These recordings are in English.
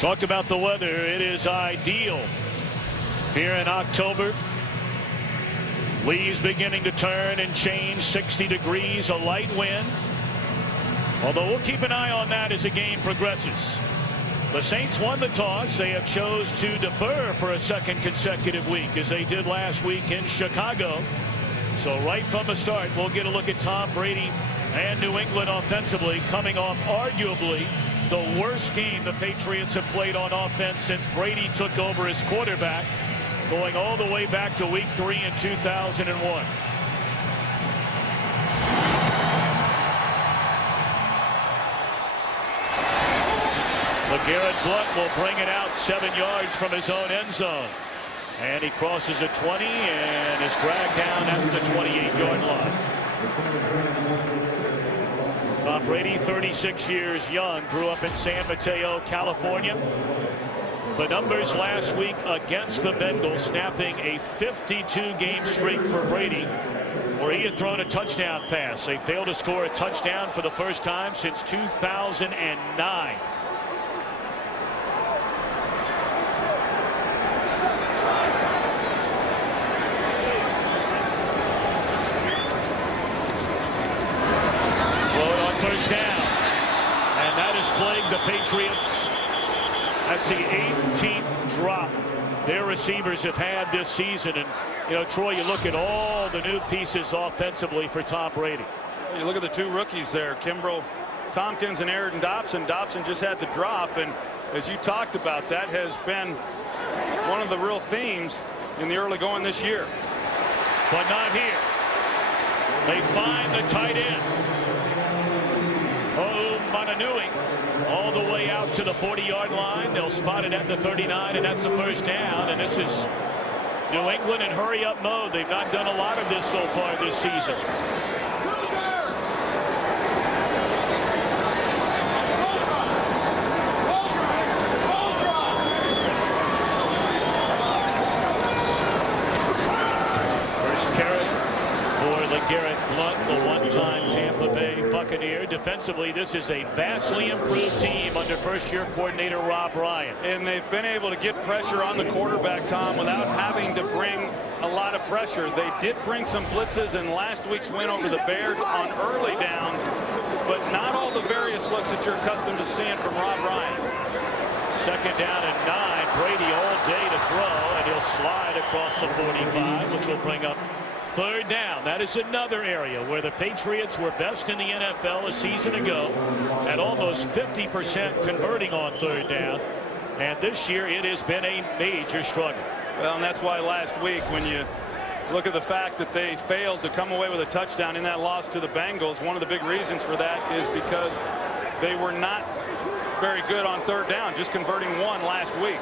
Talked about the weather. It is ideal here in October. Leaves beginning to turn and change. 60 degrees, a light wind. Although we'll keep an eye on that as the game progresses. The Saints won the toss. They have chose to defer for a second consecutive week, as they did last week in Chicago. So right from the start, we'll get a look at Tom Brady and New England offensively, coming off arguably the worst game the Patriots have played on offense since Brady took over as quarterback, going all the way back to week 3 in 2001. LeGarrette Blount will bring it out 7 yards from his own end zone. And he crosses a 20 and is dragged down at the 28-yard line. Tom Brady, 36 years young, grew up in San Mateo, California. The numbers last week against the Bengals, snapping a 52-game streak for Brady, where he had thrown a touchdown pass. They failed to score a touchdown for the first time since 2009. First down, and that has plagued the Patriots. That's the 18th drop their receivers have had this season. And you know, Troy, you look at all the new pieces offensively for Tom Brady. You look at the 2 rookies there, Kimbrough Tompkins and Aaron Dobson. Dobson just had the drop, and as you talked about, that has been one of the real themes in the early going this year. But not here. They find the tight end. Mananui all the way out to the 40-yard line. They'll spot it at the 39, and that's the first down. And this is New England in hurry-up mode. They've not done a lot of this so far this season. First carry for LeGarrette Blount, the one-time Tampa Bay Buccaneer. Defensively, this is a vastly improved team under first-year coordinator Rob Ryan. And they've been able to get pressure on the quarterback, Tom, without having to bring a lot of pressure. They did bring some blitzes in last week's win over the Bears on early downs, but not all the various looks that you're accustomed to seeing from Rob Ryan. Second down and 9. Brady all day to throw, and he'll slide across the 45, which will bring up third down. That is another area where the Patriots were best in the NFL a season ago at almost 50% converting on third down. And this year it has been a major struggle. Well, and that's why last week, when you look at the fact that they failed to come away with a touchdown in that loss to the Bengals, one of the big reasons for that is because they were not very good on third down, just converting 1 last week.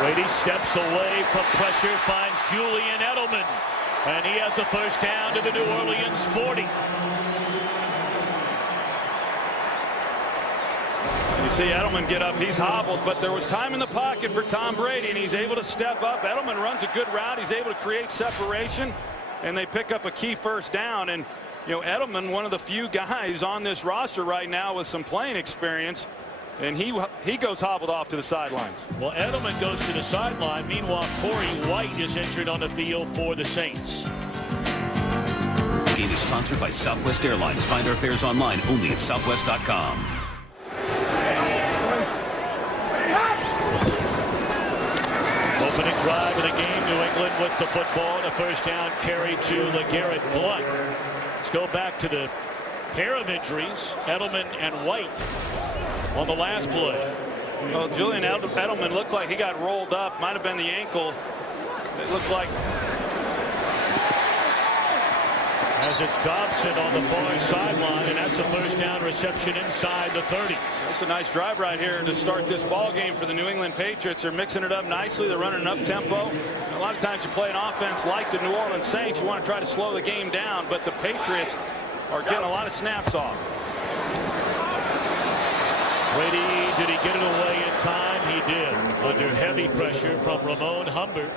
Brady steps away from pressure, finds Julian Edelman, and he has a first down to the New Orleans 40. You see Edelman get up. He's hobbled, but there was time in the pocket for Tom Brady, and he's able to step up. Edelman runs a good route. He's able to create separation, and they pick up a key first down. And you know, Edelman, one of the few guys on this roster right now with some playing experience, and he goes hobbled off to the sidelines. Well, Edelman goes to the sideline. Meanwhile, Corey White is injured on the field for the Saints. The game is sponsored by Southwest Airlines. Find our fares online only at southwest.com. Opening drive of the game, New England with the football, and a first down carry to LeGarrette Blount. Let's go back to the pair of injuries, Edelman and White, on the last play. Well, Julian Edelman looked like he got rolled up. Might have been the ankle. It looked like. As it's Dobson on the far sideline, and that's a first down reception inside the 30. That's a nice drive right here to start this ball game for the New England Patriots. They're mixing it up nicely. They're running up tempo. A lot of times you play an offense like the New Orleans Saints, you want to try to slow the game down, but the Patriots are getting a lot of snaps off. Brady, did he get it away in time? He did, under heavy pressure from Ramon Humbert.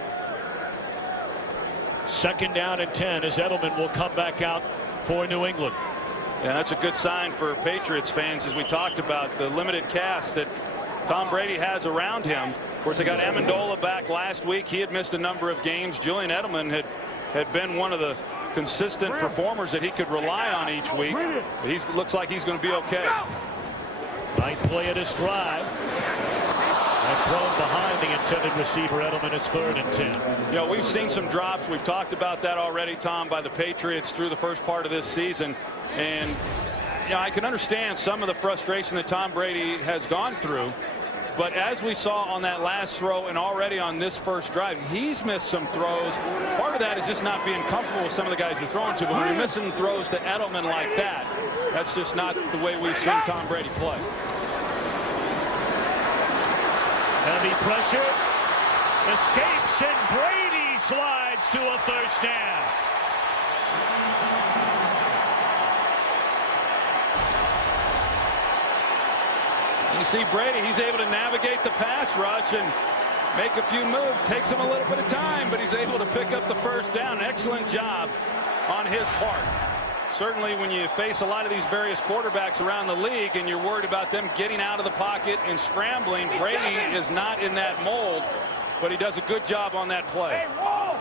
Second down and 10 as Edelman will come back out for New England. Yeah, that's a good sign for Patriots fans, as we talked about the limited cast that Tom Brady has around him. Of course, they got Amendola back last week. He had missed a number of games. Julian Edelman had been one of the consistent performers that he could rely on each week. He looks like he's going to be okay. Nice play at his drive. And thrown behind the intended receiver, Edelman. It's 3rd and 10. You know, we've seen some drops. We've talked about that already, Tom, by the Patriots through the first part of this season. And yeah, I can understand some of the frustration that Tom Brady has gone through. But as we saw on that last throw and already on this first drive, he's missed some throws. Part of that is just not being comfortable with some of the guys you're throwing to. But when you're missing throws to Edelman like that, that's just not the way we've seen Tom Brady play. Heavy pressure. Escapes, and Brady slides to a first down. You see Brady, he's able to navigate the pass rush and make a few moves. Takes him a little bit of time, but he's able to pick up the first down. Excellent job on his part. Certainly when you face a lot of these various quarterbacks around the league and you're worried about them getting out of the pocket and scrambling, Brady is not in that mold, but he does a good job on that play.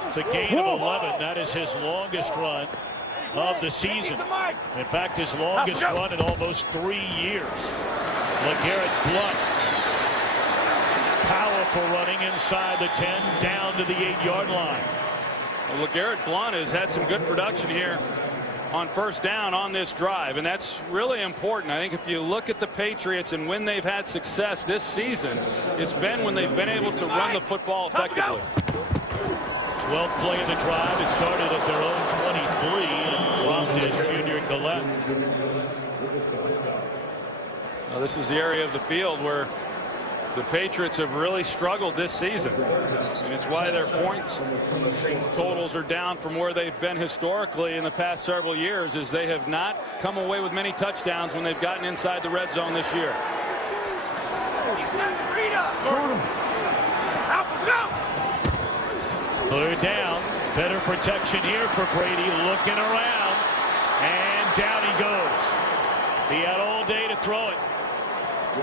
It's a gain of 11. That is his longest run of the season. In fact, his longest run in almost 3 years. LeGarrette Blount, powerful running inside the 10, down to the 8-yard line. Well, LeGarrette Blount has had some good production here on first down on this drive, and that's really important. I think if you look at the Patriots and when they've had success this season, it's been when they've been able to run the football effectively. 12th play of the drive. It started at their own 23 and dropped as Junior Galette. This is the area of the field where the Patriots have really struggled this season, and it's why their points totals are down from where they've been historically in the past several years, is they have not come away with many touchdowns when they've gotten inside the red zone this year. Third down. Better protection here for Brady, looking around, and down he goes. He had all day to throw it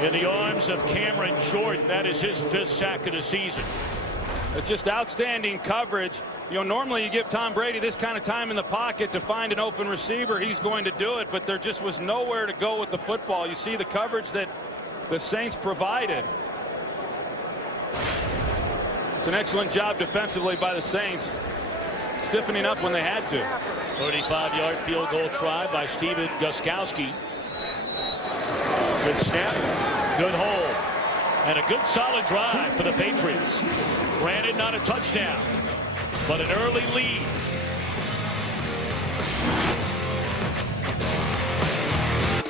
in the arms of Cameron Jordan. That is his 5th sack of the season. It's just outstanding coverage. You know, normally you give Tom Brady this kind of time in the pocket to find an open receiver, he's going to do it, but there just was nowhere to go with the football. You see the coverage that the Saints provided. It's an excellent job defensively by the Saints, stiffening up when they had to. 35-yard field goal try by Steven Gostkowski. Good snap, good hold, and a good solid drive for the Patriots. Granted, not a touchdown, but an early lead.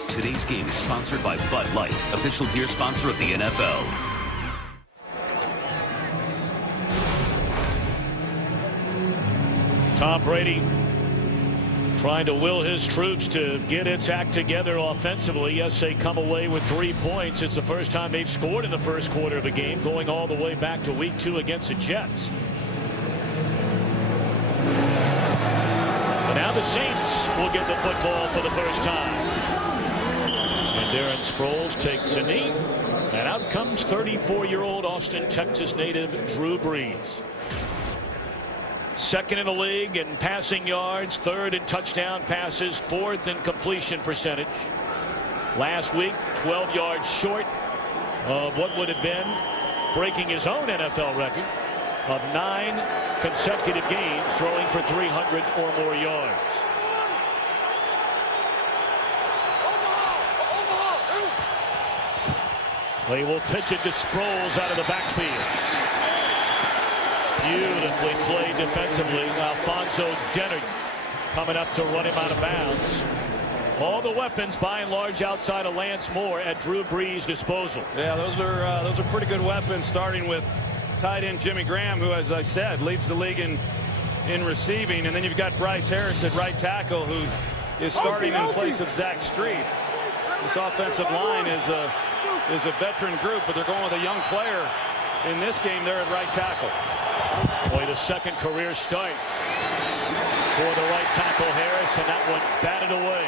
Today's game is sponsored by Bud Light, official beer sponsor of the NFL. Tom Brady trying to will his troops to get its act together offensively. Yes, they come away with 3 points. It's the first time they've scored in the first quarter of a game, going all the way back to week 2 against the Jets. But now the Saints will get the football for the first time. And Darren Sproles takes a knee, and out comes 34-year-old Austin, Texas native Drew Brees. 2nd in the league in passing yards, 3rd in touchdown passes, 4th in completion percentage. Last week, 12 yards short of what would have been breaking his own NFL record of 9 consecutive games throwing for 300 or more yards. They will pitch it to Sproles out of the backfield. Beautifully played defensively. Alfonso Dennard coming up to run him out of bounds. All the weapons by and large outside of Lance Moore at Drew Brees' disposal. Yeah, those are pretty good weapons, starting with tight end Jimmy Graham, who, as I said, leads the league in receiving, and then you've got Bryce Harris at right tackle, who is starting in place of Zach Strief. This offensive line is a veteran group, but they're going with a young player in this game there at right tackle. Boy, the 2nd career start for the right tackle Harris, and that one batted away.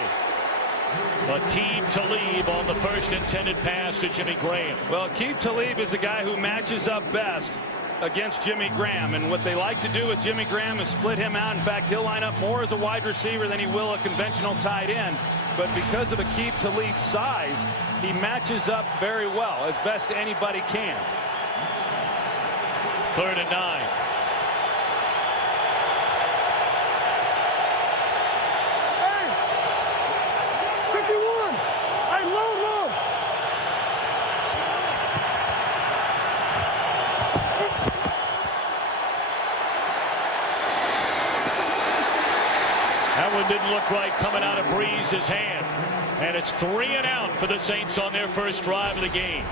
Aqib Talib on the first intended pass to Jimmy Graham. Well, Aqib Talib is the guy who matches up best against Jimmy Graham, and what they like to do with Jimmy Graham is split him out. In fact, he'll line up more as a wide receiver than he will a conventional tight end, but because of Aqib Talib's size, he matches up very well, as best anybody can. 3rd and 9. That one didn't look right coming out of Breeze's hand. And it's 3 and out for the Saints on their first drive of the game.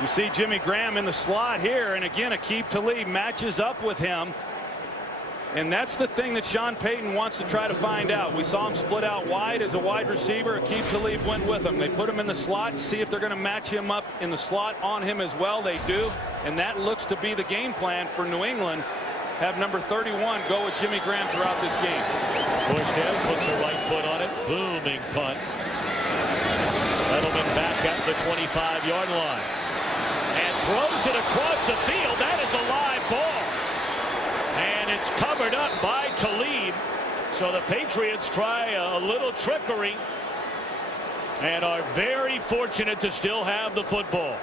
You see Jimmy Graham in the slot here, and again, Aqib Talib matches up with him. And that's the thing that Sean Payton wants to try to find out. We saw him split out wide as a wide receiver. Aqib Talib went with him. They put him in the slot, see if they're going to match him up in the slot on him as well. They do, and that looks to be the game plan for New England. Have number 31 go with Jimmy Graham throughout this game. Forsted puts the right foot on it. Booming punt. Edelman back at the 25-yard line. And throws it across the field. That is a live ball. And it's covered up by Talib. So the Patriots try a little trickery and are very fortunate to still have the football.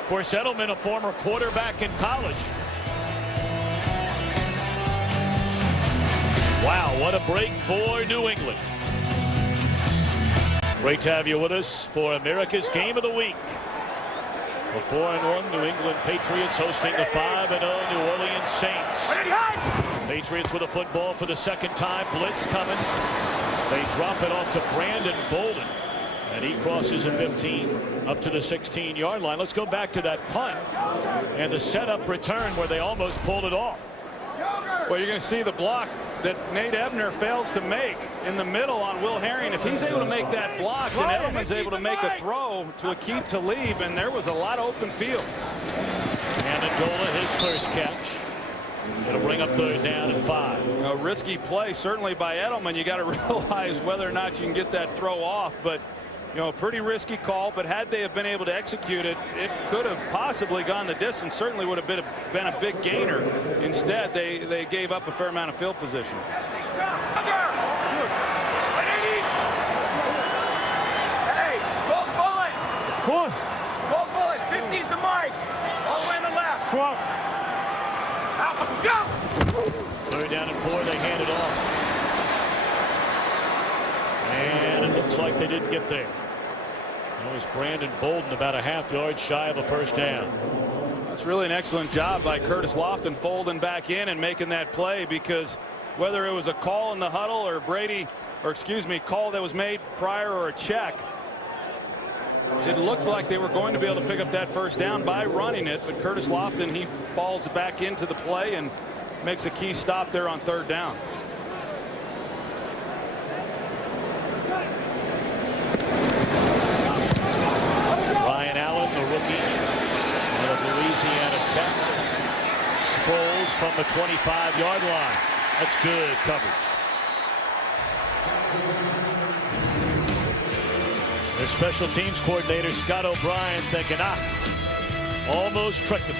Of course, Edelman, a former quarterback in college. Wow, what a break for New England. Great to have you with us for America's Game of the Week. The 4-1 New England Patriots hosting the 5-0 New Orleans Saints. Patriots with a football for the second time. Blitz coming. They drop it off to Brandon Bolden. And he crosses a 15 up to the 16-yard line. Let's go back to that punt and the setup return where they almost pulled it off. Well, you're going to see the block that Nate Ebner fails to make in the middle on Will Herring. If he's able to make that block, then Edelman's able to make a throw to Aqib Talib, and there was a lot of open field. Amendola, his first catch. It'll bring up 3rd down and 5. A risky play, certainly by Edelman. You got to realize whether or not you can get that throw off, but you know, a pretty risky call, but had they have been able to execute it, it could have possibly gone the distance. Certainly would have been a big gainer. Instead, they gave up a fair amount of field position. Hey, Bolt Bullet! Come on. Bolt Bullet, 50's the mic! All the way on the left! Come on. Out, go! 3rd down and 4, they hand it off. And it looks like they didn't get there. That was Brandon Bolden, about a half-yard shy of a first down. That's really an excellent job by Curtis Lofton folding back in and making that play, because whether it was a call in the huddle or call that was made prior or a check, it looked like they were going to be able to pick up that first down by running it, but Curtis Lofton, he falls back into the play and makes a key stop there on 3rd down. Ryan Allen, the rookie out of Louisiana Tech, scrolls from the 25-yard line. That's good coverage. Their special teams coordinator, Scott O'Brien, thinking, almost tricked him.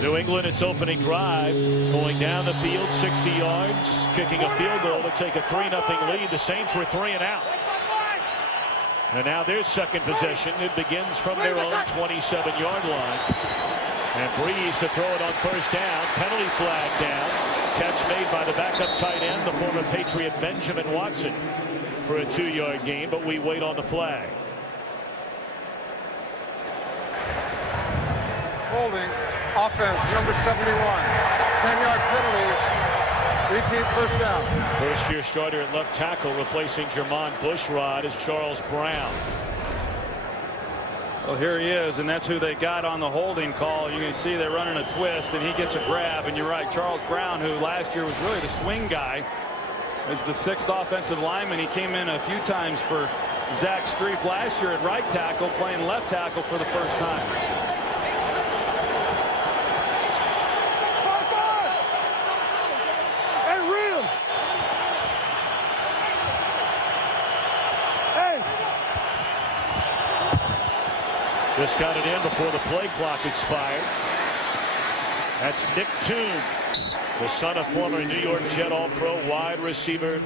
New England, its opening drive, going down the field 60 yards, kicking a field goal to take a 3-0 lead. The Saints were 3 and out. And now their second possession. It begins from their own 27-yard line. And Breeze to throw it on first down. Penalty flag down. Catch made by the backup tight end, the former Patriot Benjamin Watson, for a 2-yard gain, but we wait on the flag. Holding. Offense, number 71. 10-yard penalty. Repeat first down. First-year starter at left tackle, replacing Jermon Bushrod, is Charles Brown. Well, here he is, and that's who they got on the holding call. You can see they're running a twist, and he gets a grab. And you're right, Charles Brown, who last year was really the swing guy, is the 6th offensive lineman. He came in a few times for Zach Strief last year at right tackle, playing left tackle for the first time. Hey, Just got it in before the play clock expired. That's Nick Toon, the son of former New York Jet All-Pro wide receiver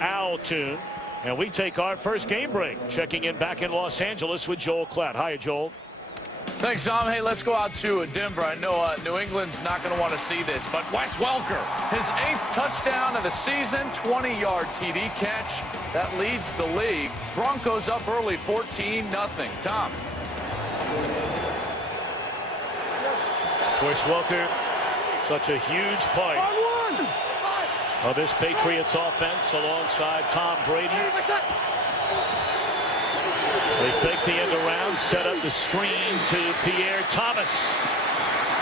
Al Toon. And we take our first game break. Checking in back in Los Angeles with Joel Klatt. Hi, Joel. Thanks, Tom. Hey, let's go out to Denver. I know New England's not going to want to see this, but Wes Welker, his 8th touchdown of the season, 20-yard TD catch. That leads the league. Broncos up early, 14-0. Tom. Wes Welker, such a huge part of this Patriots offense alongside Tom Brady. They fake the end around, set up the screen to Pierre Thomas.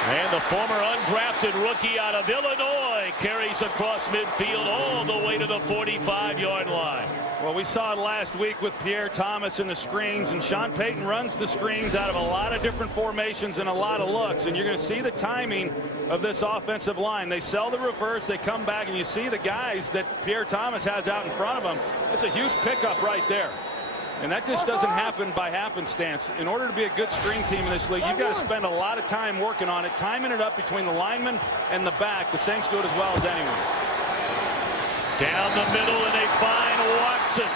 And the former undrafted rookie out of Illinois carries across midfield all the way to the 45-yard line. Well, we saw it last week with Pierre Thomas in the screens, and Sean Payton runs the screens out of a lot of different formations and a lot of looks, and you're going to see the timing of this offensive line. They sell the reverse, they come back, and you see the guys that Pierre Thomas has out in front of him. It's a huge pickup right there. And that just doesn't happen by happenstance. In order to be a good screen team in this league, you've got to spend a lot of time working on it, timing it up between the linemen and the back. The Saints do it as well as anyone. Down the middle, and they find Watson.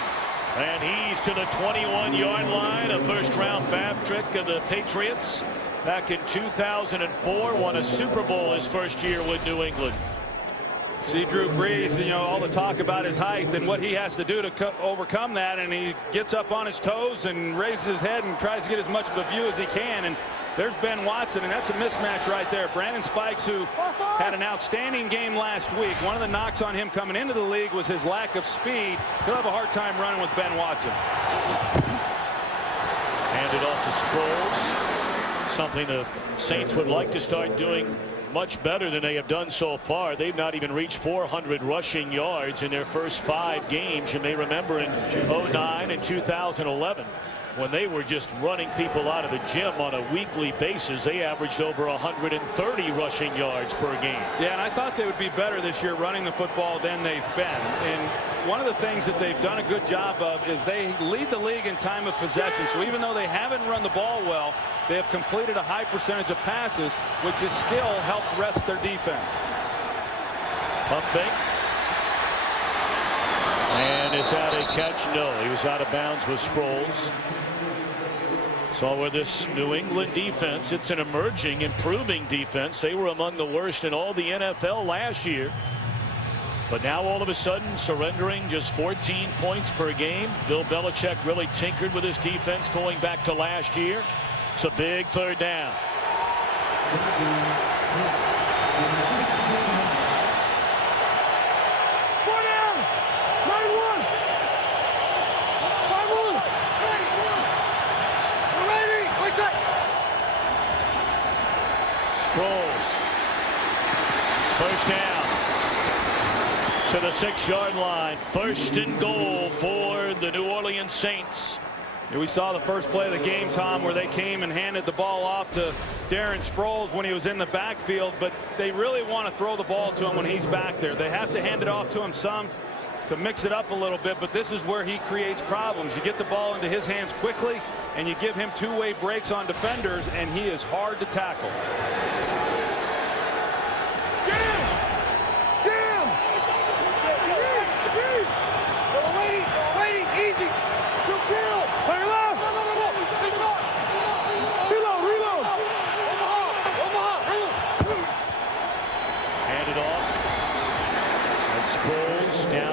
And he's to the 21-yard line, a first-round BAB trick of the Patriots. Back in 2004, won a Super Bowl his first year with New England. See Drew Brees, you know, all the talk about his height and what he has to do to overcome that, and he gets up on his toes and raises his head and tries to get as much of a view as he can. And there's Ben Watson, and that's a mismatch right there. Brandon Spikes, who had an outstanding game last week. One of the knocks on him coming into the league was his lack of speed. He'll have a hard time running with Ben Watson. Handed off to Sproles. Something the Saints would like to start doing much better than they have done so far. They've not even reached 400 rushing yards in their first 5 games. You may remember in 2009 and 2011 when they were just running people out of the gym on a weekly basis. They averaged over 130 rushing yards per game. Yeah, and I thought they would be better this year running the football than they've been. And one of the things that they've done a good job of is they lead the league in time of possession. So even though they haven't run the ball well, they have completed a high percentage of passes, which has still helped rest their defense. Pump fake. And is that a catch? No, he was out of bounds with Sproles. So with this New England defense, it's an emerging, improving defense. They were among the worst in all the NFL last year. But now all of a sudden surrendering just 14 points per game. Bill Belichick really tinkered with his defense going back to last year. It's a big third down. Sproles. First down to the 6-yard line. First and goal for the New Orleans Saints. We saw the first play of the game, Tom, where they came and handed the ball off to Darren Sproles when he was in the backfield, but they really want to throw the ball to him when he's back there. They have to hand it off to him some to mix it up a little bit, but this is where he creates problems. You get the ball into his hands quickly, and you give him two-way breaks on defenders, and he is hard to tackle.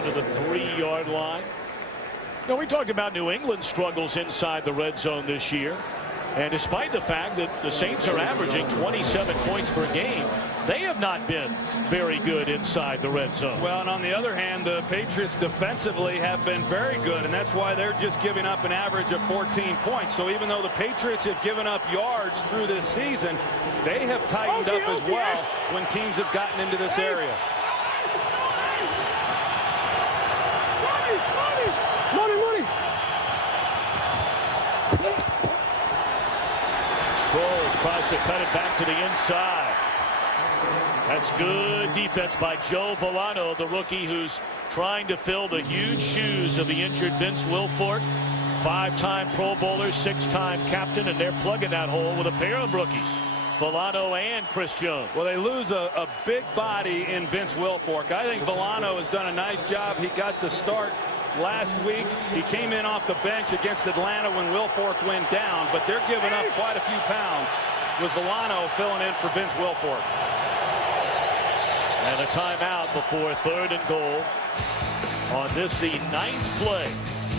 The 3-yard line. Now, we talked about New England's struggles inside the red zone this year, and despite the fact that the Saints are averaging 27 points per game, they have not been very good inside the red zone. Well, and on the other hand, the Patriots defensively have been very good, and that's why they're just giving up an average of 14 points. So even though the Patriots have given up yards through this season, they have tightened up as well when teams have gotten into this area. Tries to cut it back to the inside. That's good defense by Joe Villano, the rookie who's trying to fill the huge shoes of the injured Vince Wilfork. 5-time Pro Bowler, 6-time captain, and they're plugging that hole with a pair of rookies, Villano and Chris Jones. Well, they lose a big body in Vince Wilfork. I think Villano has done a nice job. He got the start last week. He came in off the bench against Atlanta when Wilfork went down, but they're giving up quite a few pounds with Villano filling in for Vince Wilfork. And a timeout before 3rd and goal on this, the 9th play.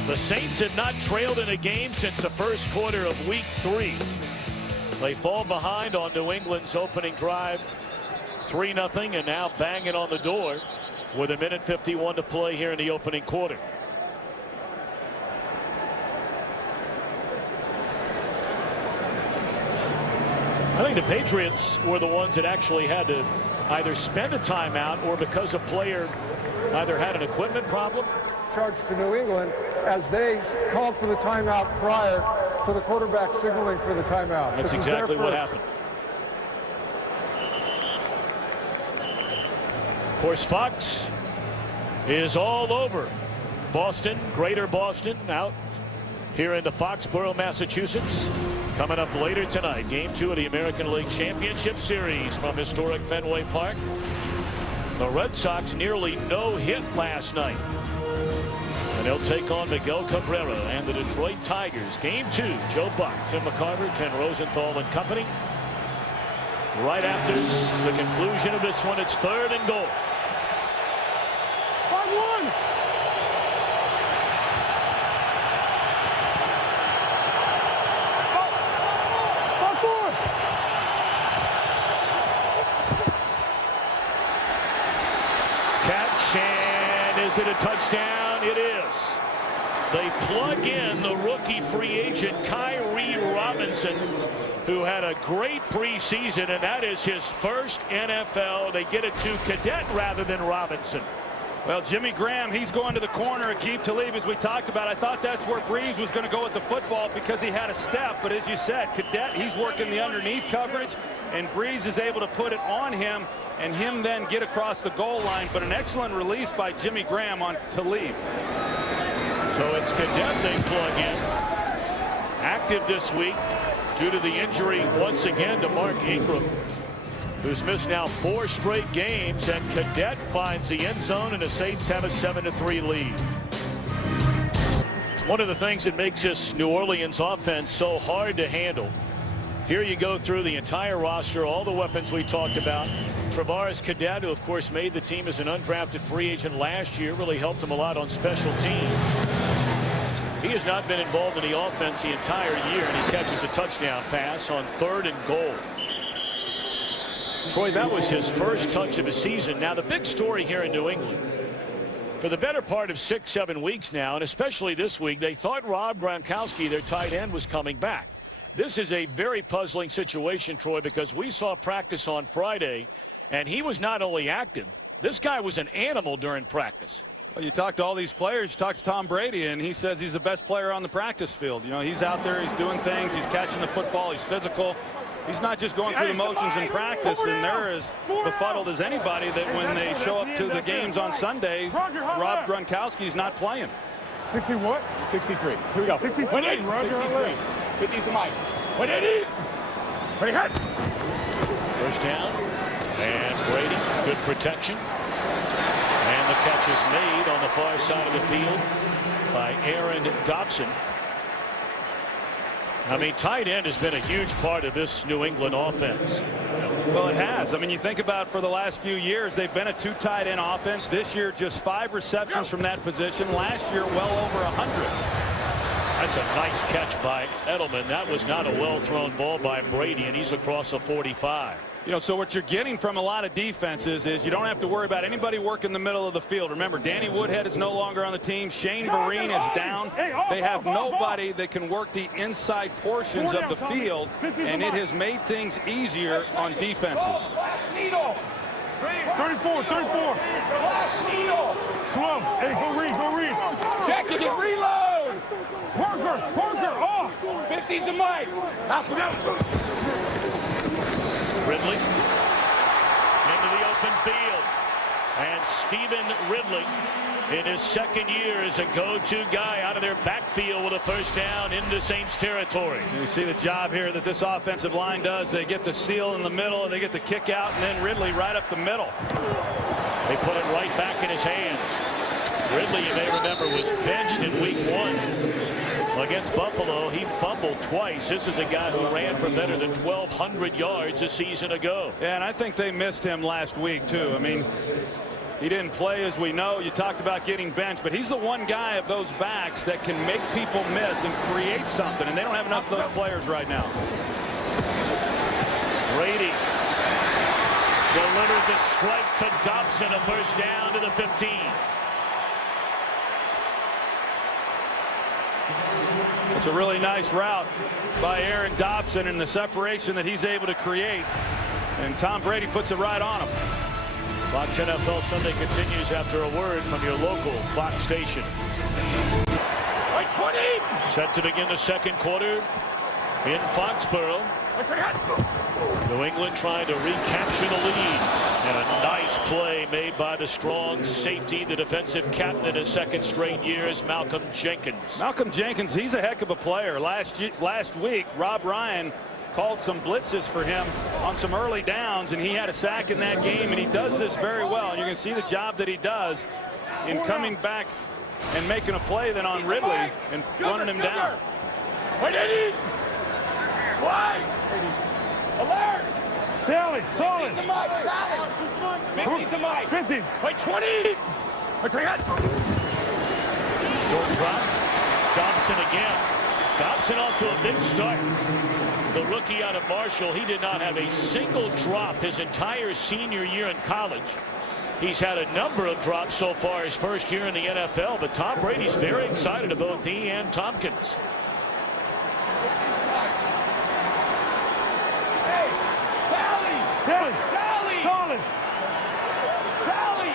The Saints have not trailed in a game since the first quarter of week 3. They fall behind on New England's opening drive 3-0, and now banging on the door with 1:51 to play here in the opening quarter. I think the Patriots were the ones that actually had to either spend a timeout or because a player either had an equipment problem. Charge to New England as they called for the timeout prior to the quarterback signaling for the timeout. That's exactly what happened. Of course, Fox is all over Boston, Greater Boston, out here in the Foxborough, Massachusetts. Coming up later tonight, Game 2 of the American League Championship Series from historic Fenway Park. The Red Sox nearly no-hit last night. And they'll take on Miguel Cabrera and the Detroit Tigers. Game 2, Joe Buck, Tim McCarver, Ken Rosenthal and company. Right after the conclusion of this one, it's 3rd and goal. 5-1. Catch, and is it a touchdown? It is. They plug in the rookie free agent Kyrie Robinson, who had a great preseason, and that is his first NFL. They get it to Cadet rather than Robinson. Well, Jimmy Graham, he's going to the corner. Aqib Talib, as we talked about. I thought that's where Breeze was going to go with the football because he had a step. But as you said, Cadet, he's working the underneath coverage, and Breeze is able to put it on him and him then get across the goal line. But an excellent release by Jimmy Graham on Talib. So it's Cadet they plug in. Active this week due to the injury once again to Mark Ingram, who's missed now 4 straight games, and Cadet finds the end zone, and the Saints have a 7-3 lead. It's one of the things that makes this New Orleans offense so hard to handle. Here you go through the entire roster, all the weapons we talked about. Travaris Cadet, who of course made the team as an undrafted free agent last year, really helped him a lot on special teams. He has not been involved in the offense the entire year, and he catches a touchdown pass on 3rd and goal. Troy, that was his first touch of the season. Now, the big story here in New England, for the better part of 6-7 weeks now, and especially this week, they thought Rob Gronkowski, their tight end, was coming back. This is a very puzzling situation, Troy, because we saw practice on Friday, and he was not only active, this guy was an animal during practice. Well, you talk to all these players, you talk to Tom Brady, and he says he's the best player on the practice field. You know, he's out there, he's doing things, he's catching the football, he's physical. He's not just going through the motions in practice, and they're as befuddled as anybody that when they show up to the games on Sunday, Rob Gronkowski's not playing. 60 what? 63. Here we go. 63. 180. 50's the mic. 180. Ready, hit. First down, and Brady, good protection. And the catch is made on the far side of the field by Aaron Dobson. I mean, tight end has been a huge part of this New England offense. Well, it has. I mean, you think about for the last few years, they've been a 2 tight end offense. This year, just 5 receptions from that position. Last year, well over 100. That's a nice catch by Edelman. That was not a well-thrown ball by Brady, and he's across the 45. You know, so what you're getting from a lot of defenses is you don't have to worry about anybody working the middle of the field. Remember, Danny Woodhead is no longer on the team. Shane Vereen is down. They have nobody that can work the inside portions of the field, and it has made things easier on defenses. 34. Slow. Hey, go read. Check it and reload. Parker, off. 50's the mic. Ridley into the open field. And Stephen Ridley, in his second year as a go-to guy out of their backfield with a first down into Saints territory. You see the job here that this offensive line does. They get the seal in the middle, and they get the kick out, and then Ridley right up the middle. They put it right back in his hands. Ridley, you may remember, was benched in week 1 against Buffalo. He fumbled twice. This is a guy who ran for better than 1,200 yards a season ago. Yeah, and I think they missed him last week, too. I mean, he didn't play, as we know. You talked about getting benched, but he's the one guy of those backs that can make people miss and create something, and they don't have enough of those players right now. Brady delivers a strike to Dobson, a first down to the 15. It's a really nice route by Aaron Dobson and the separation that he's able to create, and Tom Brady puts it right on him. Fox NFL Sunday continues after a word from your local Fox station. Right 20. Set to begin the second quarter in Foxborough. New England trying to recapture the lead. And a nice play made by the strong safety, the defensive captain in his second straight year is Malcolm Jenkins. Malcolm Jenkins, he's a heck of a player. Last week, Rob Ryan called some blitzes for him on some early downs, and he had a sack in that game, and he does this very well. And you can see the job that he does in coming back and making a play then on Ridley and running him down. Wait, Eddie. Why? Alert. Sally, solid. 50's a mic. Sally. 50's a mic. 50. Wait, 20. Wait, 20. Short drop. Dobson again. Dobson off to a big start. The rookie out of Marshall, he did not have a single drop his entire senior year in college. He's had a number of drops so far his first year in the NFL, but Tom Brady's very excited about he and Tompkins. Hey, Sally. Sally. Sally. Solid. Sally.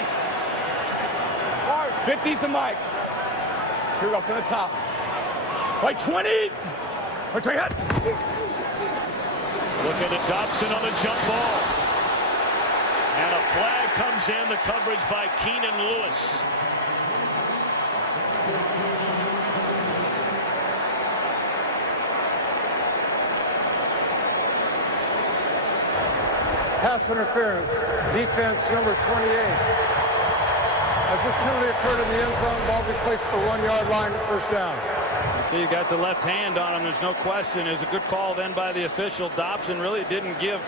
All right, 50's a mic. Here we go from the top. Wait, 20. Wait, 20. Looking at Dobson on the jump ball. And a flag comes in, the coverage by Keenan Lewis. Pass interference, defense number 28. As this penalty occurred in the end zone, ball be placed at the 1-yard line, first down. See, you got the left hand on him. There's no question. It was a good call then by the official. Dobson really didn't give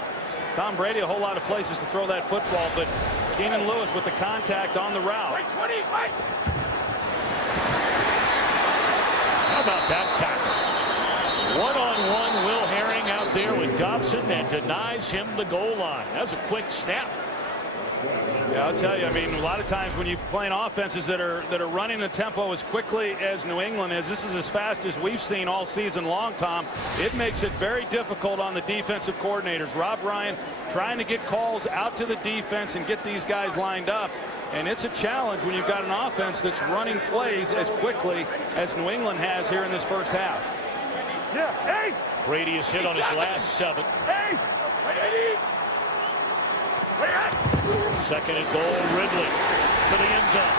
Tom Brady a whole lot of places to throw that football, but Keenan Lewis with the contact on the route. Wait, 20. Wait. How about that tackle? One-on-one, Will Herring out there with Dobson and denies him the goal line. That was a quick snap. Yeah, I'll tell you, I mean, a lot of times when you're playing offenses that are running the tempo as quickly as New England is, this is as fast as we've seen all season long, Tom. It makes it very difficult on the defensive coordinators. Rob Ryan trying to get calls out to the defense and get these guys lined up. And it's a challenge when you've got an offense that's running plays as quickly as New England has here in this first half. Yeah, hey. Brady is hit on his last 7. Hey. Wait, Eddie. Wait, Second and goal, Ridley to the end zone.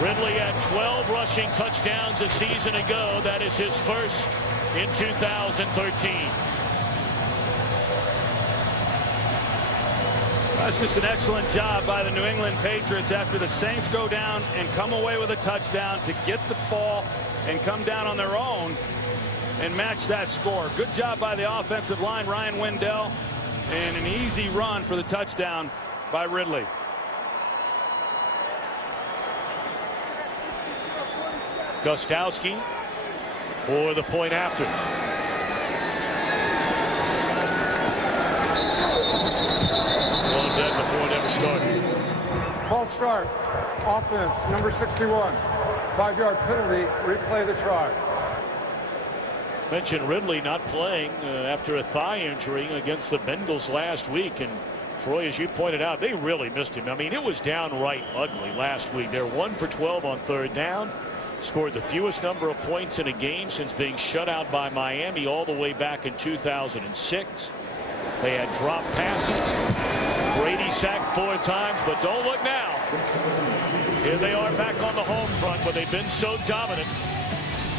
Ridley had 12 rushing touchdowns a season ago. That is his first in 2013. That's just an excellent job by the New England Patriots after the Saints go down and come away with a touchdown to get the ball and come down on their own and match that score. Good job by the offensive line, Ryan Wendell, and an easy run for the touchdown by Ridley. Gostowski for the point after. Well dead before it ever started. False start, offense, number 61. 5-yard penalty, replay the try. Mentioned Ridley not playing after a thigh injury against the Bengals last week. And Troy, as you pointed out, they really missed him. I mean, it was downright ugly last week. They're 1 for 12 on third down. Scored the fewest number of points in a game since being shut out by Miami all the way back in 2006. They had dropped passes. Brady sacked 4 times, but don't look now. Here they are back on the home front, but they've been so dominant.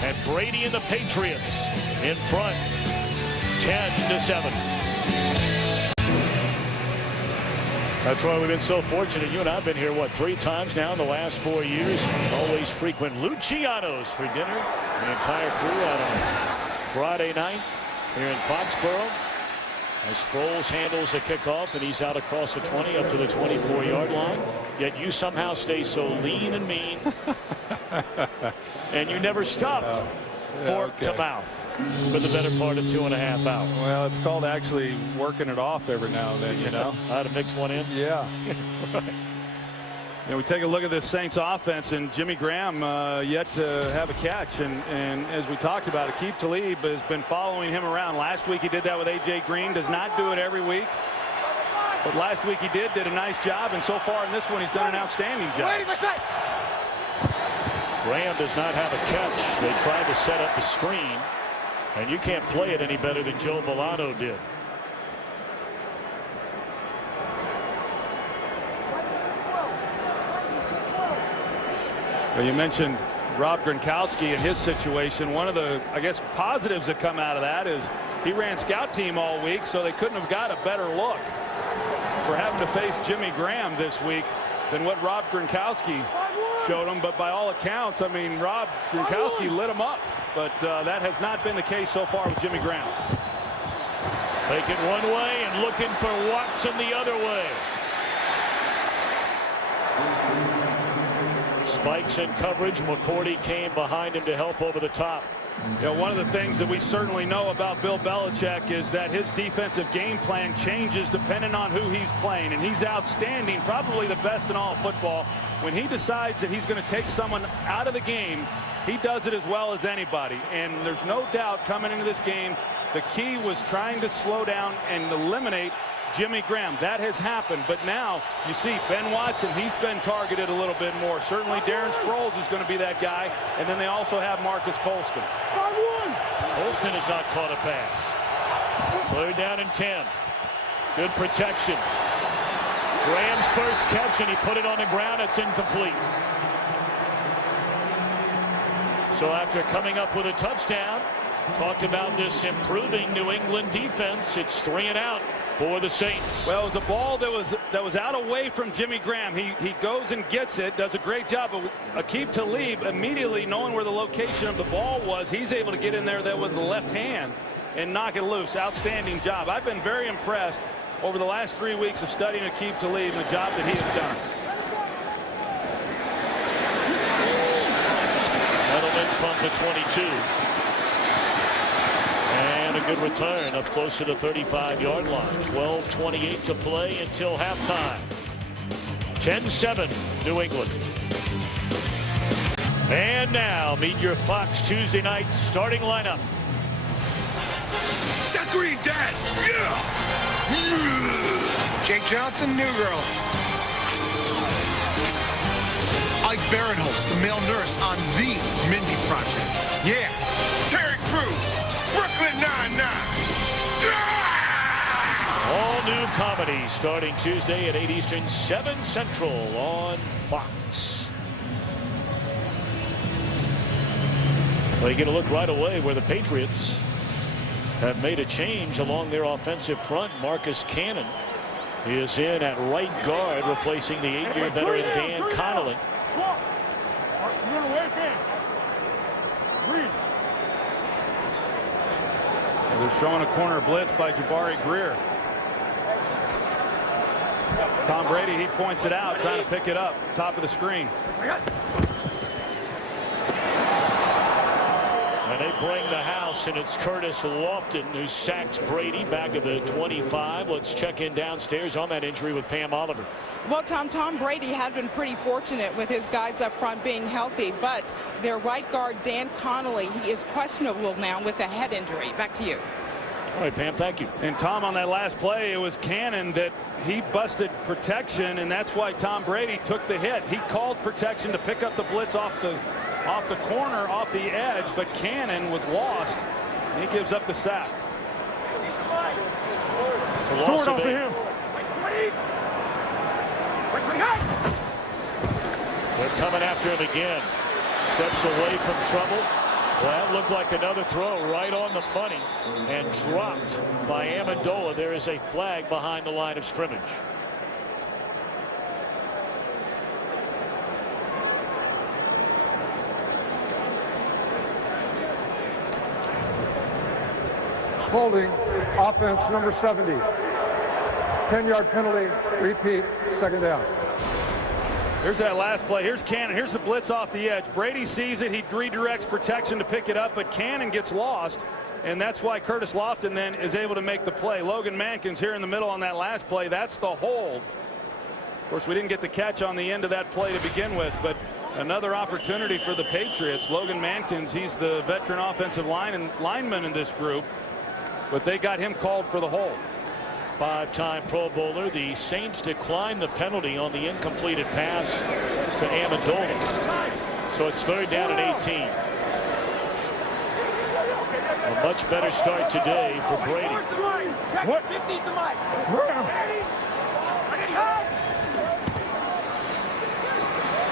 And Brady and the Patriots in front, 10-7. Troy, we've been so fortunate. You and I have been here, what, 3 times now in the last 4 years. Always frequent Luciano's for dinner. The entire crew out on Friday night here in Foxborough. As Sproles handles the kickoff, and he's out across the 20 up to the 24-yard line. Yet you somehow stay so lean and mean. And you never stopped fork to mouth for the better part of 2.5 hours. Well, it's called actually working it off every now and then, you know. How to mix one in? Yeah. We take a look at this Saints offense, and Jimmy Graham yet to have a catch. And as we talked about, Aqib Talib has been following him around. Last week he did that with A.J. Green. Does not do it every week. But last week he did a nice job. And so far in this one, he's done an outstanding job. Graham does not have a catch. They tried to set up the screen. And you can't play it any better than Joe Milano did. Well, you mentioned Rob Gronkowski and his situation. One of the, I guess, positives that come out of that is he ran scout team all week, so they couldn't have got a better look for having to face Jimmy Graham this week than what Rob Gronkowski showed him. But by all accounts, I mean, Rob Gronkowski lit him up. But that has not been the case so far with Jimmy Graham. Taking one way and looking for Watson the other way. Spikes in coverage. McCourty came behind him to help over the top. You know, one of the things that we certainly know about Bill Belichick is that his defensive game plan changes depending on who he's playing. And he's outstanding, probably the best in all of football. When he decides that he's going to take someone out of the game, he does it as well as anybody. And there's no doubt coming into this game, the key was trying to slow down and eliminate Jimmy Graham. That has happened. But now you see Ben Watson, he's been targeted a little bit more. Certainly Darren Sproles is going to be that guy. And then they also have Marcus Colston. Colston has not caught a pass. 3rd down and 10. Good protection. Graham's first catch, and he put it on the ground. It's incomplete. So after coming up with a touchdown, talked about this improving New England defense. It's 3 and out for the Saints. Well, it was a ball that was out away from Jimmy Graham. He goes and gets it, does a great job. But Aqib Talib, immediately knowing where the location of the ball was, he's able to get in there with the left hand and knock it loose. Outstanding job. I've been very impressed over the last 3 weeks of studying Aqib Talib and the job that he has done. Edelman from the 22. And a good return up close to the 35-yard line. 12:28 to play until halftime. 10-7 New England. And now meet your Fox Tuesday night starting lineup. Seth Green, Daz, yeah! Jake Johnson, New Girl. Ike Barinholtz, the male nurse on The Mindy Project. Yeah. Terry Crews, Brooklyn Nine-Nine. Yeah! All new comedy starting Tuesday at 8 Eastern, 7 Central on Fox. Well, you get a look right away where the Patriots have made a change along their offensive front. Marcus Cannon is in at right guard, replacing the 8-year veteran Dan Connolly. They're showing a corner blitz by Jabari Greer. Tom Brady, he points it out, trying to pick it up. It's top of the screen. And they bring the house, and it's Curtis Lofton who sacks Brady back at the 25. Let's check in downstairs on that injury with Pam Oliver. Well, Tom Brady had been pretty fortunate with his guys up front being healthy, but their right guard, Dan Connolly, he is questionable now with a head injury. Back to you. All right, Pam, thank you. And Tom, on that last play, it was Cannon that he busted protection, and that's why Tom Brady took the hit. He called protection to pick up the blitz off the off the corner, off the edge, but Cannon was lost. And he gives up the sack. Short off of him. They're coming after him again. Steps away from trouble. Well, that looked like another throw right on the money and dropped by Amendola. There is a flag behind the line of scrimmage. Holding, offense number 70. 10-yard penalty, repeat, second down. Here's that last play. Here's Cannon. Here's the blitz off the edge. Brady sees it. He redirects protection to pick it up, but Cannon gets lost, and that's why Curtis Lofton then is able to make the play. Logan Mankins here in the middle on that last play. That's the hold. Of course, we didn't get the catch on the end of that play to begin with, but another opportunity for the Patriots. Logan Mankins, he's the veteran offensive lineman in this group, but they got him called for the hold. Five-time Pro Bowler. The Saints declined the penalty on the incompleted pass to Amendola. So it's third down and 18. A much better start today for Brady. What?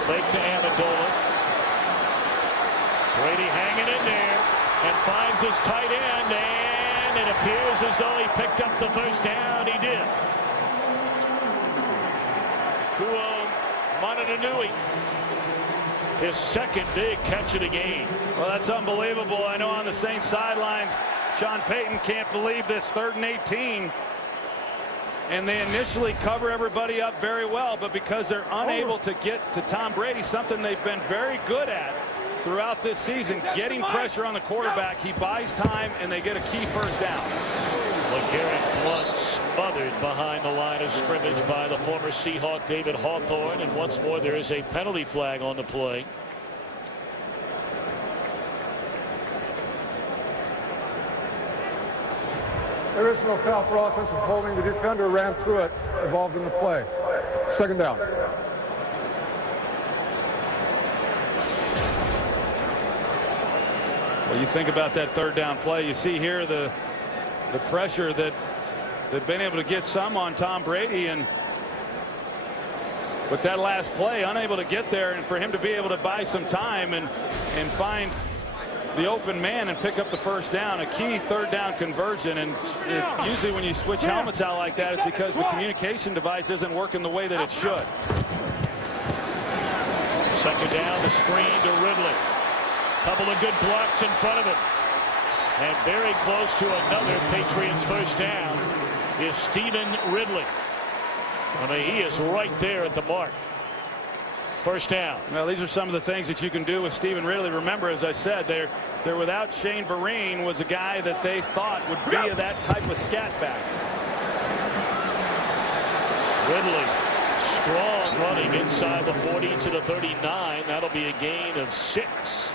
Fake to Amendola. Brady hanging in there and finds his tight end, and it appears as though he picked up the first down. He did. Motonui, his second big catch of the game. Well, that's unbelievable. I know on the Saints sidelines, Sean Payton can't believe this 3rd and 18. And they initially cover everybody up very well, but because they're unable to get to Tom Brady, something they've been very good at throughout this season, getting pressure on the quarterback, he buys time and they get a key first down. LeGarrette Blount smothered behind the line of scrimmage by the former Seahawk David Hawthorne, and once more there is a penalty flag on the play. There is no foul for offensive holding. The defender ran through it, involved in the play. Second down. Well, you think about that 3rd down play. You see here the pressure that they've been able to get some on Tom Brady, and with that last play, unable to get there, and for him to be able to buy some time and find the open man and pick up the first down, a key 3rd down conversion. And usually when you switch helmets out like that, it's because the communication device isn't working the way that it should. Second down, the screen to Ridley. Couple of good blocks in front of him. And very close to another Patriots first down is Stevan Ridley. I mean, he is right there at the mark. First down. Well, these are some of the things that you can do with Stevan Ridley. Remember, as I said, they're without Shane Vereen, was a guy that they thought would be that type of scat back. Ridley, strong running inside the 40 to the 39. That'll be a gain of 6.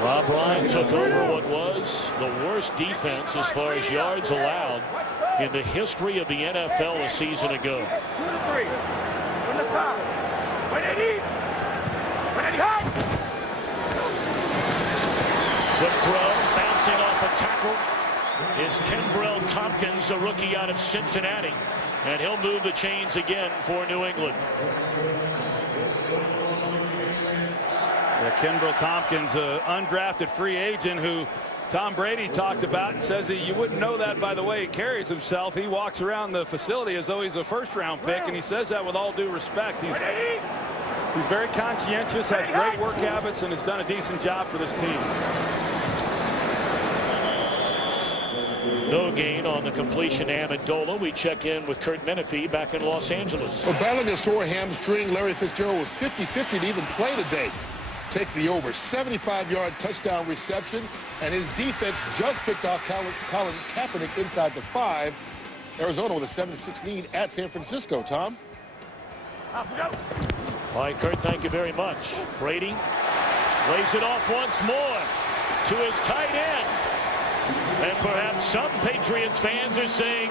Rob Ryan took over what was the worst defense as far as yards allowed in the history of the NFL a season ago. 2 to 3. From the top. 180. 180 high. Good throw, bouncing off a tackle is Kenbrell Tompkins, a rookie out of Cincinnati, and he'll move the chains again for New England. Yeah, Kenbrell Tompkins, an undrafted free agent who Tom Brady talked about and says you wouldn't know that by the way he carries himself. He walks around the facility as though he's a first-round pick, and he says that with all due respect. He's very conscientious, has great work habits, and has done a decent job for this team. No gain on the completion to Amendola. We check in with Kurt Menefee back in Los Angeles. Well, battling a sore hamstring, Larry Fitzgerald was 50-50 to even play today. Take the over 75-yard touchdown reception, and his defense just picked off Colin Kaepernick inside the 5. Arizona with a 7-6 lead at San Francisco. Tom? All right, Kurt, thank you very much. Brady lays it off once more to his tight end. And perhaps some Patriots fans are saying,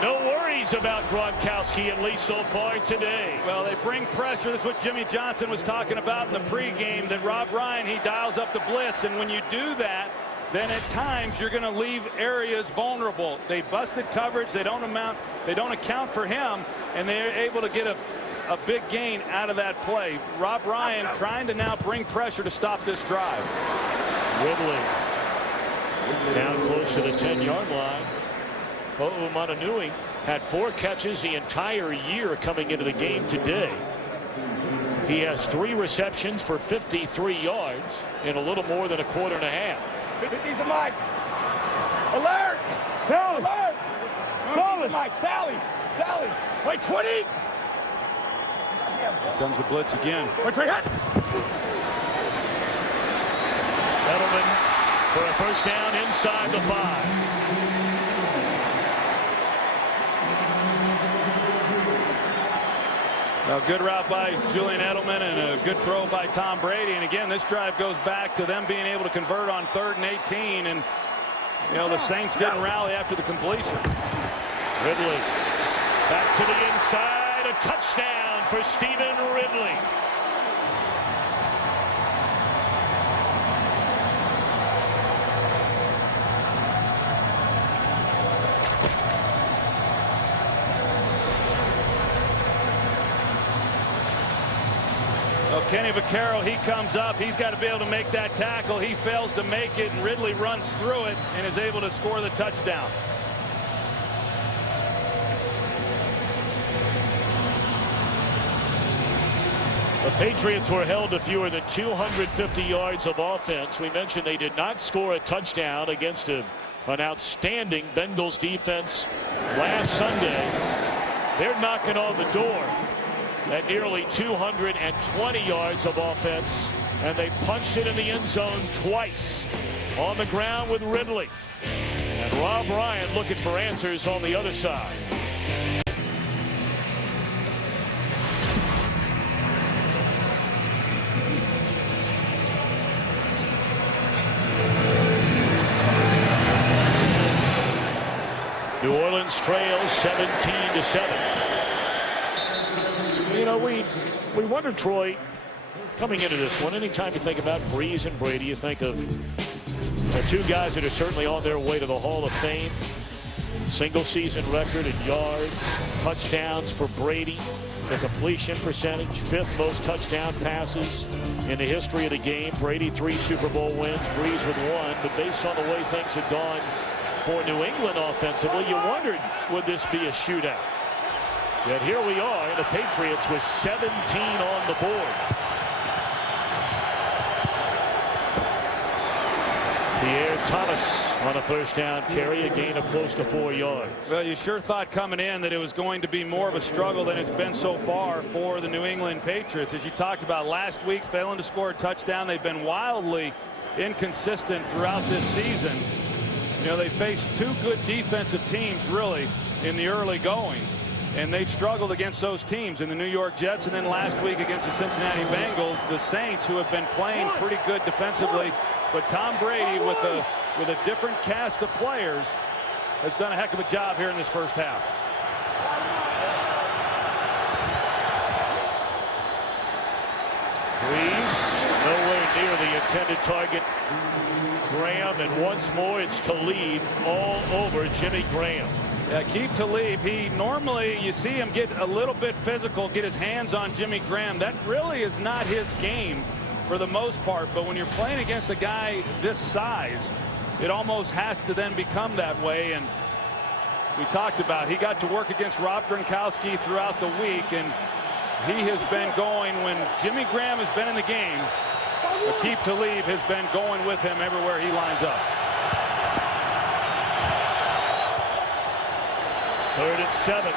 no worries about Gronkowski, at least so far today. Well, they bring pressure. This is what Jimmy Johnson was talking about in the pregame, that Rob Ryan, he dials up the blitz. And when you do that, then at times you're going to leave areas vulnerable. They busted coverage. They don't account for him, and they're able to get a big gain out of that play. Rob Ryan trying to now bring pressure to stop this drive. Ridley down close to the 10-yard line. O'u Matanui had 4 catches the entire year coming into the game today. He has 3 receptions for 53 yards in a little more than a quarter and a half. 50's a Mike. Alert! Sally! Alert! 50's a Mike. Sally! Sally! Wait, 20! Here comes the blitz again. Wait, hit! Edelman for a first down inside the 5. Well, good route by Julian Edelman and a good throw by Tom Brady. And again, this drive goes back to them being able to convert on 3rd and 18. And, you know, the Saints didn't rally after the completion. Ridley back to the inside. A touchdown for Stephen Ridley. Kenny Vaccaro, he comes up. He's got to be able to make that tackle. He fails to make it, and Ridley runs through it and is able to score the touchdown. The Patriots were held to fewer than 250 yards of offense. We mentioned they did not score a touchdown against an outstanding Bengals defense last Sunday. They're knocking on the door at nearly 220 yards of offense, and they punched it in the end zone twice on the ground with Ridley. And Rob Ryan looking for answers on the other side. New Orleans trails 17-7. You know, we wonder, Troy, coming into this one, anytime you think about Brees and Brady, you think of the 2 guys that are certainly on their way to the Hall of Fame. Single season record in yards, touchdowns for Brady, the completion percentage, 5th most touchdown passes in the history of the game. Brady 3 Super Bowl wins, Brees with 1. But based on the way things had gone for New England offensively, you wondered, would this be a shootout? Yet here we are, the Patriots with 17 on the board. Pierre Thomas on a first down carry, a gain of close to 4 yards. Well, you sure thought coming in that it was going to be more of a struggle than it's been so far for the New England Patriots. As you talked about last week, failing to score a touchdown. They've been wildly inconsistent throughout this season. You know, they faced 2 good defensive teams really in the early going, and they've struggled against those teams in the New York Jets, and then last week against the Cincinnati Bengals, the Saints, who have been playing pretty good defensively. But Tom Brady, with a different cast of players, has done a heck of a job here in this first half. Brees nowhere near the intended target. Graham, and once more it's Talib all over Jimmy Graham. Yeah, Aqib Talib, he normally, you see him get a little bit physical, get his hands on Jimmy Graham. That really is not his game for the most part, but when you're playing against a guy this size, it almost has to then become that way. And we talked about, he got to work against Rob Gronkowski throughout the week, and he has been going, when Jimmy Graham has been in the game, Aqib Talib has been going with him everywhere he lines up. 3rd and 7.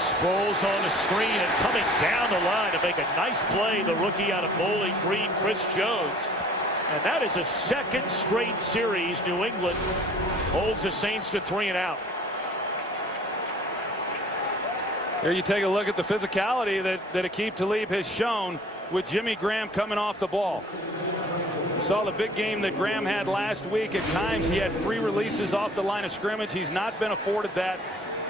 Sproles on the screen and coming down the line to make a nice play, the rookie out of Bowling Green, Chris Jones. And that is a 2nd straight series New England holds the Saints to 3 and out. Here you take a look at the physicality that Aqib Talib has shown with Jimmy Graham coming off the ball. saw the big game that Graham had last week. At times he had free releases off the line of scrimmage. He's not been afforded that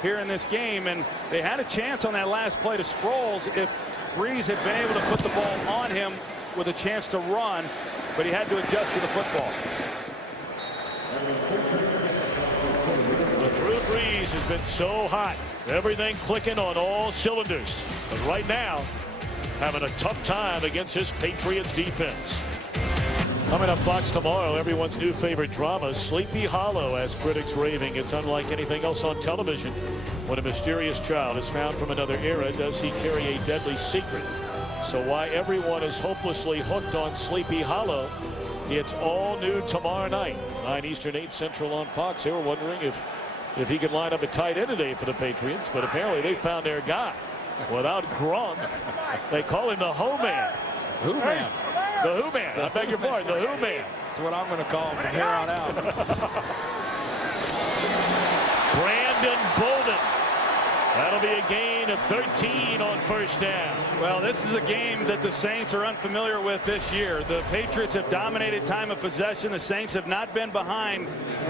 here in this game, and they had a chance on that last play to Sproles if Breeze had been able to put the ball on him with a chance to run, but he had to adjust to the football. Drew Brees has been so hot. Everything clicking on all cylinders. But right now, having a tough time against his Patriots defense. Coming up Fox tomorrow, everyone's new favorite drama, Sleepy Hollow, as critics raving. It's unlike anything else on television. When a mysterious child is found from another era, does he carry a deadly secret? So why everyone is hopelessly hooked on Sleepy Hollow, it's all new tomorrow night, 9 Eastern, 8 Central on Fox. They were wondering if he could line up a tight end today for the Patriots, but apparently they found their guy. Without Gronk, they call him the Who Man. Who Man? The Who Man. I beg your pardon, the Who Man. That's what I'm going to call him from here on out. Brandon Bolden. That'll be a gain of 13 on first down. Well, this is a game that the Saints are unfamiliar with this year. The Patriots have dominated time of possession. The Saints have not been behind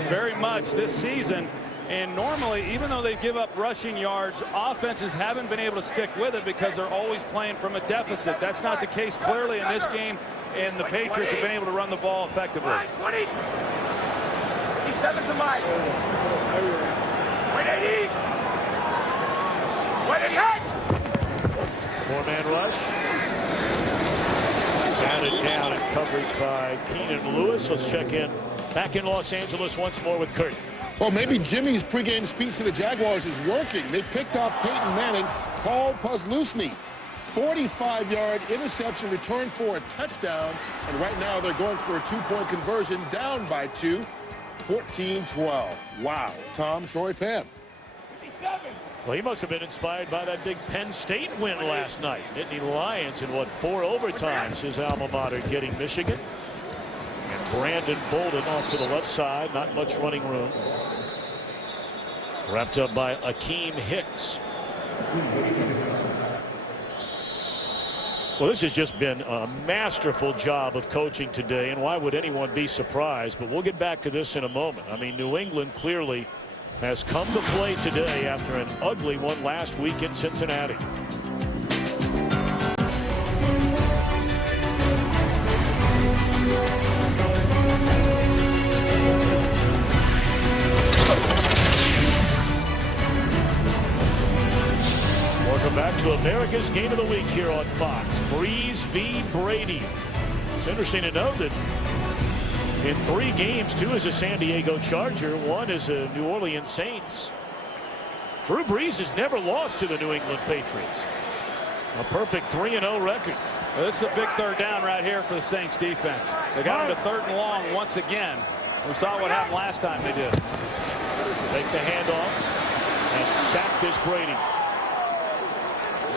very much this season. And normally, even though they give up rushing yards, offenses haven't been able to stick with it because they're always playing from a deficit. That's not the case clearly in this game, and the Patriots have been able to run the ball effectively. 20. 57 to Mike. 180. 188. Four-man rush. Batted down in coverage by Keenan Lewis. Let's check in back in Los Angeles once more with Kurt. Well, maybe Jimmy's pregame speech to the Jaguars is working. They picked off Peyton Manning. Paul Posluszny, 45-yard interception return for a touchdown. And right now they're going for a two-point conversion, down by 2, 14-12. Wow. Tom, Troy, Pam. 57. Well, he must have been inspired by that big Penn State win last night. Nittany Lions in, 4 overtimes, his alma mater getting Michigan. And Brandon Bolden off to the left side, not much running room. Wrapped up by Akeem Hicks. Well, this has just been a masterful job of coaching today, and why would anyone be surprised? But we'll get back to this in a moment. I mean, New England clearly has come to play today after an ugly one last week in Cincinnati. Welcome back to America's Game of the Week here on Fox. Breeze v. Brady. It's interesting to note that in 3 games, 2 as a San Diego Charger, 1 as a New Orleans Saints. Drew Brees has never lost to the New England Patriots. A perfect 3-0 record. Well, this is a big third down right here for the Saints defense. They got him to 3rd and long once again. We saw what happened last time they did. Take the handoff and sacked is Brady.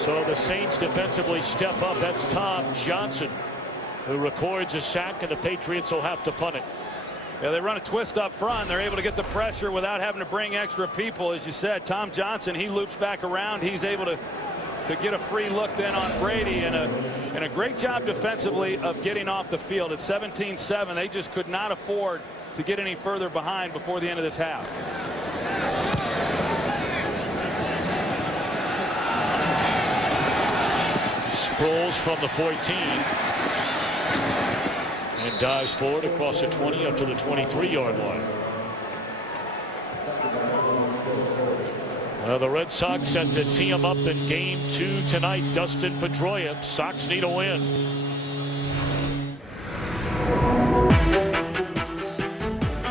So the Saints defensively step up. That's Tom Johnson who records a sack, and the Patriots will have to punt it. Yeah, they run a twist up front. They're able to get the pressure without having to bring extra people. As you said, Tom Johnson, he loops back around. He's able to get a free look then on Brady, and a great job defensively of getting off the field. At 17-7, they just could not afford to get any further behind before the end of this half. Sproles from the 14 and dives forward across the 20 up to the 23-yard line. Well, the Red Sox set to tee them up in game 2 tonight. Dustin Pedroia. Sox need a win.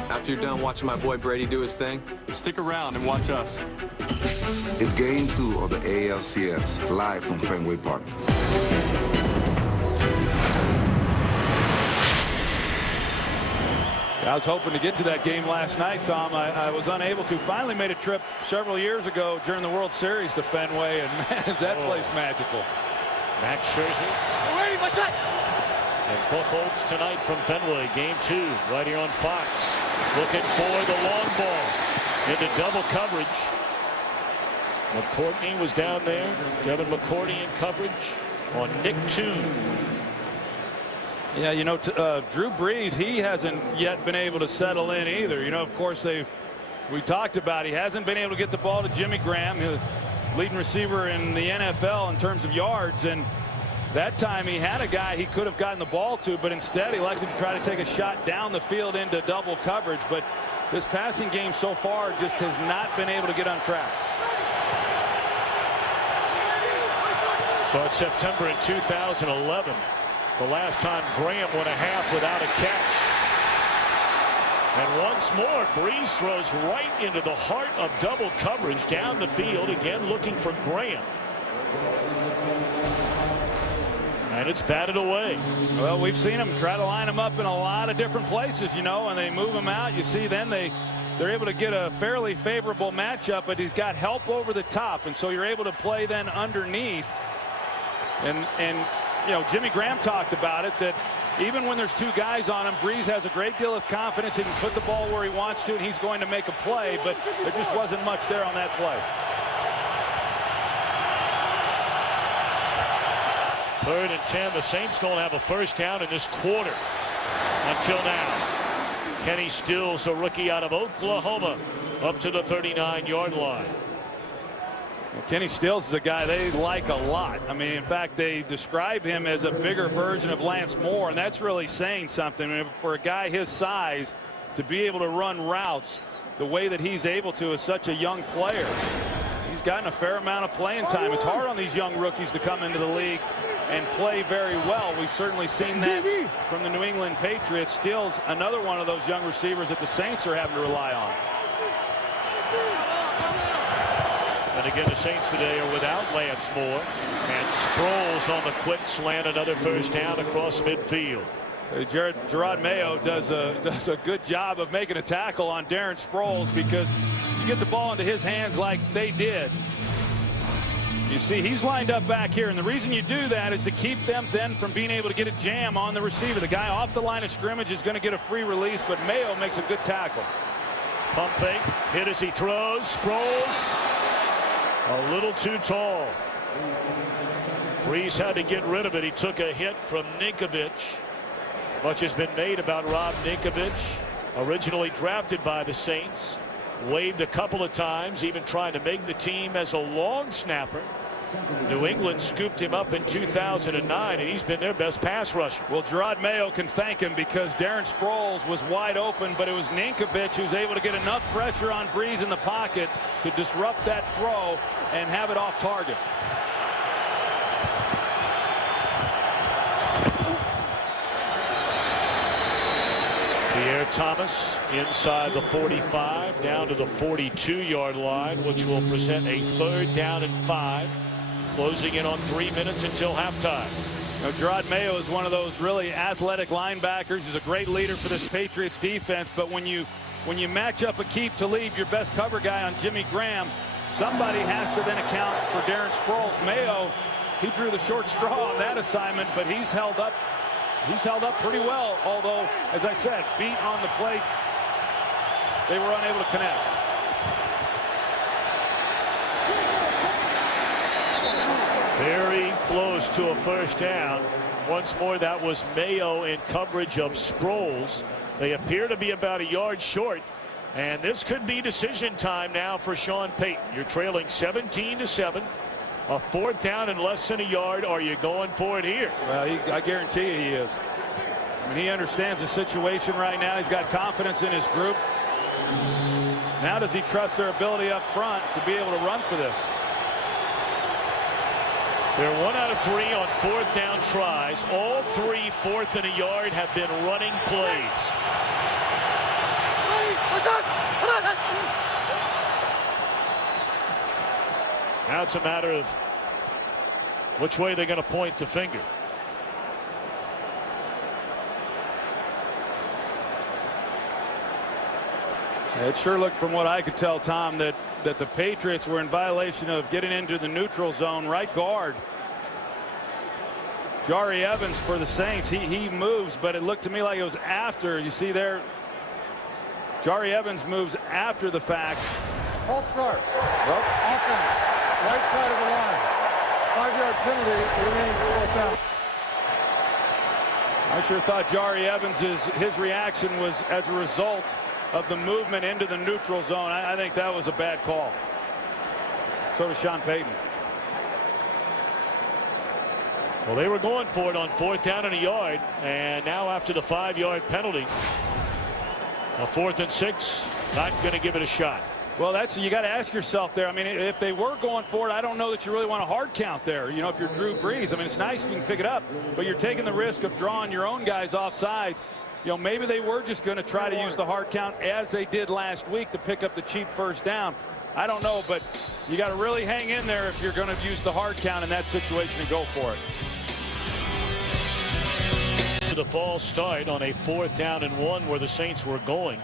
After you're done watching my boy Brady do his thing, stick around and watch us. It's game 2 of the ALCS, live from Fenway Park. I was hoping to get to that game last night, Tom. I was unable to. Finally made a trip several years ago during the World Series to Fenway, and man, is that place magical. Max Scherzer. Ready, my shot. And Buchholz tonight from Fenway, game 2, right here on Fox. Looking for the long ball into double coverage. McCourtney was down there. Devin McCourtney in coverage on Nick Toon. Yeah, you know, Drew Brees, he hasn't yet been able to settle in either. You know, of course, we talked about he hasn't been able to get the ball to Jimmy Graham, the leading receiver in the NFL in terms of yards. And that time he had a guy he could have gotten the ball to, but instead he elected to try to take a shot down the field into double coverage. But this passing game so far just has not been able to get on track. So it's September in 2011. The last time Graham went a half without a catch. And once more, Brees throws right into the heart of double coverage down the field, again looking for Graham. And it's batted away. Well, we've seen them try to line him up in a lot of different places, you know, and they move him out. You see, then they're able to get a fairly favorable matchup, but he's got help over the top, and so you're able to play then underneath. And you know, Jimmy Graham talked about it, that even when there's two guys on him, Brees has a great deal of confidence. He can put the ball where he wants to, and he's going to make a play, but there just wasn't much there on that play. 3rd and 10. The Saints don't have a first down in this quarter until now. Kenny Stills, a rookie out of Oklahoma, up to the 39-yard line. Well, Kenny Stills is a guy they like a lot. I mean, in fact, they describe him as a bigger version of Lance Moore, and that's really saying something. I mean, for a guy his size to be able to run routes the way that he's able to as such a young player, he's gotten a fair amount of playing time. It's hard on these young rookies to come into the league and play very well. We've certainly seen that from the New England Patriots. Stills, another one of those young receivers that the Saints are having to rely on. And again, the Saints today are without Lance Moore. And Sproles on the quick slant, another first down across midfield. Gerard Mayo does a good job of making a tackle on Darren Sproles, because you get the ball into his hands like they did. You see, he's lined up back here, and the reason you do that is to keep them then from being able to get a jam on the receiver. The guy off the line of scrimmage is going to get a free release, but Mayo makes a good tackle. Pump fake, hit as he throws. Sproles a little too tall. Brees had to get rid of it. He took a hit from Ninkovich. Much has been made about Rob Ninkovich, originally drafted by the Saints, waived a couple of times, even trying to make the team as a long snapper. New England scooped him up in 2009, and he's been their best pass rusher. Well, Gerard Mayo can thank him, because Darren Sproles was wide open, but it was Ninkovich who's able to get enough pressure on Brees in the pocket to disrupt that throw and have it off target. Pierre Thomas inside the 45 down to the 42-yard line, which will present a 3rd down and 5, closing in on 3 minutes until halftime. Now, Gerard Mayo is one of those really athletic linebackers. He's a great leader for this Patriots defense, but when you match up Aqib Talib, your best cover guy, on Jimmy Graham, somebody has to then account for Darren Sproles. Mayo, he drew the short straw on that assignment, but he's held up pretty well, although, as I said, beat on the plate, they were unable to connect. Very close to a first down. Once more, that was Mayo in coverage of Sproles. They appear to be about a yard short, and this could be decision time now for Sean Payton. You're trailing 17-7. A 4th down and less than a yard. Are you going for it here? Well, I guarantee you he is. I mean, he understands the situation right now. He's got confidence in his group. Now does he trust their ability up front to be able to run for this? They're 1 out of 3 on 4th down tries. All 3 4th and a yard have been running plays. Now it's a matter of which way they're going to point the finger. It sure looked, from what I could tell, Tom, that the Patriots were in violation of getting into the neutral zone. Right guard Jari Evans for the Saints, he moves, but it looked to me like it was after. You see there, Jari Evans moves after the fact. False start. Offense. Right side of the line. 5-yard penalty, remains 4th down. I sure thought Jahri Evans, his reaction was as a result of the movement into the neutral zone. I think that was a bad call. So does Sean Payton. Well, they were going for it on 4th down and a yard, and now after the 5-yard penalty, a 4th and 6, not going to give it a shot. Well, you got to ask yourself there. I mean, if they were going for it, I don't know that you really want a hard count there. You know, if you're Drew Brees, I mean, it's nice if you can pick it up, but you're taking the risk of drawing your own guys off sides. You know, maybe they were just going to try to use the hard count as they did last week to pick up the cheap first down. I don't know, but you got to really hang in there if you're going to use the hard count in that situation and go for it. The false start on a 4th down and 1 where the Saints were going.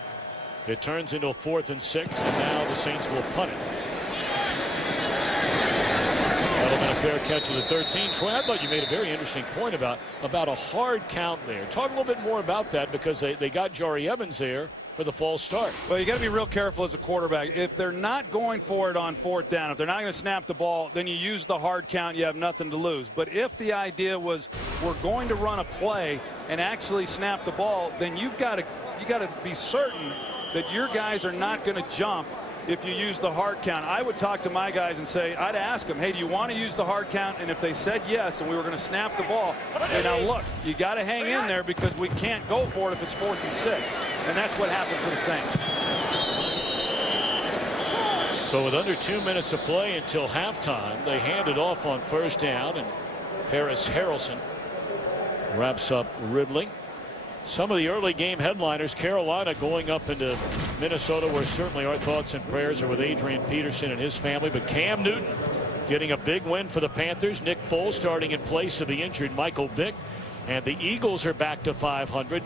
It turns into a 4th and 6, and now the Saints will punt it. That'll be a fair catch of the 13. Troy, I thought you made a very interesting point about a hard count there. Talk a little bit more about that, because they got Jahri Evans there for the false start. Well, you got to be real careful as a quarterback. If they're not going for it on 4th down, if they're not going to snap the ball, then you use the hard count. You have nothing to lose. But if the idea was we're going to run a play and actually snap the ball, then you got to be certain that your guys are not going to jump if you use the hard count. I would talk to my guys and say, I'd ask them, hey, do you want to use the hard count? And if they said yes and we were going to snap the ball, hey, now look, you got to hang in there because we can't go for it if it's 4th and 6. And that's what happened for the Saints. So with under 2 minutes to play until halftime, they hand it off on 1st down, and Paris Harrelson wraps up Ridley. Some of the early game headliners: Carolina going up into Minnesota, where certainly our thoughts and prayers are with Adrian Peterson and his family. But Cam Newton getting a big win for the Panthers. Nick Foles starting in place of the injured Michael Vick. And the Eagles are back to 500.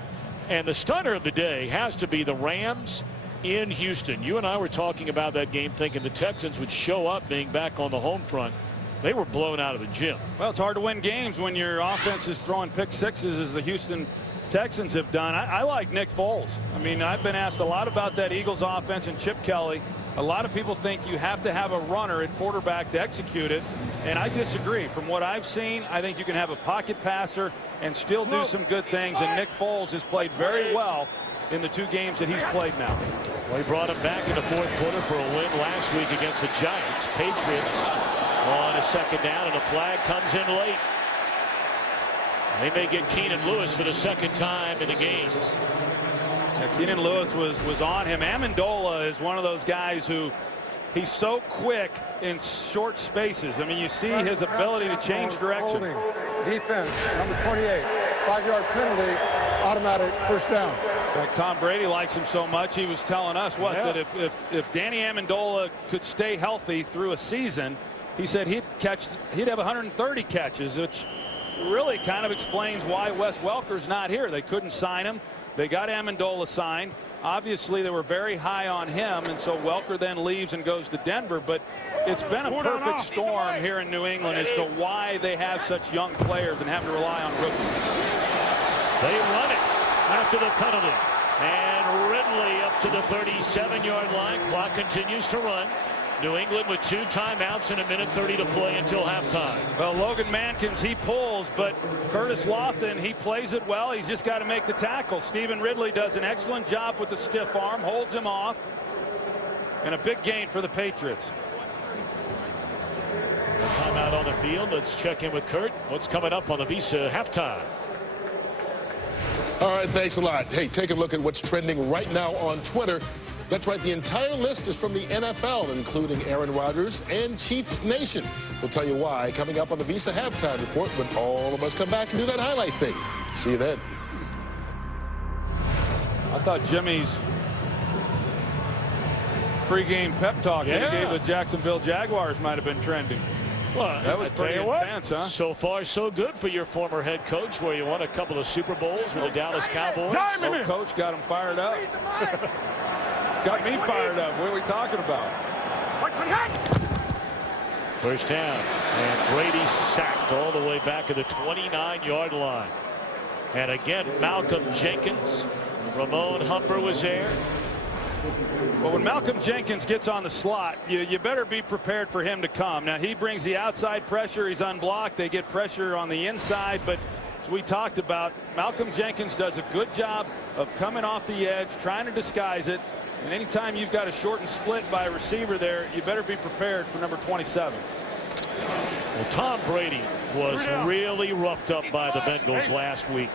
And the stunner of the day has to be the Rams in Houston. You and I were talking about that game, thinking the Texans would show up being back on the home front. They were blown out of the gym. Well, it's hard to win games when your offense is throwing pick sixes, as the Houston Texans have done. I like Nick Foles. I mean, I've been asked a lot about that Eagles offense and Chip Kelly. A lot of people think you have to have a runner at quarterback to execute it, and I disagree. From what I've seen, I think you can have a pocket passer and still do some good things, and Nick Foles has played very well in the 2 games that he's played now. Well, he brought him back in the 4th quarter for a win last week against the Giants. Patriots on a 2nd down, and a flag comes in late. They may get Keenan Lewis for the 2nd time in the game. Yeah, Keenan Lewis was on him. Amendola is one of those guys who he's so quick in short spaces. I mean, you see his ability to change direction. Holding. Defense, number 28. 5-yard penalty, automatic 1st down. In fact, Tom Brady likes him so much, he was telling us that if Danny Amendola could stay healthy through a season, he said he'd have 130 catches, which really kind of explains why Wes Welker's not here. They couldn't sign him. They got Amendola signed. Obviously, they were very high on him, and so Welker then leaves and goes to Denver. But it's been a perfect storm here in New England as to why they have such young players and have to rely on rookies. They run it after the penalty. And Ridley up to the 37-yard line. Clock continues to run. New England with 2 timeouts and 1:30 to play until halftime. Well, Logan Mankins, he pulls, but Curtis Lofton, he plays it well. He's just got to make the tackle. Stephen Ridley does an excellent job with the stiff arm, holds him off, and a big gain for the Patriots. Timeout on the field. Let's check in with Kurt. What's coming up on the Visa halftime? All right, thanks a lot. Hey, take a look at what's trending right now on Twitter. That's right, the entire list is from the NFL, including Aaron Rodgers and Chiefs Nation. We'll tell you why coming up on the Visa Halftime Report when all of us come back and do that highlight thing. See you then. I thought Jimmy's pregame pep talk that he gave the Jacksonville Jaguars might have been trending. Well, that was pretty intense, huh? So far, so good for your former head coach, where you won a couple of Super Bowls with the Dallas Cowboys. No, coach got him fired up. Got me fired up. What are we talking about? 1st down, and Brady sacked all the way back at the 29-yard line. And again, Malcolm Jenkins, Ramon Humber was there. Well, when Malcolm Jenkins gets on the slot, you better be prepared for him to come. Now, he brings the outside pressure. He's unblocked. They get pressure on the inside, but as we talked about, Malcolm Jenkins does a good job of coming off the edge, trying to disguise it. And anytime you've got a short and split by a receiver there, you better be prepared for number 27. Well, Tom Brady was really roughed up by the Bengals last week.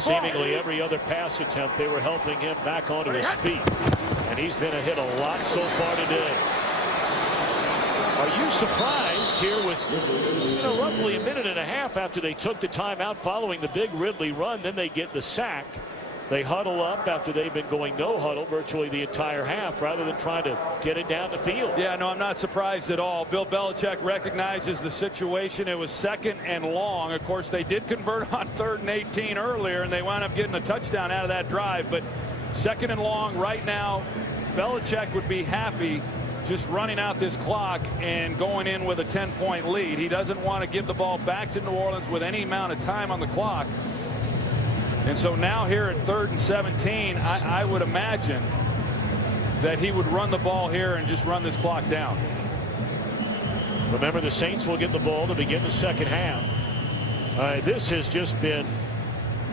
Seemingly every other pass attempt, they were helping him back onto his feet. And he's been a hit a lot so far today. Are you surprised here with roughly a minute and a half after they took the timeout following the big Ridley run? Then they get the sack. They huddle up after they've been going no huddle virtually the entire half rather than trying to get it down the field. Yeah, no, I'm not surprised at all. Bill Belichick recognizes the situation. It was 2nd and long. Of course, they did convert on 3rd and 18 earlier, and they wound up getting a touchdown out of that drive. But 2nd and long right now, Belichick would be happy just running out this clock and going in with a 10-point lead. He doesn't want to give the ball back to New Orleans with any amount of time on the clock. And so now here at 3rd and 17, I would imagine that he would run the ball here and just run this clock down. Remember, the Saints will get the ball to begin the second half. This has just been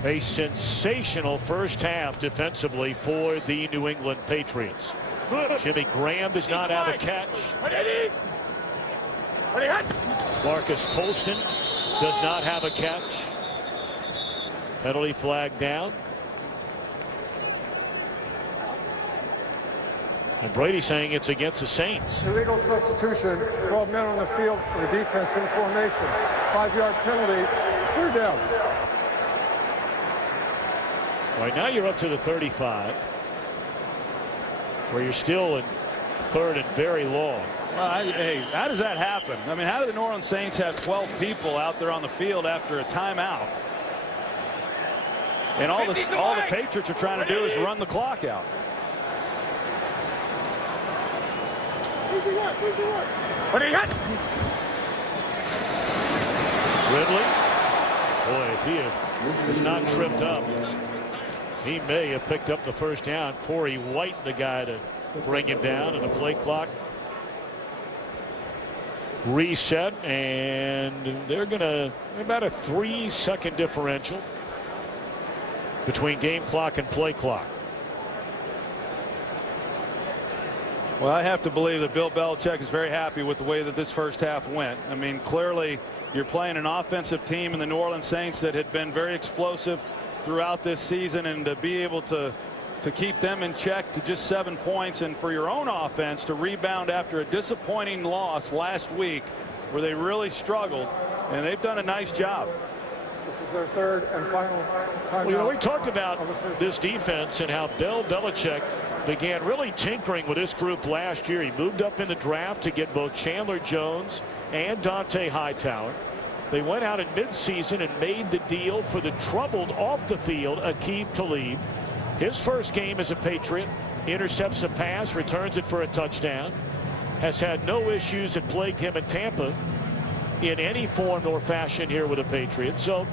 a sensational first half defensively for the New England Patriots. Jimmy Graham does not have a catch. Marcus Colston does not have a catch. Penalty flag down. And Brady saying it's against the Saints. Illegal substitution, 12 men on the field for the defense in formation. 5-yard penalty, third down. All right, now you're up to the 35, where you're still in 3rd and very long. Well, hey, how does that happen? I mean, how do the New Orleans Saints have 12 people out there on the field after a timeout? And all the Patriots are trying to do is run the clock out. Ridley, boy, if he is not tripped up, he may have picked up the first down. Corey White, the guy to bring him down, and the play clock reset, and they're about a 3-second differential between game clock and play clock. Well, I have to believe that Bill Belichick is very happy with the way that this first half went. I mean, clearly you're playing an offensive team in the New Orleans Saints that had been very explosive throughout this season, and to be able to keep them in check to just 7 points, and for your own offense to rebound after a disappointing loss last week where they really struggled, and they've done a nice job. This is their 3rd and final timeout. Well, we talked about this defense and how Bill Belichick began really tinkering with this group last year. He moved up in the draft to get both Chandler Jones and Dante Hightower. They went out in midseason and made the deal for the troubled off the field Aqib Talib. His first game as a Patriot, intercepts a pass, returns it for a touchdown. Has had no issues that plagued him in Tampa in any form or fashion here with the Patriots. So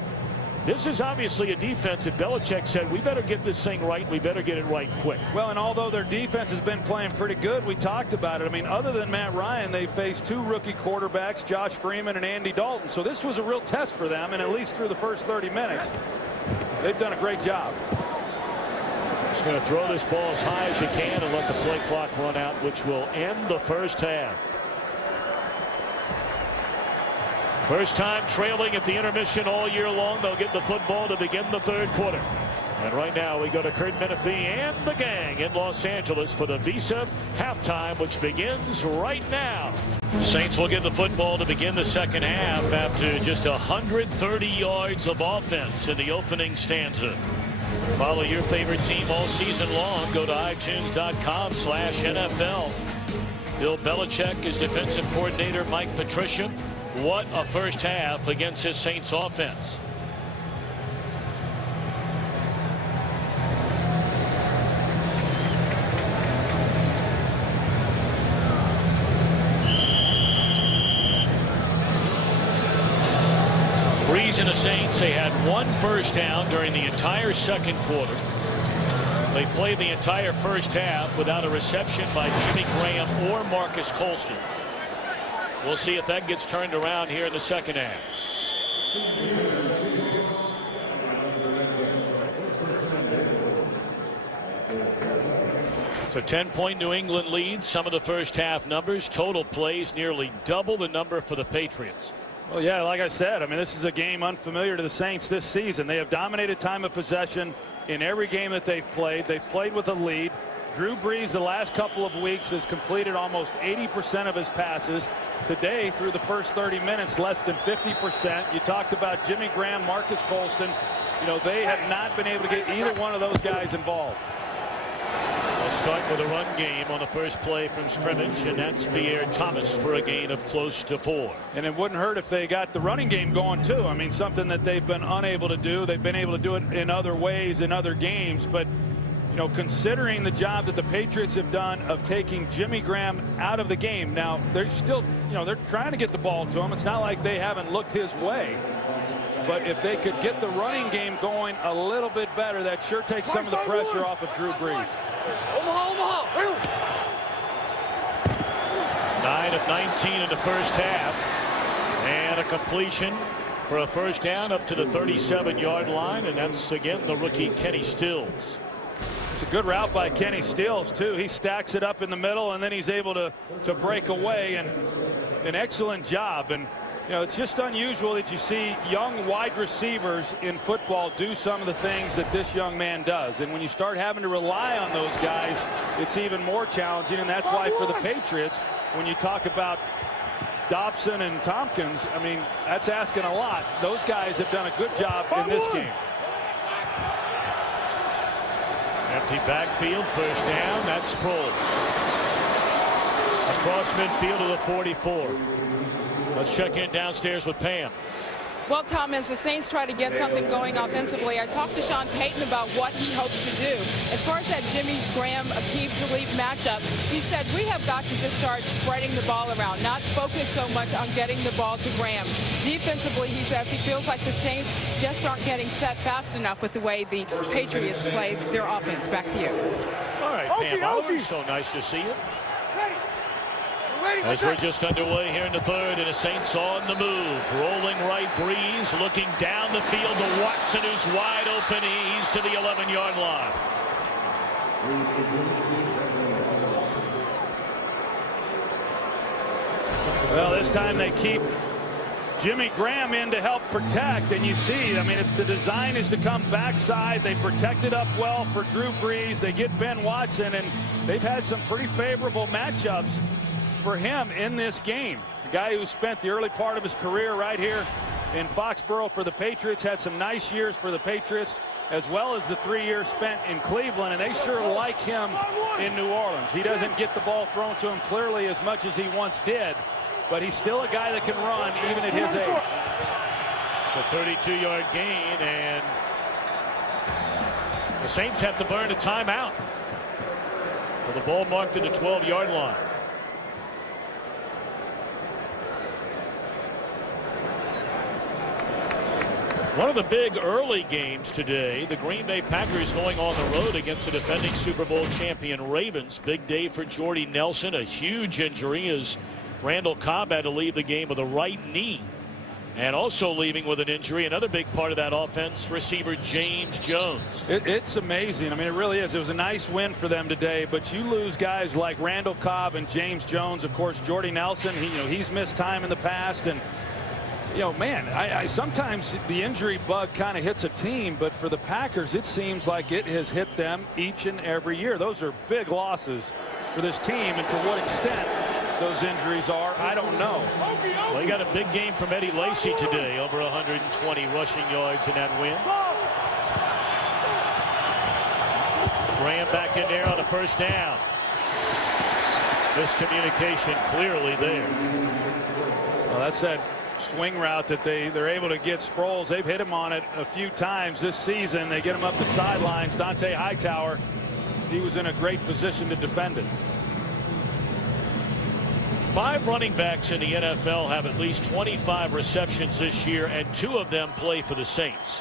this is obviously a defense that Belichick said, we better get this thing right. We better get it right quick. Well, and although their defense has been playing pretty good, we talked about it. I mean, other than Matt Ryan, they faced 2 rookie quarterbacks, Josh Freeman and Andy Dalton. So this was a real test for them, and at least through the first 30 minutes, they've done a great job. Just going to throw this ball as high as you can and let the play clock run out, which will end the first half. First time trailing at the intermission all year long. They'll get the football to begin the 3rd quarter. And right now we go to Kurt Menefee and the gang in Los Angeles for the Visa halftime, which begins right now. Saints will get the football to begin the second half after just 130 yards of offense in the opening stanza. Follow your favorite team all season long. Go to iTunes.com/NFL. Bill Belichick, his defensive coordinator Mike Patricia. What a first half against his Saints offense. Breeze and the Saints, they had 1 first down during the entire second quarter. They played the entire first half without a reception by Jimmy Graham or Marcus Colston. We'll see if that gets turned around here in the second half. So 10-point New England lead. Some of the first half numbers. Total plays nearly double the number for the Patriots. Well, yeah, like I said, I mean, this is a game unfamiliar to the Saints this season. They have dominated time of possession in every game that they've played. They've played with a lead. Drew Brees the last couple of weeks has completed almost 80% of his passes. Today, through the first 30 minutes, less than 50%. You talked about Jimmy Graham, Marcus Colston. You know, they have not been able to get either one of those guys involved. They'll start with a run game on the first play from scrimmage, and that's Pierre Thomas for a gain of close to 4. And it wouldn't hurt if they got the running game going too. I mean, something that they've been unable to do. They've been able to do it in other ways in other games, but you know, considering the job that the Patriots have done of taking Jimmy Graham out of the game, now they're still, you know, they're trying to get the ball to him. It's not like they haven't looked his way. But if they could get the running game going a little bit better, that sure takes some of the pressure off of Drew Brees. 9 of 19 in the first half. And a completion for a first down up to the 37-yard line. And that's, again, the rookie Kenny Stills. It's a good route by Kenny Stills, too. He stacks it up in the middle, and then he's able to break away. And an excellent job. And you know, it's just unusual that you see young wide receivers in football do some of the things that this young man does. And when you start having to rely on those guys, it's even more challenging. And that's why for the Patriots, when you talk about Dobson and Tompkins, I mean, that's asking a lot. Those guys have done a good job in this game. Empty backfield, first down. That's Sproles. Across midfield to the 44. Let's check in downstairs with Pam. Well, Tom, as the Saints try to get something going offensively, I talked to Sean Payton about what he hopes to do. As far as that Jimmy Graham-Aqib Talib matchup, he said we have got to just start spreading the ball around, not focus so much on getting the ball to Graham. Defensively, he says he feels like the Saints just aren't getting set fast enough with the way the Patriots play their offense. Back to you. All right, Pam Oliver, so nice to see you. As we're just underway here in the third, and the Saints on the move. Rolling right, Brees looking down the field to Watson, who's wide open. He's to the 11-yard line. Well, this time they keep Jimmy Graham in to help protect, and you see, I mean, if the design is to come backside, they protect it up well for Drew Brees. They get Ben Watson, and they've had some pretty favorable matchups for him in this game. A guy who spent the early part of his career right here in Foxborough for the Patriots, had some nice years for the Patriots, as well as the 3 years spent in Cleveland, and they sure like him in New Orleans. He doesn't get the ball thrown to him clearly as much as he once did, but he's still a guy that can run even at his age. It's a 32-yard gain, and the Saints have to burn a timeout. So the ball marked at the 12-yard line. One of the big early games today, the Green Bay Packers going on the road against the defending Super Bowl champion Ravens. Big day for Jordy Nelson. A huge injury as Randall Cobb had to leave the game with a right knee. And also leaving with an injury, another big part of that offense, receiver James Jones. It's amazing. I mean, it really is. It was a nice win for them today, but you lose guys like Randall Cobb and James Jones. Of course, Jordy Nelson, he's missed time in the past, and man, I sometimes the injury bug kind of hits a team, but for the Packers, it seems like it has hit them each and every year. Those are big losses for this team, and to what extent those injuries are, I don't know. Well, he got a big game from Eddie Lacy today, over 120 rushing yards in that win. Graham back in there on a first down. Miscommunication clearly there. Well, that's that swing route that they're able to get Sproles. They've hit him on it a few times this season. They get him up the sidelines. Dante Hightower, he was in a great position to defend it. 5 running backs in the NFL have at least 25 receptions this year, and 2 of them play for the Saints.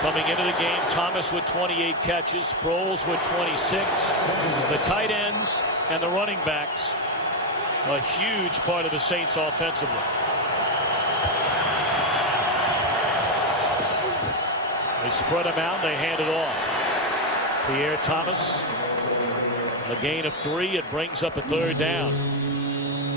Coming into the game, Thomas with 28 catches, Sproles with 26. The tight ends and the running backs, a huge part of the Saints offensively. They spread them out, they hand it off. Pierre Thomas A gain of 3. It brings up a 3rd down.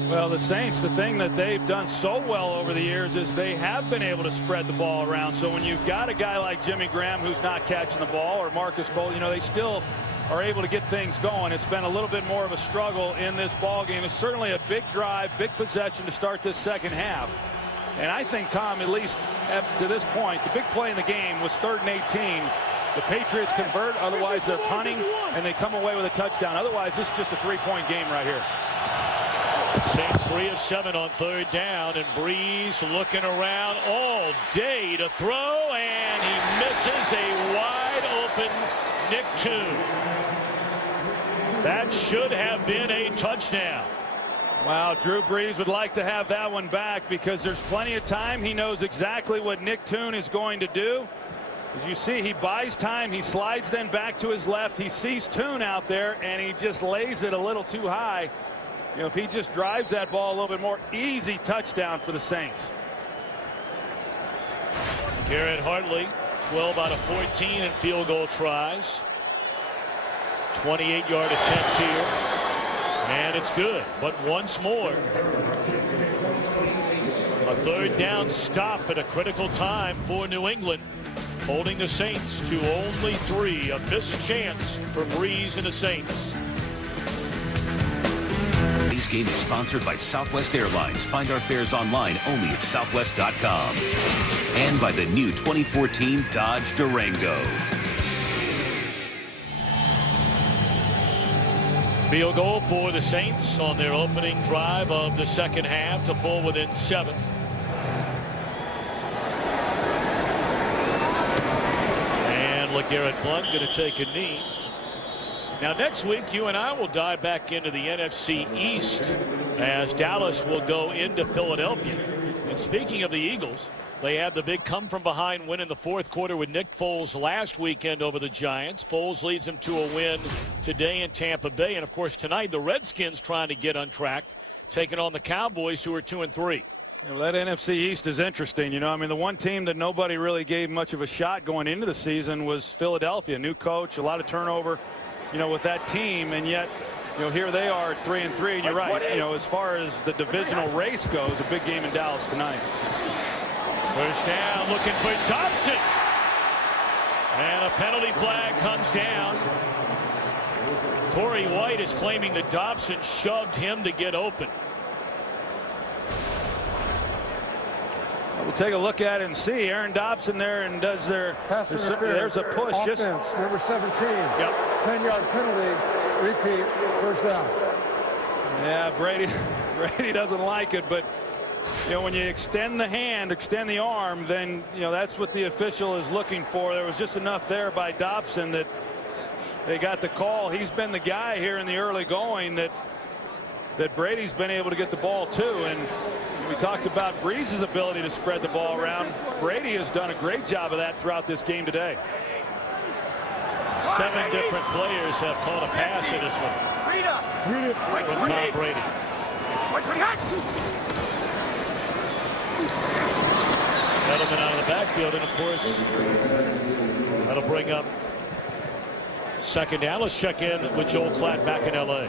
Well, the Saints, the thing that they've done so well over the years is they have been able to spread the ball around. So when you've got a guy like Jimmy Graham who's not catching the ball, or Marcus Cole, you know, they still are able to get things going. It's been a little bit more of a struggle in this ball game. It's certainly a big drive, big possession to start this second half. And I think, Tom, at least up to this point, the big play in the game was 3rd and 18. The Patriots convert, otherwise they're punting, and they come away with a touchdown. Otherwise, this is just a 3-point game right here. Saints 3 of 7 on 3rd down, and Breeze looking around all day to throw, and he misses a wide open Nick Toon. That should have been a touchdown. Wow, Drew Brees would like to have that one back because there's plenty of time. He knows exactly what Nick Toon is going to do. As you see, he buys time. He slides then back to his left. He sees Toon out there, and he just lays it a little too high. You know, if he just drives that ball a little bit more, easy touchdown for the Saints. Garrett Hartley, 12 out of 14 in field goal tries. 28-yard attempt here. And it's good. But once more, a 3rd down stop at a critical time for New England, holding the Saints to only 3. A missed chance for Breeze and the Saints. Today's game is sponsored by Southwest Airlines. Find our fares online only at southwest.com. And by the new 2014 Dodge Durango. Field goal for the Saints on their opening drive of the second half to pull within 7. And LeGarrette Blount going to take a knee. Now next week you and I will dive back into the NFC East as Dallas will go into Philadelphia. And speaking of the Eagles, they had the big come from behind win in the 4th quarter with Nick Foles last weekend over the Giants. Foles leads them to a win today in Tampa Bay. And of course tonight the Redskins trying to get on track, taking on the Cowboys, who are 2-3. Well, that NFC East is interesting. You know, I mean, the one team that nobody really gave much of a shot going into the season was Philadelphia. New coach, a lot of turnover, you know, with that team, and yet, you know, here they are 3-3, and you're right. You know, as far as the divisional race goes, a big game in Dallas tonight. First down, looking for Dobson. And a penalty flag comes down. Torrey White is claiming that Dobson shoved him to get open. We'll take a look at it and see. Aaron Dobson there and does their pass interference. There's a push. Offense, number 17. Yep. 10-yard penalty. Repeat. First down. Yeah, Brady doesn't like it, but you know, when you extend the hand, extend the arm, then you know that's what the official is looking for. There was just enough there by Dobson that they got the call. He's been the guy here in the early going that Brady's been able to get the ball to, and we talked about Breeze's ability to spread the ball around. Brady has done a great job of that throughout this game today. 7 different players have caught a pass in this one. From Tom Brady. Edelman out of the backfield, and of course that'll bring up second down. Let's check in with Joel Klatt back in LA.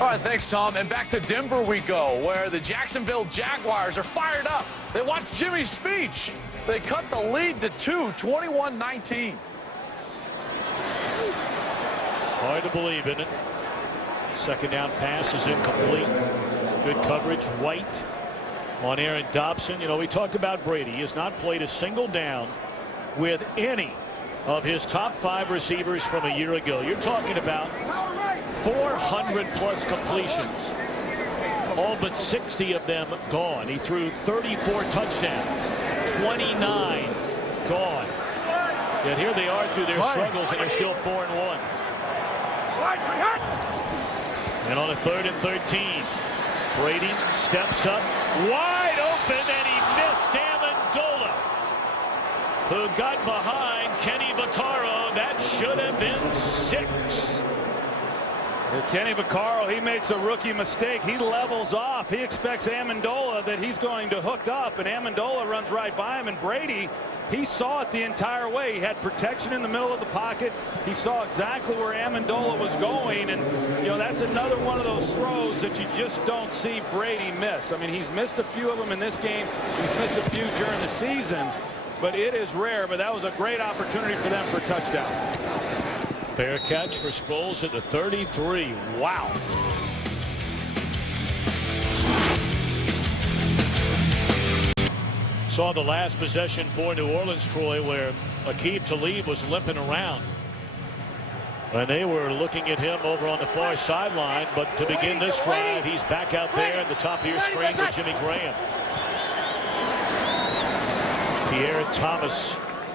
All right, thanks, Tom. And back to Denver we go, where the Jacksonville Jaguars are fired up. They watched Jimmy's speech. They cut the lead to 2, 21-19. Hard to believe, isn't it? Second down pass is incomplete. Good coverage. White on Aaron Dobson. You know, we talked about Brady. He has not played a single down with any of his top 5 receivers from a year ago. You're talking about 400+ completions. All but 60 of them gone. He threw 34 touchdowns. 29 gone. Yet here they are through their struggles, and they're still 4-1. And on a 3rd and 13, Brady steps up wide open, and he missed Amendola, who got behind Kenny Vaccaro. That should have been 6. Kenny Vaccaro, he makes a rookie mistake. He levels off. He expects Amendola that he's going to hook up, and Amendola runs right by him. And Brady, he saw it the entire way. He had protection in the middle of the pocket. He saw exactly where Amendola was going, and that's another one of those throws that you just don't see Brady miss. I mean, he's missed a few of them in this game. He's missed a few during the season, but it is rare. But that was a great opportunity for them for a touchdown. Fair catch for Sproles at the 33. Wow. Saw the last possession for New Orleans, Troy, where Aqib Talib was limping around. And they were looking at him over on the far sideline. But to begin this drive, he's back out there at the top of your screen with Jimmy Graham. Pierre Thomas,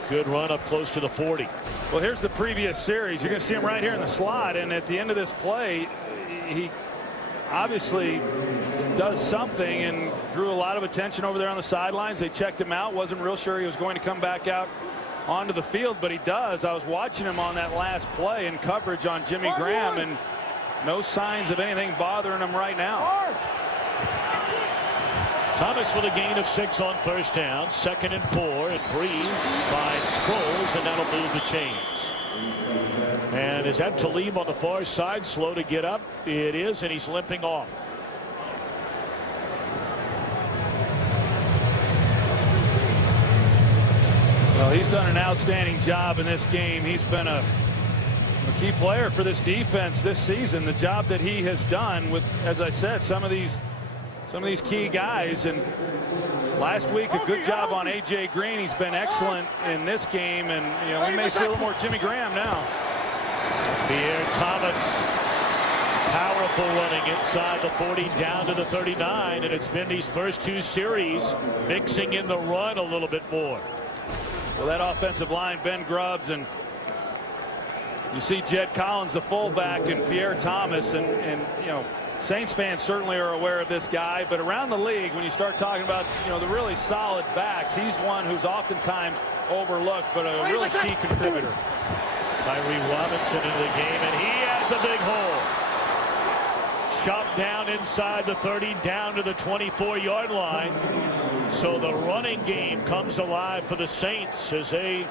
good run up close to the 40. Well, here's the previous series. You're going to see him right here in the slot, and at the end of this play, he obviously does something and drew a lot of attention over there on the sidelines. They checked him out. Wasn't real sure he was going to come back out onto the field, but he does. I was watching him on that last play in coverage on Jimmy Graham, and no signs of anything bothering him right now. Thomas with a gain of 6 on first down. 2nd and 4. And Breeze finds Sproles, and that'll move the chains. And is that Talib on the far side, slow to get up? It is, and he's limping off. Well, he's done an outstanding job in this game. He's been a key player for this defense this season. The job that he has done with, as I said, some of these key guys. And last week, a good job on A.J. Green. He's been excellent in this game, and we may see a little more Jimmy Graham now. Pierre Thomas, powerful running inside the 40 down to the 39, and it's been these first 2 series mixing in the run a little bit more. Well, that offensive line, Ben Grubbs, and you see Jed Collins, the fullback, and Pierre Thomas, and Saints fans certainly are aware of this guy, but around the league, when you start talking about the really solid backs, he's one who's oftentimes overlooked, but a really key contributor. Tyree Robinson into the game, and he has a big hole. Shoved down inside the 30, down to the 24-yard line. So the running game comes alive for the Saints as they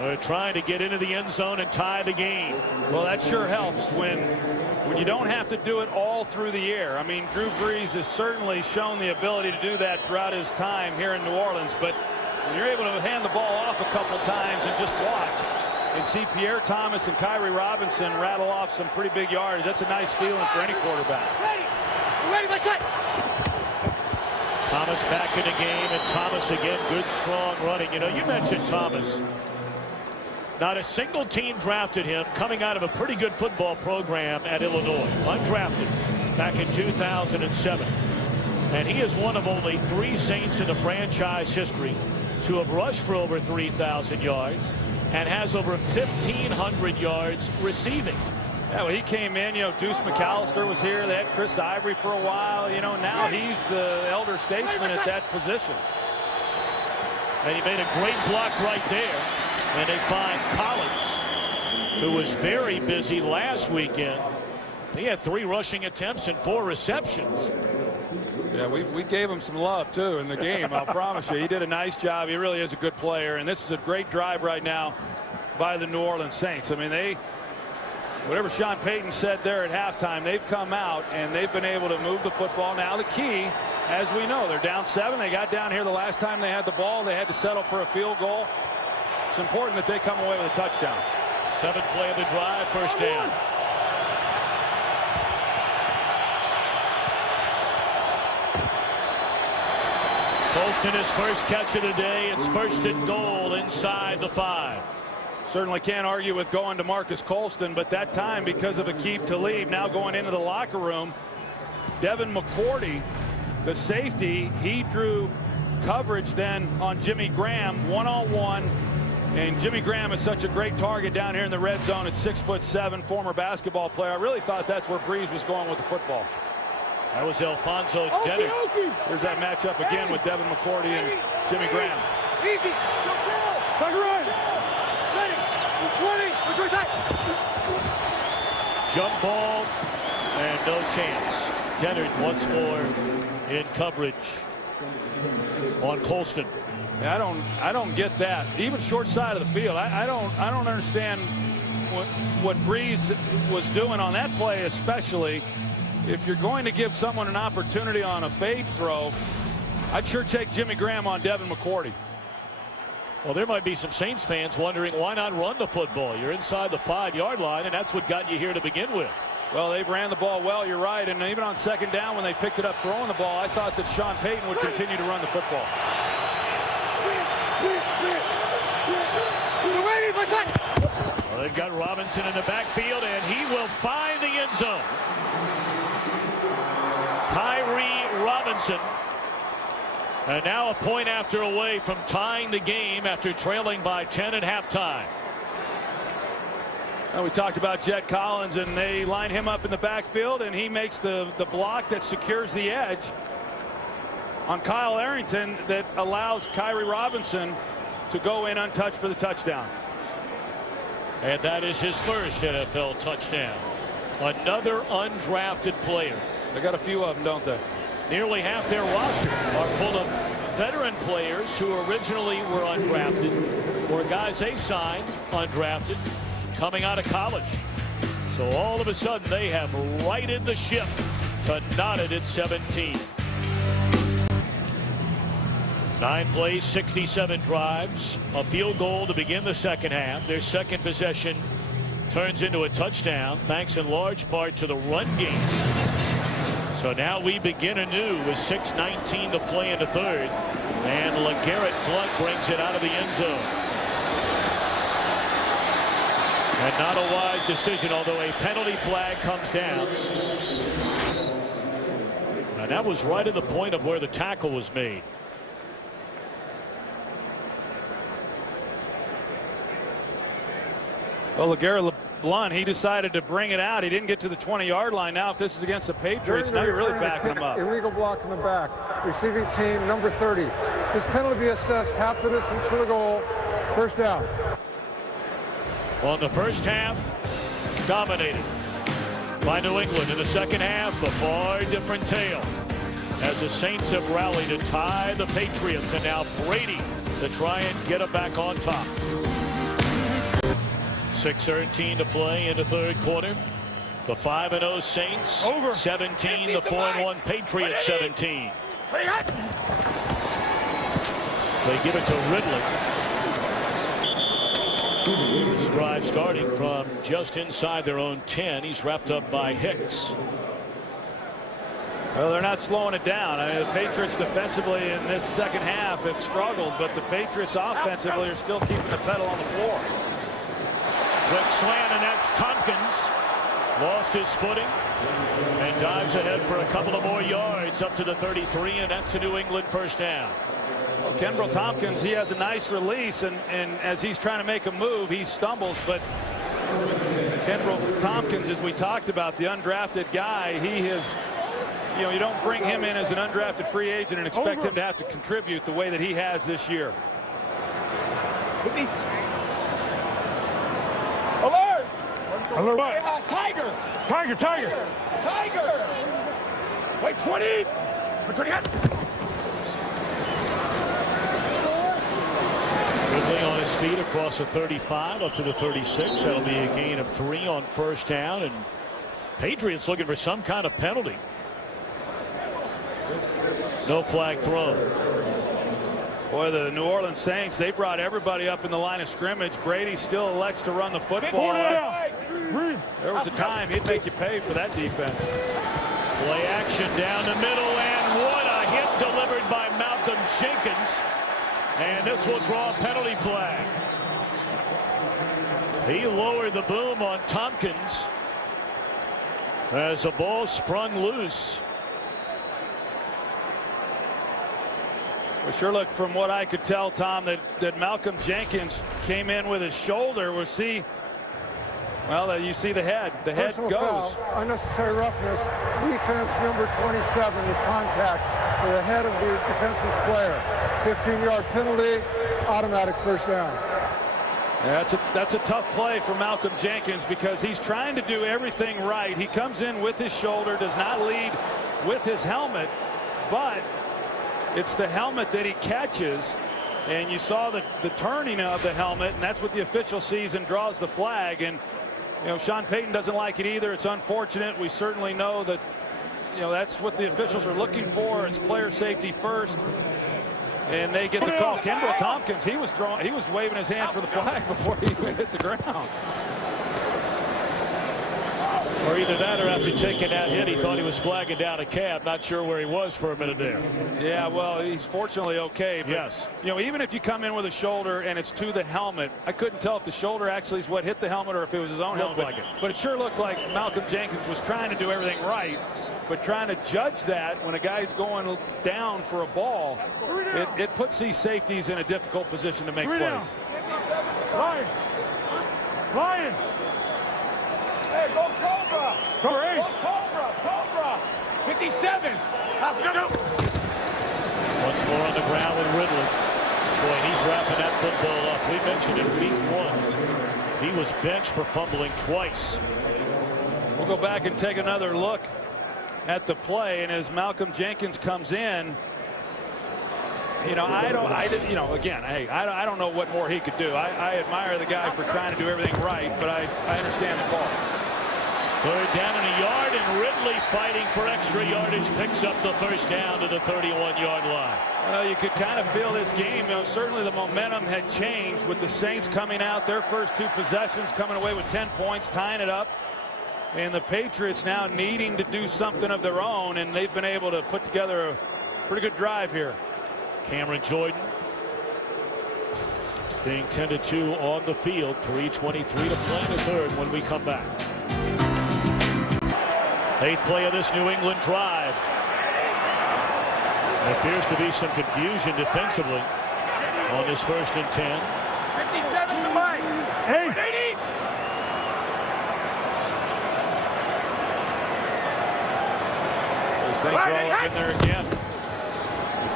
are trying to get into the end zone and tie the game. Well, that sure helps when you don't have to do it all through the air. I mean, Drew Brees has certainly shown the ability to do that throughout his time here in New Orleans, but when you're able to hand the ball off a couple times and just watch and see Pierre Thomas and Tyree Robinson rattle off some pretty big yards, that's a nice feeling for any quarterback. Ready, my shot. Thomas back in the game, and Thomas again, good strong running. You mentioned Thomas. Not a single team drafted him coming out of a pretty good football program at Illinois. Undrafted back in 2007. And he is one of only 3 Saints in the franchise history to have rushed for over 3,000 yards and has over 1,500 yards receiving. Yeah, well, he came in, Deuce McAllister was here. They had Chris Ivory for a while. Now he's the elder statesman at that position. And he made a great block right there. And they find Collins, who was very busy last weekend. He had 3 rushing attempts and 4 receptions. Yeah, we gave him some love, too, in the game. I'll promise you. He did a nice job. He really is a good player. And this is a great drive right now by the New Orleans Saints. I mean, whatever Sean Payton said there at halftime, they've come out and they've been able to move the football. Now the key, as we know, they're down 7. They got down here the last time they had the ball. They had to settle for a field goal. It's important that they come away with a touchdown. 7th play of the drive, first down. Colston, his first catch of the day. It's 1st and goal inside the 5. Certainly can't argue with going to Marcus Colston, but that time, because of Aqib Talib now going into the locker room, Devin McCourty, the safety, he drew coverage then on Jimmy Graham one-on-one. And Jimmy Graham is such a great target down here in the red zone at 6'7", former basketball player. I really thought that's where Brees was going with the football. That was Alfonso Dennett. There's that matchup again with Devin McCourty and Jimmy Graham. Easy. Back right. Ready. 20. Jump ball And no chance. Dennard once more in coverage on Colston. Yeah, I don't get that. Even short side of the field, I don't understand what Breeze was doing on that play, especially if you're going to give someone an opportunity on a fade throw. I'd sure take Jimmy Graham on Devin McCourty. Well, there might be some Saints fans wondering why not run the football. You're inside the 5-yard line, and that's what got you here to begin with. Well, they've ran the ball well, you're right, and even on second down when they picked it up throwing the ball, I thought that Sean Payton would continue to run the football. Well, they've got Robinson in the backfield, and he will find the end zone. Kyrie Robinson. And now a point after away from tying the game after trailing by 10 at halftime. We talked about Jet Collins, and they line him up in the backfield, and he makes the block that secures the edge on Kyle Arrington that allows Kyrie Robinson to go in untouched for the touchdown. And that is his first NFL touchdown. Another undrafted player. They got a few of them, don't they? Nearly half their roster are full of veteran players who originally were undrafted, or guys they signed undrafted coming out of college. So all of a sudden they have righted the ship to knotted at 17. 9 plays, 67 drives, a field goal to begin the second half. Their second possession turns into a touchdown thanks in large part to the run game. So now we begin anew with 6:19 to play in the third, and LeGarrette Blount brings it out of the end zone. And not a wise decision, although a penalty flag comes down. And that was right at the point of where the tackle was made. Well, LeGarrette Blount, he decided to bring it out. He didn't get to the 20-yard line. Now, if this is against the Patriots, now you're really backing him up. Illegal block in the back. Receiving team number 30. This penalty be assessed half the distance to the goal. First down. Well, in the first half, dominated by New England. In the second half, a far different tale as the Saints have rallied to tie the Patriots, and now Brady to try and get them back on top. 6:13 to play in the third quarter. The 5-0 Saints 17, the 4-1 Patriots 17. They give it to Ridley. This drive starting from just inside their own 10. He's wrapped up by Hicks. Well, they're not slowing it down. I mean, the Patriots defensively in this second half have struggled, but the Patriots offensively are still keeping the pedal on the floor. Quick slant, and that's Tompkins. Lost his footing and dives ahead for a couple of more yards up to the 33, and that's a New England first down. Well, Kenbrell Tompkins, he has a nice release, and as he's trying to make a move, he stumbles. But Kenbrell Tompkins, as we talked about, the undrafted guy, he has, you know, you don't bring him in as an undrafted free agent and expect him to have to contribute the way that he has this year. Alert! Alert what? Tiger! Tiger! Tiger! Wait, 20! 20! Ridley on his feet across the 35 up to the 36. That'll be a gain of 3 on first down, and Patriots looking for some kind of penalty. No flag thrown. Boy, the New Orleans Saints, they brought everybody up in the line of scrimmage. Brady still elects to run the football. There was a time he'd make you pay for that defense. Play action down the middle, and what a hit delivered by Malcolm Jenkins. And this will draw a penalty flag. He lowered the boom on Tompkins as the ball sprung loose. We sure look, from what I could tell, Tom, that Malcolm Jenkins came in with his shoulder. We'll see. Well, you see the head. The head Personal goes. Foul, unnecessary roughness. Defense number 27 with contact for the head of the defenseless player. 15-yard penalty. Automatic first down. That's a tough play for Malcolm Jenkins because he's trying to do everything right. He comes in with his shoulder, does not lead with his helmet, but it's the helmet that he catches, and you saw the turning of the helmet, and that's what the official sees and draws the flag. And Sean Payton doesn't like it either. It's unfortunate. We certainly know that that's what the officials are looking for. It's player safety first. And they get the call. Kendall Tompkins, he was waving his hand for the flag before he even hit the ground. Or either that, or after taking that hit, he thought he was flagging down a cab. Not sure where he was for a minute there. Yeah, well, he's fortunately okay. But, yes. Even if you come in with a shoulder and it's to the helmet, I couldn't tell if the shoulder actually is what hit the helmet or if it was his own helmet. Like it. But it sure looked like Malcolm Jenkins was trying to do everything right. But trying to judge that when a guy's going down for a ball, it puts these safeties in a difficult position to make plays. Ryan! Ryan! Hey, go Cobra! Go 8! Go Cobra! Cobra! 57! Once more on the ground with Ridley. Boy, he's wrapping that football up. We mentioned in week 1, he was benched for fumbling twice. We'll go back and take another look at the play, and as Malcolm Jenkins comes in, I don't know what more he could do. I admire the guy for trying to do everything right, but I understand the call. 3rd down and a yard, and Ridley fighting for extra yardage picks up the first down to the 31-yard line. Well, you could kind of feel this game. Certainly the momentum had changed with the Saints coming out, their first 2 possessions, coming away with 10 points, tying it up. And the Patriots now needing to do something of their own, and they've been able to put together a pretty good drive here. Cameron Jordan being tended to on the field. 3:23 to play in the 3rd when we come back. 8th play of this New England drive. There appears to be some confusion defensively on this 1st and 10. 57 to Mike. 8! Saints roll up in there again.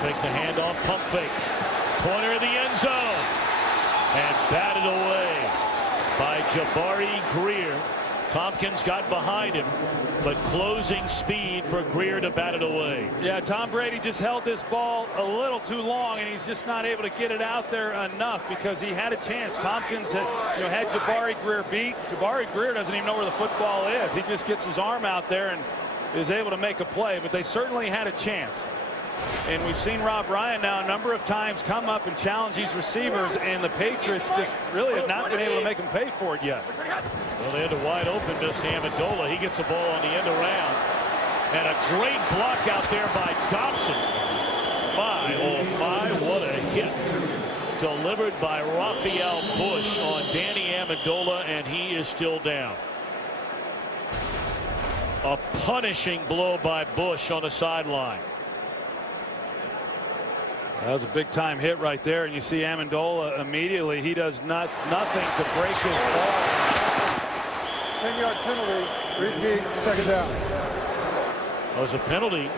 Take the handoff, pump fake. Corner of the end zone. And batted away by Jabari Greer. Tompkins got behind him, but closing speed for Greer to bat it away. Yeah, Tom Brady just held this ball a little too long, and he's just not able to get it out there enough because he had a chance. Tompkins had Jabari Greer beat. Jabari Greer doesn't even know where the football is. He just gets his arm out there and is able to make a play, but they certainly had a chance. And we've seen Rob Ryan now a number of times come up and challenge these receivers, and the Patriots just really have not been able to make them pay for it yet. Well, they had a wide open Mr. Amendola. He gets the ball on the end around. And a great block out there by Dobson. My, oh my, what a hit. Delivered by Raphael Bush on Danny Amendola, and he is still down. A punishing blow by Bush on the sideline. That was a big-time hit right there, and you see Amendola immediately. He does nothing to break his fall. 10-yard penalty. Repeat, 2nd down. That was a penalty.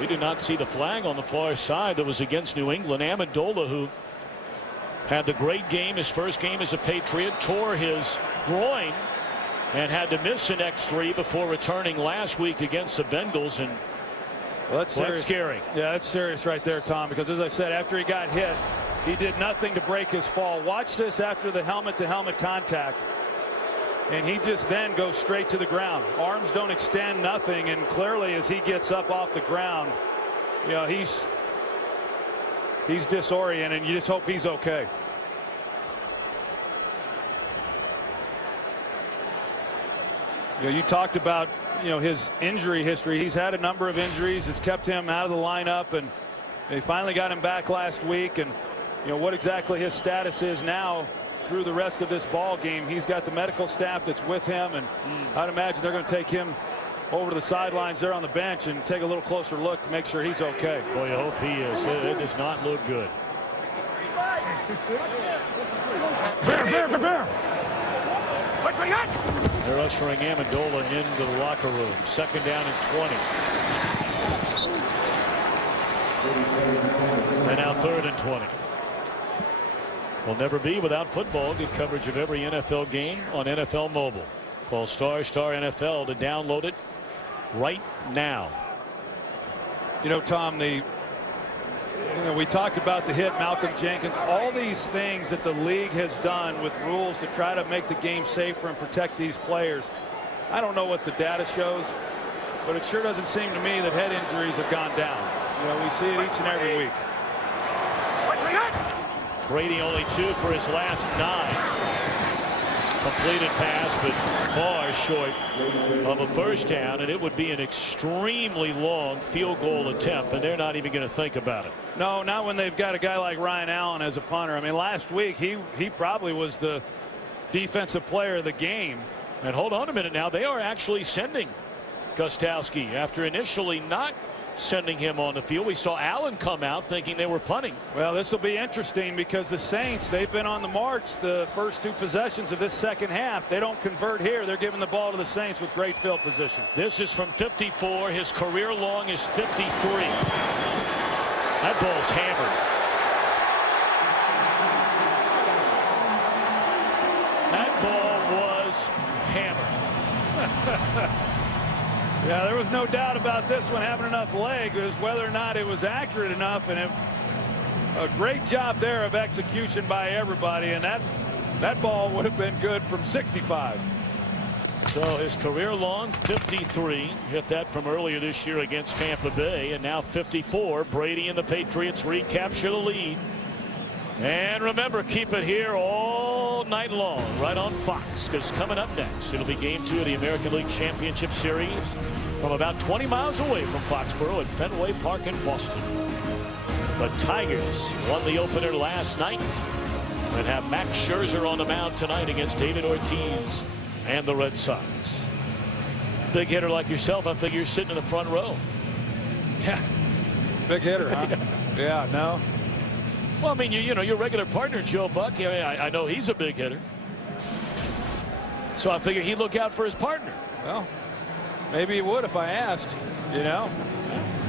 We did not see the flag on the far side that was against New England. Amendola, who had the great game, his first game as a Patriot, tore his groin and had to miss an X3 before returning last week against the Bengals. And well, that's serious. Scary. Yeah, that's serious right there, Tom, because as I said, after he got hit, he did nothing to break his fall. Watch this after the helmet-to-helmet contact, and he just then goes straight to the ground. Arms don't extend, nothing, and clearly as he gets up off the ground, he's disoriented, and you just hope he's okay. You talked about his injury history. He's had a number of injuries. It's kept him out of the lineup, and they finally got him back last week. And what exactly his status is now through the rest of this ball game. He's got the medical staff that's with him, and I'd imagine they're going to take him over to the sidelines there on the bench and take a little closer look to make sure he's okay. Boy, I hope he is. It does not look good. Bear. They're ushering Amendola into the locker room. 2nd down and 20. And now 3rd and 20. will never be without football. Get coverage of every NFL game on NFL Mobile. Call Star NFL to download it right now. You know, Tom, we talked about the hit, Malcolm Jenkins, all these things that the league has done with rules to try to make the game safer and protect these players. I don't know what the data shows, but it sure doesn't seem to me that head injuries have gone down. You know, we see it each and every week. Brady only 2 for his last 9. Completed pass, but far short of a first down, and it would be an extremely long field goal attempt, and they're not even going to think about it. No, not when they've got a guy like Ryan Allen as a punter. I mean, last week he probably was the defensive player of the game. And hold on a minute now, they are actually sending Gostkowski after initially not sending him on the field. We saw Allen come out thinking they were punting. Well, this will be interesting because the Saints, they've been on the march the first 2 possessions of this second half. They don't convert here. They're giving the ball to the Saints with great field position. This is from 54. His career long is 53. That ball's hammered. That ball was hammered. Yeah, there was no doubt about this one having enough leg. It was whether or not it was accurate enough, and a great job there of execution by everybody, and that ball would have been good from 65. So his career long 53, hit that from earlier this year against Tampa Bay, and now 54. Brady and the Patriots recapture the lead. And remember, keep it here all night long right on Fox, because coming up next it'll be game 2 of the American League Championship Series from about 20 miles away from Foxborough at Fenway Park in Boston. The Tigers won the opener last night and have Max Scherzer on the mound tonight against David Ortiz and the Red Sox. Big hitter like yourself, I figure you're sitting in the front row. Yeah, big hitter, huh? Yeah, no. Well, I mean, you know, your regular partner, Joe Buck, I know he's a big hitter. So I figure he'd look out for his partner. Well, maybe he would if I asked, you know.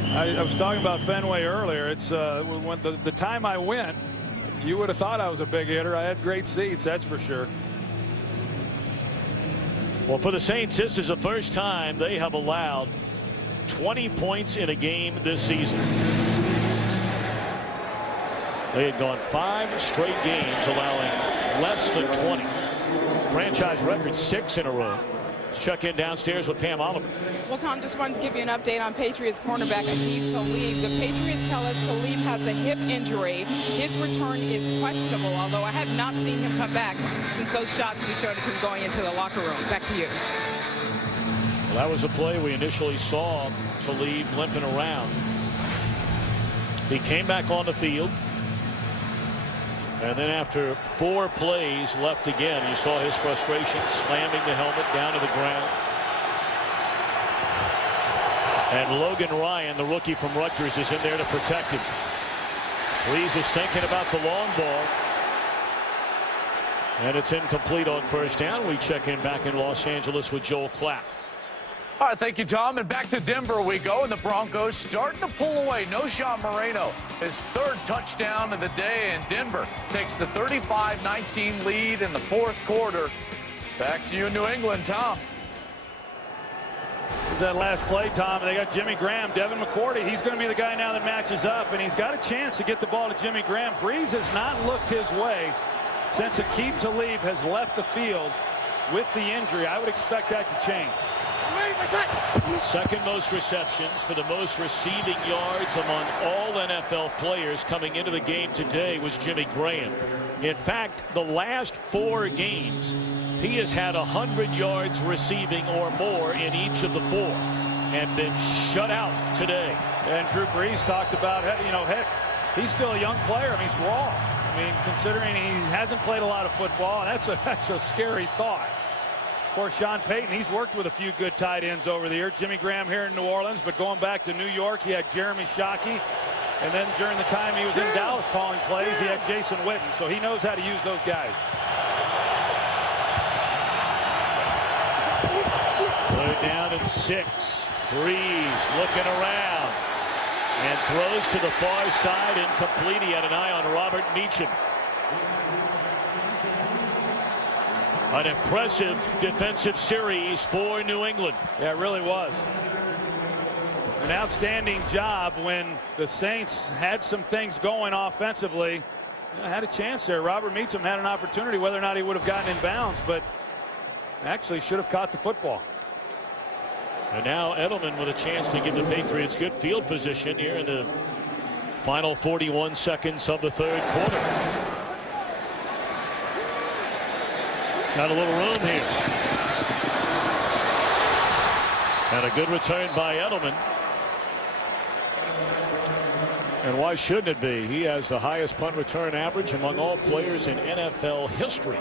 I was talking about Fenway earlier. It's when the time I went, you would have thought I was a big hitter. I had great seats, that's for sure. Well, for the Saints, this is the first time they have allowed 20 points in a game this season. They had gone 5 straight games allowing less than 20. Franchise record 6 in a row. Let's check in downstairs with Pam Oliver. Well, Tom, just wanted to give you an update on Patriots cornerback Aqib Talib. The Patriots tell us Talib has a hip injury. His return is questionable, although I have not seen him come back since those shots we showed of him going into the locker room. Back to you. Well, that was a play we initially saw Talib limping around. He came back on the field. And then after 4 plays left again, you saw his frustration, slamming the helmet down to the ground. And Logan Ryan, the rookie from Rutgers, is in there to protect him. Breeze was thinking about the long ball. And it's incomplete on first down. We check in back in Los Angeles with Joel Klatt. All right, thank you, Tom. And back to Denver we go, and the Broncos starting to pull away. Knowshon Moreno, his 3rd touchdown of the day, and Denver takes the 35-19 lead in the 4th quarter. Back to you in New England, Tom. That last play, Tom, they got Jimmy Graham, Devin McCourty. He's going to be the guy now that matches up, and he's got a chance to get the ball to Jimmy Graham. Breeze has not looked his way since Aqib Talib has left the field with the injury. I would expect that to change. Second most receptions for the most receiving yards among all NFL players coming into the game today was Jimmy Graham. In fact, the last 4 games, he has had 100 yards receiving or more in each of the 4 and been shut out today. And Drew Brees talked about, you know, heck, he's still a young player. I mean, he's raw. I mean, considering he hasn't played a lot of football, that's a scary thought. Of course, Sean Payton, he's worked with a few good tight ends over the years. Jimmy Graham here in New Orleans, but going back to New York, he had Jeremy Shockey. And then during the time he was in Dallas calling plays, he had Jason Witten. So he knows how to use those guys. 3rd down and 6. Breeze looking around and throws to the far side, incomplete. He had an eye on Robert Meacham. An impressive defensive series for New England. Yeah, it really was. An outstanding job when the Saints had some things going offensively. Had a chance there. Robert Meacham had an opportunity, whether or not he would have gotten in bounds, but actually should have caught the football. And now Edelman with a chance to give the Patriots good field position here in the final 41 seconds of the third quarter. Got a little room here. And a good return by Edelman. And why shouldn't it be? He has the highest punt return average among all players in NFL history.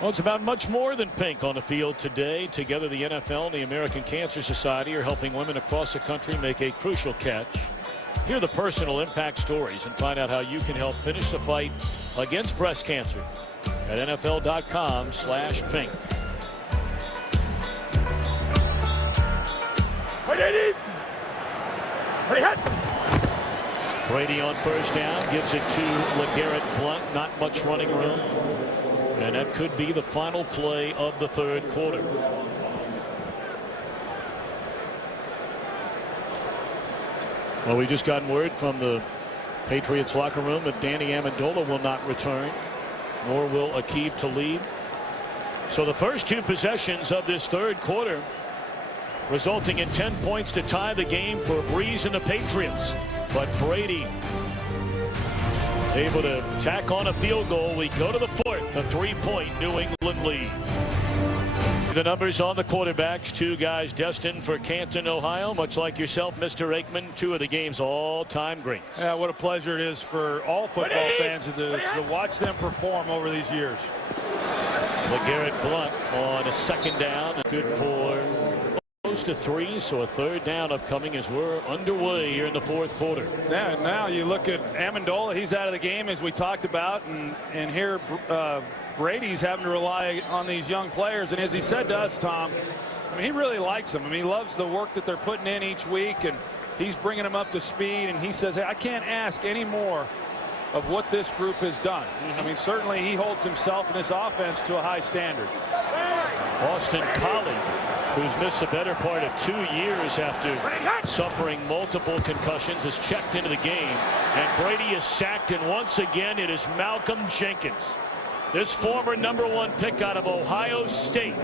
Well, it's about much more than pink on the field today. Together, the NFL and the American Cancer Society are helping women across the country make a crucial catch. Hear the personal impact stories and find out how you can help finish the fight against breast cancer at NFL.com/pink. Brady on first down gives it to LeGarrette Blount. Not much running room. And that could be the final play of the third quarter. Well, we just gotten word from the Patriots locker room that Danny Amendola will not return, nor will Aqib Talib. So the first two possessions of this third quarter resulting in 10 points to tie the game for Breeze and the Patriots. But Brady able to tack on a field goal. We go to the fourth, a 3-point New England lead. The numbers on the quarterbacks, two guys destined for Canton, Ohio, much like yourself, Mr. Aikman, two of the game's all-time greats. Yeah, what a pleasure it is for all football fans to watch them perform over these years. LeGarrette Blount on a second down, good for close to 3, so a third down upcoming as we're underway here in the fourth quarter. Yeah, now you look at Amendola, he's out of the game as we talked about, and here Brady's having to rely on these young players, and as he said to us, Tom, I mean, he really likes them. I mean, he loves the work that they're putting in each week, and he's bringing them up to speed, and he says, hey, I can't ask any more of what this group has done. I mean, certainly he holds himself and this offense to a high standard. Austin Collie, who's missed the better part of 2 years after suffering multiple concussions, is checked into the game, and Brady is sacked, and once again it is Malcolm Jenkins. This former #1 pick out of Ohio State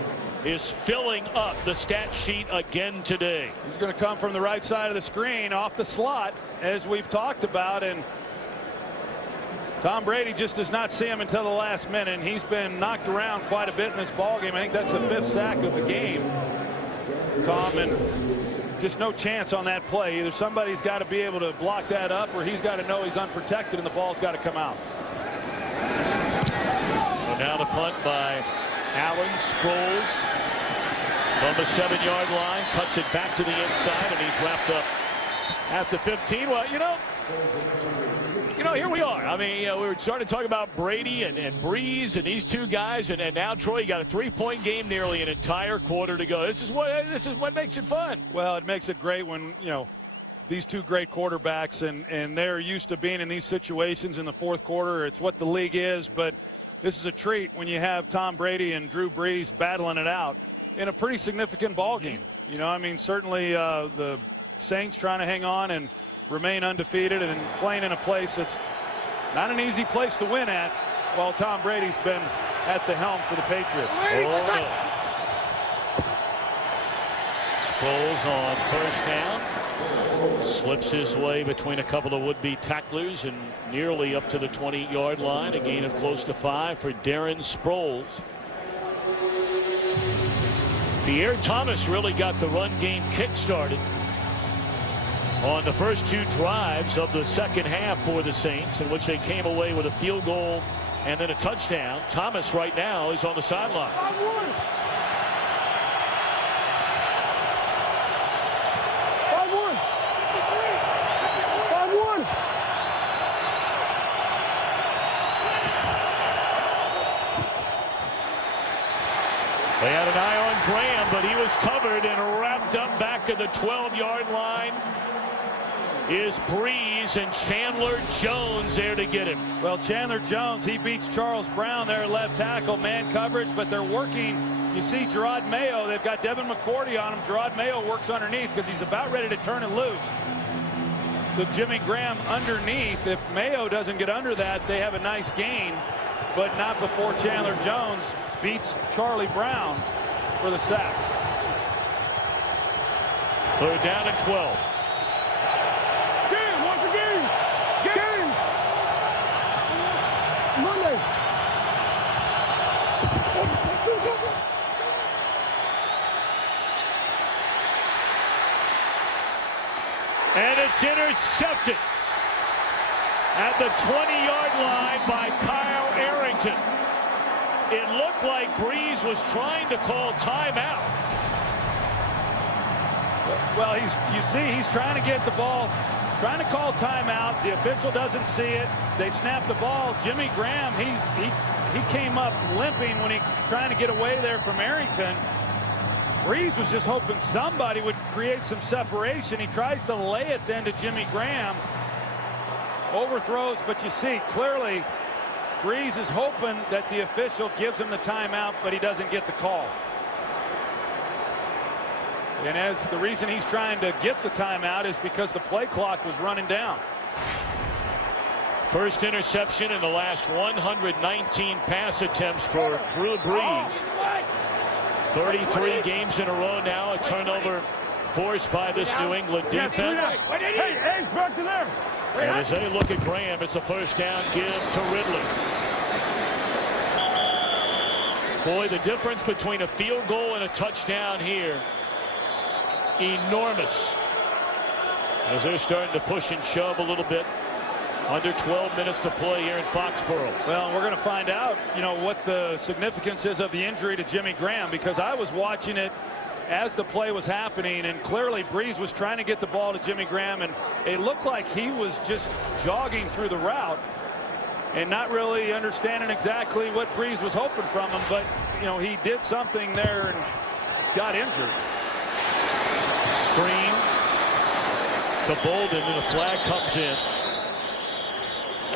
is filling up the stat sheet again today. He's going to come from the right side of the screen off the slot, as we've talked about, and Tom Brady just does not see him until the last minute, and he's been knocked around quite a bit in this ballgame. I think that's the 5th sack of the game, Tom, and just no chance on that play. Either somebody's got to be able to block that up, or he's got to know he's unprotected and the ball's got to come out. So now the punt by Allen Sproles from the 7-yard line, cuts it back to the inside, and he's wrapped up at the 15. Well, you know, here we are. I mean, we were starting to talk about Brady and Breeze and these two guys, and now Troy, you got a 3-point game, nearly an entire quarter to go. This is what makes it fun. Well, it makes it great when, you know, these two great quarterbacks, and they're used to being in these situations in the fourth quarter. It's what the league is, but this is a treat when you have Tom Brady and Drew Brees battling it out in a pretty significant ball game. You know, I mean, certainly the Saints trying to hang on and remain undefeated and playing in a place that's not an easy place to win at, while Tom Brady's been at the helm for the Patriots. Sproles on first down. Slips his way between a couple of would-be tacklers and nearly up to the 20-yard line. A gain of close to 5 for Darren Sproles. Pierre Thomas really got the run game kick-started on the first 2 drives of the second half for the Saints, in which they came away with a field goal and then a touchdown. Thomas right now is on the sideline. They had an eye on Graham, but he was covered and wrapped up back at the 12-yard line. is Breeze, and Chandler Jones there to get him. Well, Chandler Jones, he beats Charles Brown there at left tackle, man coverage, but they're working. You see Gerard Mayo, they've got Devin McCourty on him. Gerard Mayo works underneath because he's about ready to turn it loose. So Jimmy Graham underneath. If Mayo doesn't get under that, they have a nice gain, but not before Chandler Jones beats Charlie Brown for the sack. 3rd down and 12. James, watch the games. Games. Monday. And it's intercepted at the 20-yard line by Kyle Arrington. It looked like Breeze was trying to call timeout. Well, you see, he's trying to get the ball, trying to call timeout. The official doesn't see it. They snap the ball. Jimmy Graham, he came up limping when he was trying to get away there from Arrington. Breeze was just hoping somebody would create some separation. He tries to lay it then to Jimmy Graham. Overthrows, but you see clearly Breeze is hoping that the official gives him the timeout, but he doesn't get the call. And as the reason he's trying to get the timeout is because the play clock was running down. First interception in the last 119 pass attempts for Drew Brees. 33 games in a row now. A turnover forced by this New England defense. Hey, Ace, back to there. And as they look at Graham, it's a 1st down give to Ridley. Boy, the difference between a field goal and a touchdown here, enormous. As they're starting to push and shove a little bit. Under 12 minutes to play here in Foxborough. Well, we're going to find out, what the significance is of the injury to Jimmy Graham, because I was watching it as the play was happening, and clearly Breeze was trying to get the ball to Jimmy Graham, and it looked like he was just jogging through the route and not really understanding exactly what Breeze was hoping from him, but he did something there and got injured. Screen to Bolden, and the flag comes in.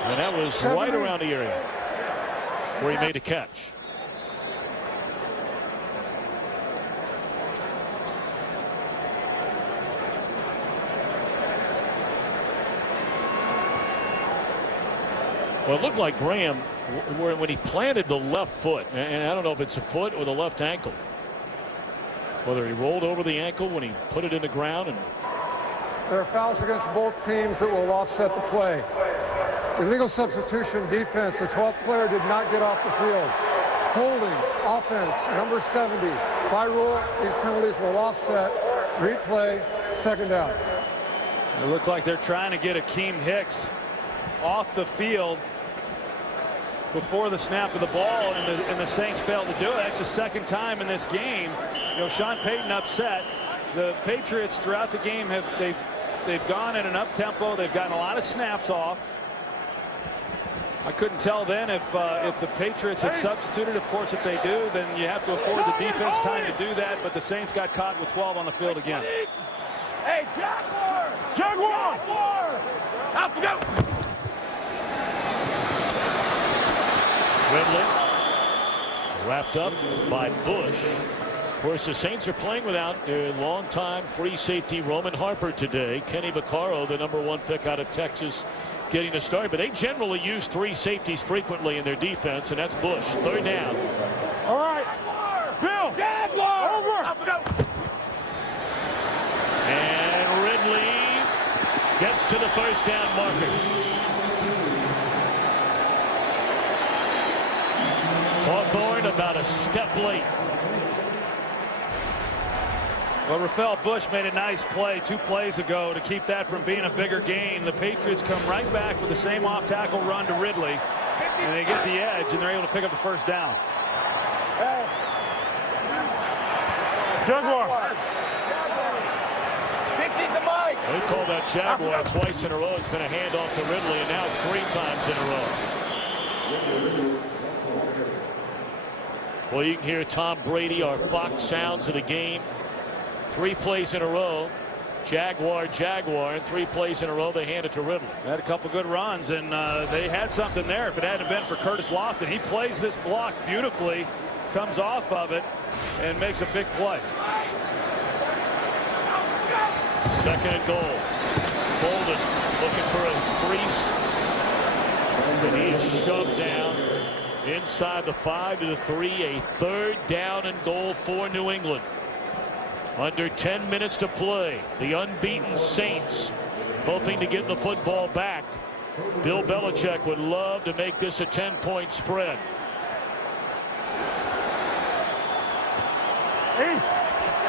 And that was right around the area where he made a catch. Well, it looked like Graham, when he planted the left foot, and I don't know if it's a foot or the left ankle, whether he rolled over the ankle when he put it in the ground. And there are fouls against both teams that will offset the play. Illegal substitution defense. The 12th player did not get off the field. Holding offense, number 70. By rule, these penalties will offset. Replay, 2nd down. It looked like they're trying to get Akeem Hicks off the field before the snap of the ball, and the Saints failed to do it. That's the 2nd time in this game. Sean Payton upset. The Patriots throughout the game they've gone at an up tempo. They've gotten a lot of snaps off. I couldn't tell then if the Patriots had substituted. Of course, if they do, then you have to afford the defense time to do that. But the Saints got caught with 12 on the field again. Hey, Jaguar! Jaguar! Out we go! Ridley wrapped up by Bush. Of course, the Saints are playing without their longtime free safety Roman Harper today. Kenny Vaccaro, the #1 pick out of Texas, getting the start, but they generally use 3 safeties frequently in their defense, and that's Bush. 3rd down. All right, Bill. Jaguar. Over. And Ridley gets to the 1st down marker. Hawthorne about a step late. Well, Rafael Bush made a nice play 2 plays ago to keep that from being a bigger gain. The Patriots come right back with the same off-tackle run to Ridley, and they get the edge, and they're able to pick up the 1st down. Jaguar. They called that Jaguar twice in a row. It's been a handoff to Ridley, and now it's 3 times in a row. Well, you can hear Tom Brady, our Fox sounds of the game. 3 plays in a row. Jaguar, and 3 plays in a row they handed to Ridley. They had a couple good runs, and they had something there. If it hadn't been for Curtis Lofton, he plays this block beautifully, comes off of it, and makes a big play. 2nd and goal. Bolden looking for a crease, and he is shoved down inside the 5 to the 3. A 3rd down and goal for New England. Under 10 minutes to play. The unbeaten Saints hoping to get the football back. Bill Belichick would love to make this a 10-point spread.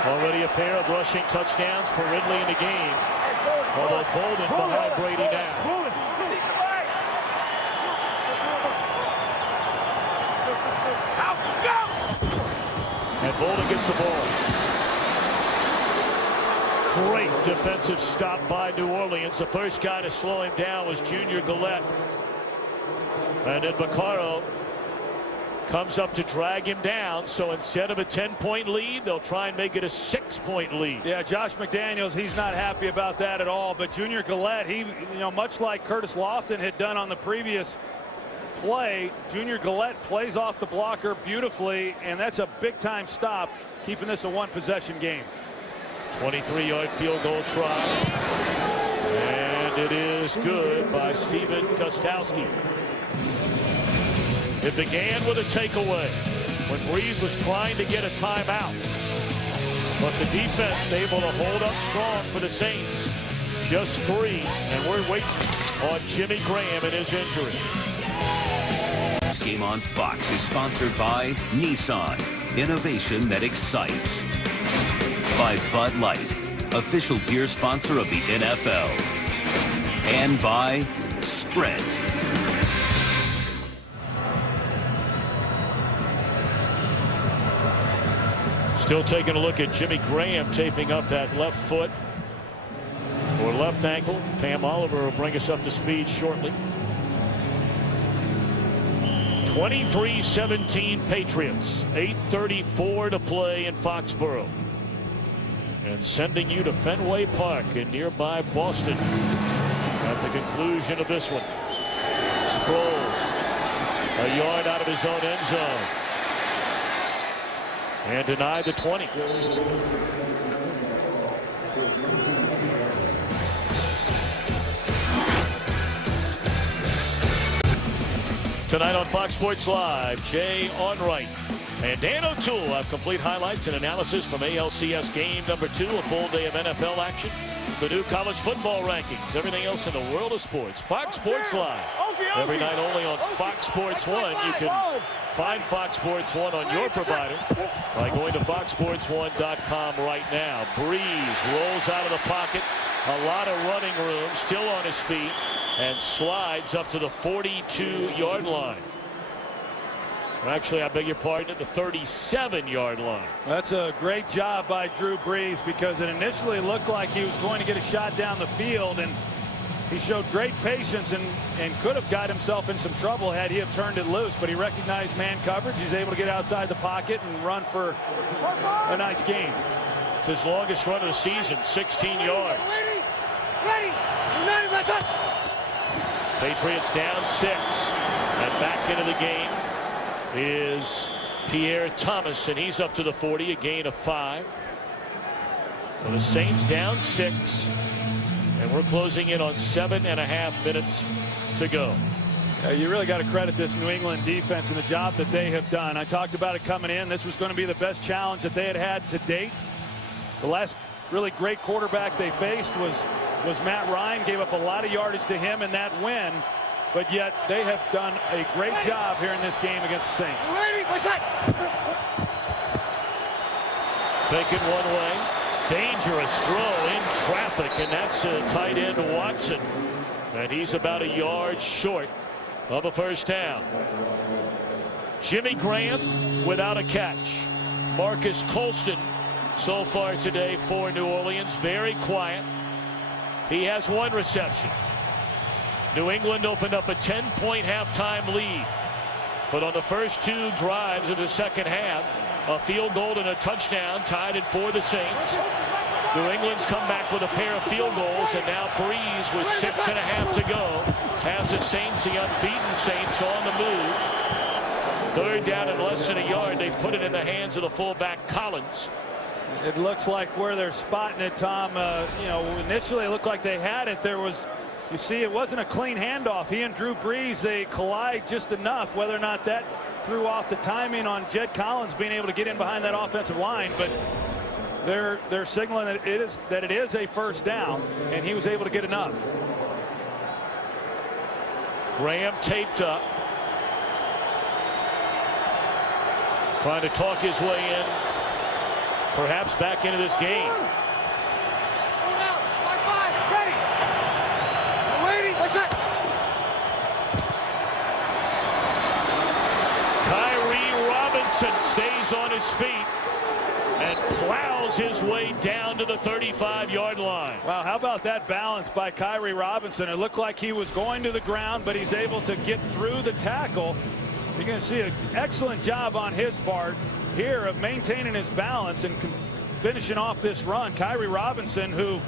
Already a pair of rushing touchdowns for Ridley in the game. Although Bolden behind Brady now. And Bolden gets the ball. Great defensive stop by New Orleans. The first guy to slow him down was Junior Gillette. And then Vaccaro comes up to drag him down. So instead of a 10-point lead, they'll try and make it a 6-point lead. Yeah, Josh McDaniels, he's not happy about that at all. But Junior Gillette, he, much like Curtis Lofton had done on the previous play, Junior Gillette plays off the blocker beautifully, and that's a big-time stop, keeping this a 1-possession game. 23-yard field goal try. And it is good by Stephen Gostkowski. It began with a takeaway when Breeze was trying to get a timeout. But the defense able to hold up strong for the Saints. Just 3, and we're waiting on Jimmy Graham and his injury. This game on Fox is sponsored by Nissan. Innovation that excites. By Bud Light, official beer sponsor of the NFL. And by Sprint. Still taking a look at Jimmy Graham taping up that left foot or left ankle. Pam Oliver will bring us up to speed shortly. 23-17 Patriots. 8:34 to play in Foxborough. And sending you to Fenway Park in nearby Boston at the conclusion of this one. Sproles a yard out of his own end zone. And denied the 20. Tonight on Fox Sports Live, Jay Onrait and Dan O'Toole have complete highlights and analysis from ALCS game number 2, a full day of NFL action, the new college football rankings, everything else in the world of sports. Fox Sports Live, every night only on Fox Sports 1. You can find Fox Sports 1 on your provider by going to foxsports1.com right now. Breeze rolls out of the pocket, a lot of running room, still on his feet, and slides up to the 42-yard line. Actually, I beg your pardon, at the 37-yard line. That's a great job by Drew Brees, because it initially looked like he was going to get a shot down the field, and he showed great patience and could have got himself in some trouble had he have turned it loose, but he recognized man coverage. He's able to get outside the pocket and run for a nice gain. It's his longest run of the season, 16 yards. Patriots down 6, and back into the game is Pierre Thomas, and he's up to the 40, a gain of 5. So the Saints down 6, and we're closing in on 7.5 minutes to go. You really got to credit this New England defense and the job that they have done. I talked about it coming in. This was going to be the best challenge that they had had to date. The last really great quarterback they faced was Matt Ryan. Gave up a lot of yardage to him in that win. But yet they have done a great job here in this game against the Saints. Take it one way. Dangerous throw in traffic, and that's tight end Watson. And he's about a yard short of a first down. Jimmy Graham without a catch. Marcus Colston so far today for New Orleans. Very quiet. He has 1 reception. New England opened up a 10-point halftime lead. But on the first 2 drives of the second half, a field goal and a touchdown tied it for the Saints. New England's come back with a pair of field goals, and now Breeze with 6.5 to go has the Saints, the unbeaten Saints, on the move. Third down and less than a yard. They put it in the hands of the fullback Collins. It looks like where they're spotting it, Tom. You know, initially it looked like they had it. There was, you see, it wasn't a clean handoff. He and Drew Brees, they collide just enough. Whether or not that threw off the timing on Jed Collins being able to get in behind that offensive line, but they're signaling that it is a first down, and he was able to get enough. Graham taped up, trying to talk his way in, perhaps back into this game. Kyrie Robinson stays on his feet and plows his way down to the 35-yard line. Wow, how about that balance by Kyrie Robinson? It looked like he was going to the ground, but he's able to get through the tackle. You're going to see an excellent job on his part here of maintaining his balance and finishing off this run. Kyrie Robinson, who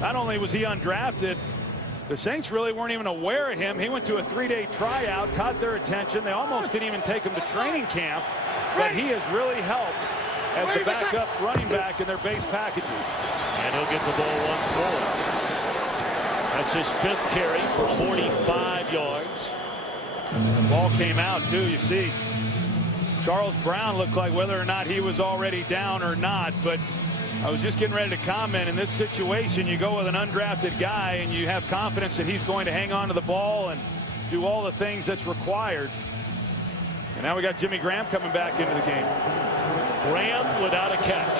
not only was he undrafted, the Saints really weren't even aware of him. He went to a 3-day tryout, caught their attention. They almost didn't even take him to training camp, but he has really helped as the backup running back in their base packages. And he'll get the ball once more. That's his 5th carry for 45 yards. The ball came out too. You see Charles Brown looked like whether or not he was already down or not, but I was just getting ready to comment, in this situation you go with an undrafted guy and you have confidence that he's going to hang on to the ball and do all the things that's required. And now we got Jimmy Graham coming back into the game. Graham without a catch.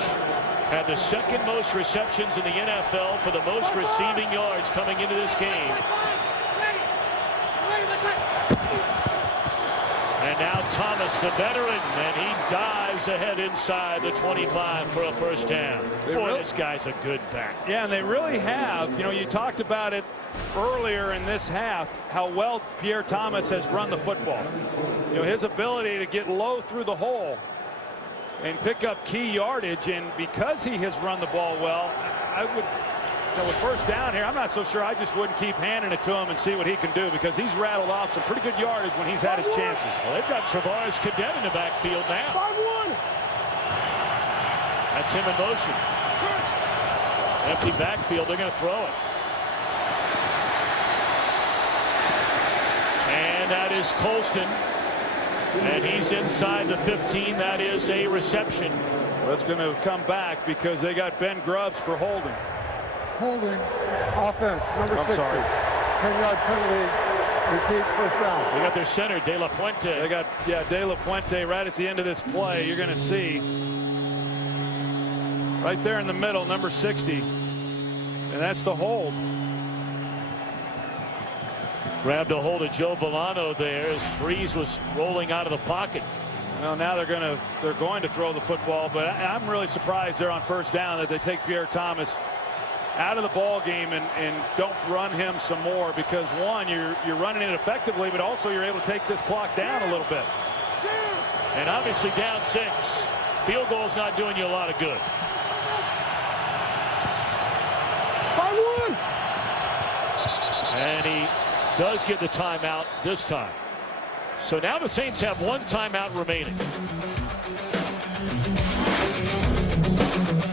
Had the 2nd most receptions in the NFL for the most receiving yards coming into this game. And now Thomas, the veteran, and he dives ahead inside the 25 for a first down. Boy, this guy's a good back. Yeah, and they really have. You know, you talked about it earlier in this half, how well Pierre Thomas has run the football. You know, his ability to get low through the hole and pick up key yardage, and because he has run the ball well, I would, you know, with first down here, I'm not so sure I just wouldn't keep handing it to him and see what he can do, because he's rattled off some pretty good yardage when he's had his chances. Well, they've got Travares Cadet in the backfield now. 5-1. That's him in motion. Empty backfield, they're going to throw it. And that is Colston. And he's inside the 15. That is a reception. That's going to come back because they got Ben Grubbs for holding. Holding. Offense, number 60. 10-yard penalty. Repeat, first down. They got their center, De La Puente. They got, yeah, De La Puente right at the end of this play. You're going to see right there in the middle, number 60. And that's the hold. Grabbed a hold of Joe Villano there as Breeze was rolling out of the pocket. Well, now they're going to throw the football, but I'm really surprised they're on first down that they take Pierre Thomas out of the ball game and don't run him some more, because one, you're running it effectively, but also you're able to take this clock down a little bit. And obviously down 6. Field goal's not doing you a lot of good. 5-1. And he does get the timeout this time. So now the Saints have 1 timeout remaining.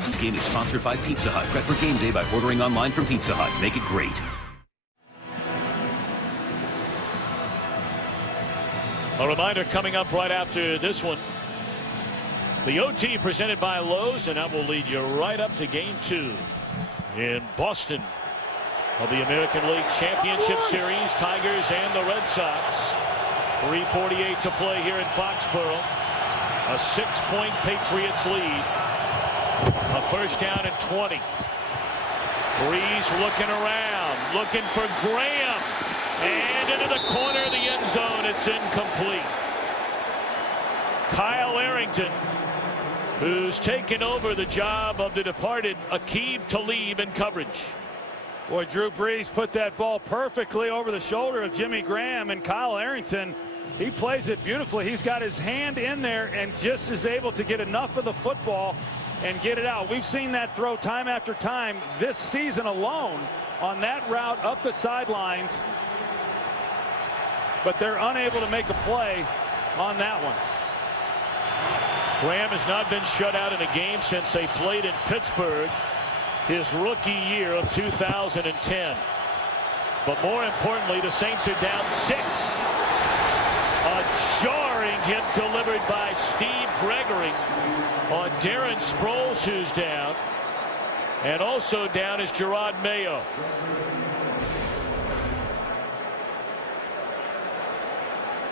This game is sponsored by Pizza Hut. Prep for game day by ordering online from Pizza Hut. Make it great. A reminder coming up right after this one. The OT presented by Lowe's, and that will lead you right up to Game 2 in Boston of the American League Championship Series. Tigers and the Red Sox. 3:48 to play here in Foxborough. A 6-point Patriots lead. A first down and 20. Breeze looking around, looking for Graham, and into the corner of the end zone. It's incomplete. Kyle Arrington, who's taken over the job of the departed Aqib Talib in coverage. Boy, Drew Brees put that ball perfectly over the shoulder of Jimmy Graham, and Kyle Arrington he plays it beautifully. He's got his hand in there and just is able to get enough of the football and get it out. We've seen that throw time after time this season alone on that route up the sidelines, but they're unable to make a play on that one. Graham has not been shut out in a game since they played in Pittsburgh his rookie year of 2010. But more importantly, the Saints are down 6. A jarring hit delivered by Steve Gregory on Darren Sproles, who's down. And also down is Gerard Mayo.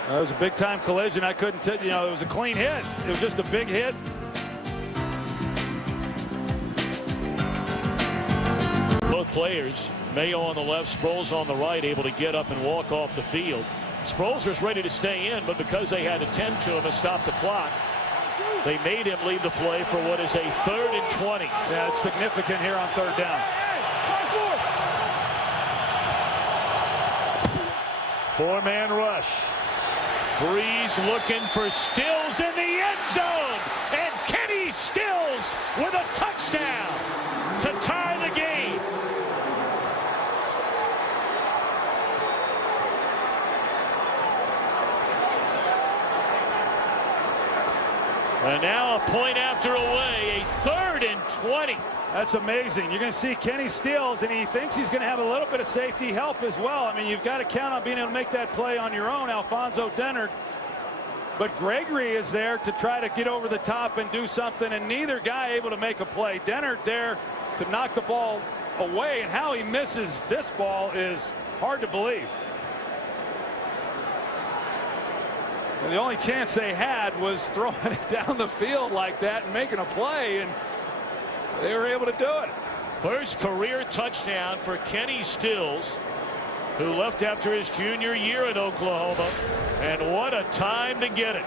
It was a big-time collision. I couldn't tell you, it was a clean hit. It was just a big hit. Both players, Mayo on the left, Sproles on the right, able to get up and walk off the field. Sproles was ready to stay in, but because they had to tend to him and stop the clock, they made him leave the play for what is a 3rd and 20. Yeah, it's significant here on 3rd down. 4-man rush. Breeze looking for Stills in the end zone, and Kenny Stills with a touchdown to tie the game. And now a point after away, a 3rd and 20. That's amazing. You're going to see Kenny Stills, and he thinks he's going to have a little bit of safety help as well. I mean, you've got to count on being able to make that play on your own, Alfonso Dennard. But Gregory is there to try to get over the top and do something, and neither guy able to make a play. Dennard there to knock the ball away, and how he misses this ball is hard to believe. And the only chance they had was throwing it down the field like that and making a play, and they were able to do it. First career touchdown for Kenny Stills, who left after his junior year at Oklahoma, and what a time to get it.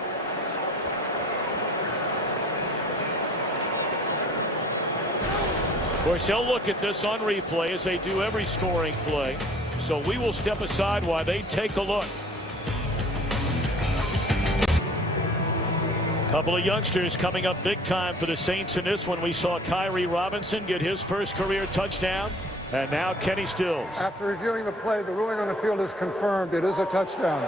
Of course, they'll look at this on replay as they do every scoring play, so we will step aside while they take a look. Couple of youngsters coming up big time for the Saints in this one. We saw Kyrie Robinson get his first career touchdown, and now Kenny Stills. After reviewing the play, the ruling on the field is confirmed. It is a touchdown.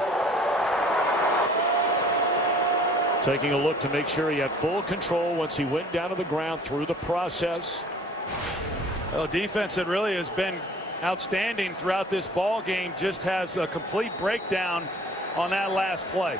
Taking a look to make sure he had full control once he went down to the ground through the process. Well, defense that really has been outstanding throughout this ball game just has a complete breakdown on that last play.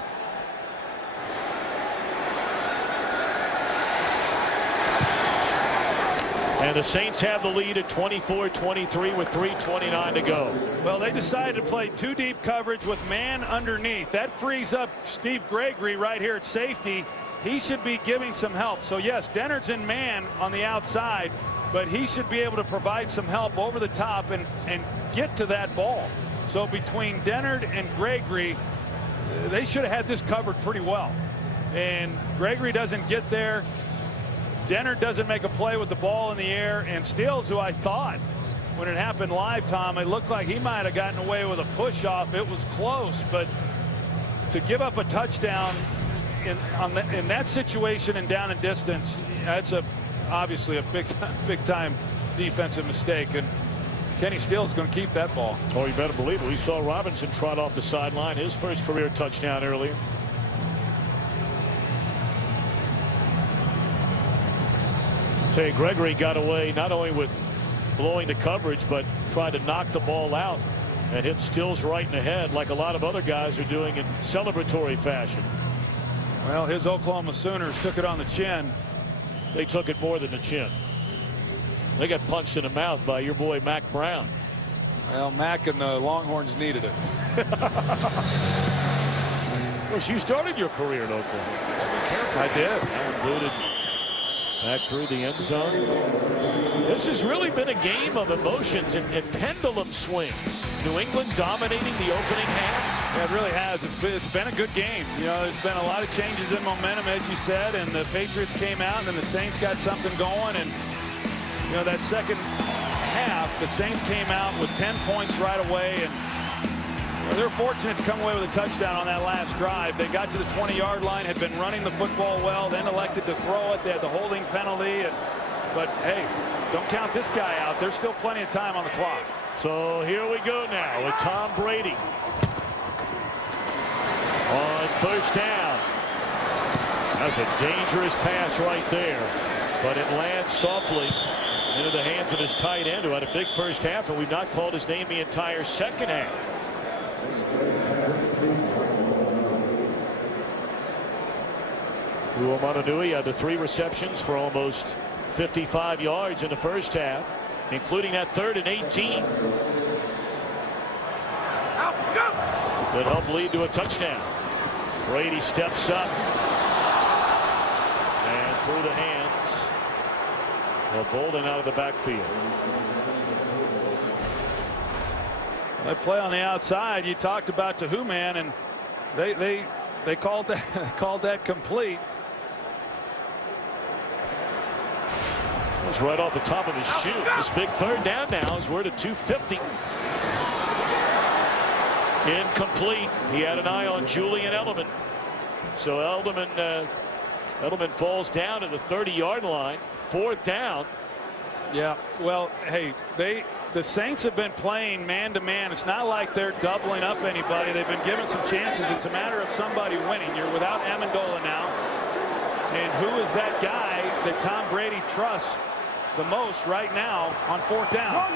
And the Saints have the lead at 24-23 with 3:29 to go. Well, they decided to play 2 deep coverage with man underneath. That frees up Steve Gregory right here at safety. He should be giving some help. So yes, Dennard's in man on the outside, but he should be able to provide some help over the top and get to that ball. So between Dennard and Gregory, they should have had this covered pretty well. And Gregory doesn't get there. Dennard doesn't make a play with the ball in the air, and Stills, who I thought when it happened live, Tom, it looked like he might have gotten away with a push off. It was close, but to give up a touchdown in that situation and down in distance, that's obviously a big time defensive mistake, and Kenny Stills is going to keep that ball. Oh, you better believe it. We saw Robinson trot off the sideline, his first career touchdown earlier. Say Gregory got away not only with blowing the coverage, but tried to knock the ball out and hit Stills right in the head like a lot of other guys are doing in celebratory fashion. Well, his Oklahoma Sooners took it on the chin. They took it more than the chin. They got punched in the mouth by your boy Mack Brown. Well, Mack and the Longhorns needed it. Of course, you started your career in Oklahoma. I did. Booted back through the end zone. This has really been a game of emotions and pendulum swings. New England dominating the opening half. Yeah, it really has. It's been a good game. You know, there's been a lot of changes in momentum, as you said, and the Patriots came out, and then the Saints got something going, and you know, that second half, the Saints came out with 10 points right away, and They're fortunate to come away with a touchdown on that last drive. They got to the 20-yard line, had been running the football well, then elected to throw it. They had the holding penalty. But, hey, don't count this guy out. There's still plenty of time on the clock. So here we go now with Tom Brady on first down. That's a dangerous pass right there, but it lands softly into the hands of his tight end, who had a big first half, and we've not called his name the entire second half. Uomanunui had the 3 receptions for almost 55 yards in the first half, including that 3rd and 18. That helped lead to a touchdown. Brady steps up and through the hands of Bolden out of the backfield. That play on the outside, you talked about to who man, and they called that complete. It was right off the top of his shoe. This big 3rd down now is we're to 250. Incomplete. He had an eye on Julian Edelman. So Edelman falls down to the 30-yard line. 4th down. Yeah, well, hey, the Saints have been playing man-to-man. It's not like they're doubling up anybody. They've been given some chances. It's a matter of somebody winning. You're without Amendola now. And who is that guy that Tom Brady trusts the most right now on 4th down? Well,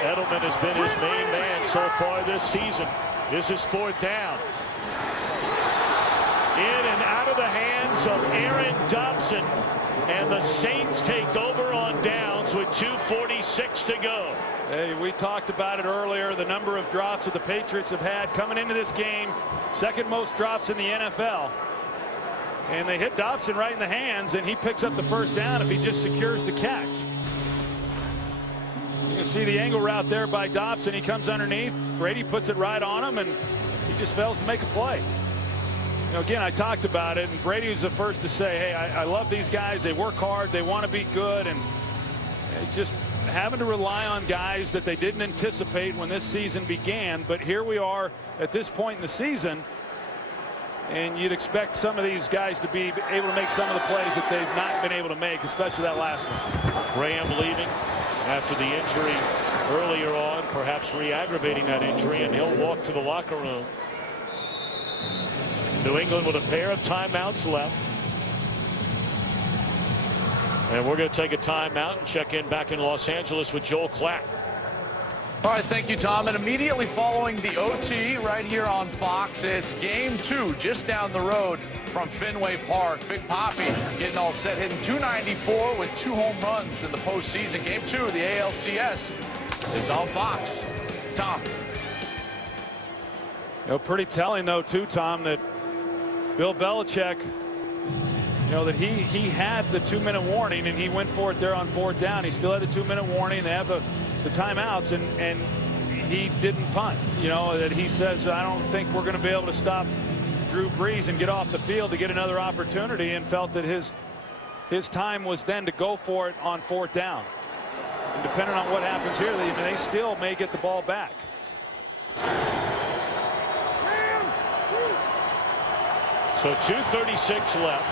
Edelman has been his main man so far this season. This is 4th down. In and out of the hands of Aaron Dobson. And the Saints take over on downs with 2:46 to go. Hey, we talked about it earlier, the number of drops that the Patriots have had coming into this game. 2nd most drops in the NFL. And they hit Dobson right in the hands, and he picks up the 1st down if he just secures the catch. You can see the angle route there by Dobson. He comes underneath. Brady puts it right on him, and he just fails to make a play. You know, again, I talked about it, and Brady was the first to say, hey, I love these guys. They work hard. They want to be good. And just having to rely on guys that they didn't anticipate when this season began. But here we are at this point in the season. And you'd expect some of these guys to be able to make some of the plays that they've not been able to make, especially that last one. Graham leaving after the injury earlier on, perhaps re-aggravating that injury, and he'll walk to the locker room. New England with a pair of timeouts left. And we're going to take a timeout and check in back in Los Angeles with Joel Klatt. All right, thank you, Tom. And immediately following the OT right here on Fox, it's game 2 just down the road from Fenway Park. Big Poppy getting all set, hitting .294 with 2 home runs in the postseason. Game 2 of the ALCS is on Fox. Tom. You know, pretty telling, though, too, Tom, that Bill Belichick, you know, that he had the 2-minute warning, and he went for it there on 4th down. He still had the 2-minute warning. They have the timeouts, and he didn't punt. You know, that he says, I don't think we're going to be able to stop Drew Brees and get off the field to get another opportunity, and felt that his time was then to go for it on 4th down. And depending on what happens here, they still may get the ball back. So 2:36 left.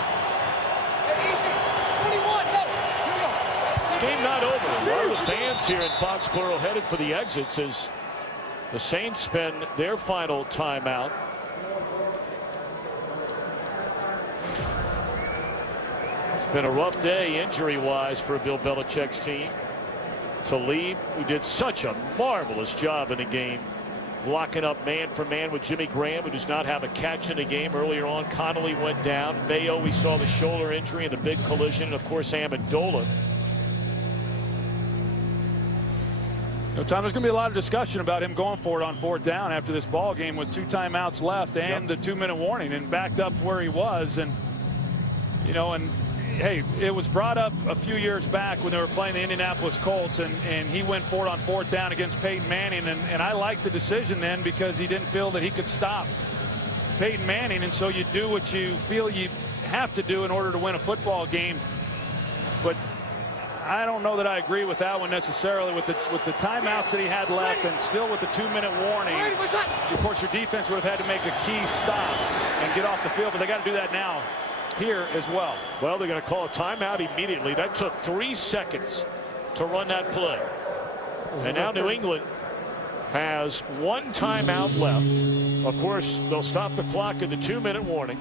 This game not over. A lot of the fans here in Foxborough headed for the exits as the Saints spend their final timeout. It's been a rough day injury-wise for Bill Belichick's team. Talib, who did such a marvelous job in the game, blocking up man for man with Jimmy Graham, who does not have a catch in the game. Earlier on, Connolly went down. Mayo, we saw the shoulder injury and the big collision. And of course, Amendola. You know, Tom, there's going to be a lot of discussion about him going for it on 4th down after this ball game with 2 timeouts left and the 2-minute warning, and backed up where he was. And, you know, and hey, it was brought up a few years back when they were playing the Indianapolis Colts, and he went for it on 4th down against Peyton Manning. And I liked the decision then because he didn't feel that he could stop Peyton Manning. And so you do what you feel you have to do in order to win a football game. But I don't know that I agree with that one necessarily. With the timeouts that he had left and still with the 2-minute warning, of course your defense would have had to make a key stop and get off the field, but they got to do that now here as well. Well, they're going to call a timeout immediately. That took 3 seconds to run that play. And now New England has 1 timeout left. Of course, they'll stop the clock at the 2-minute warning.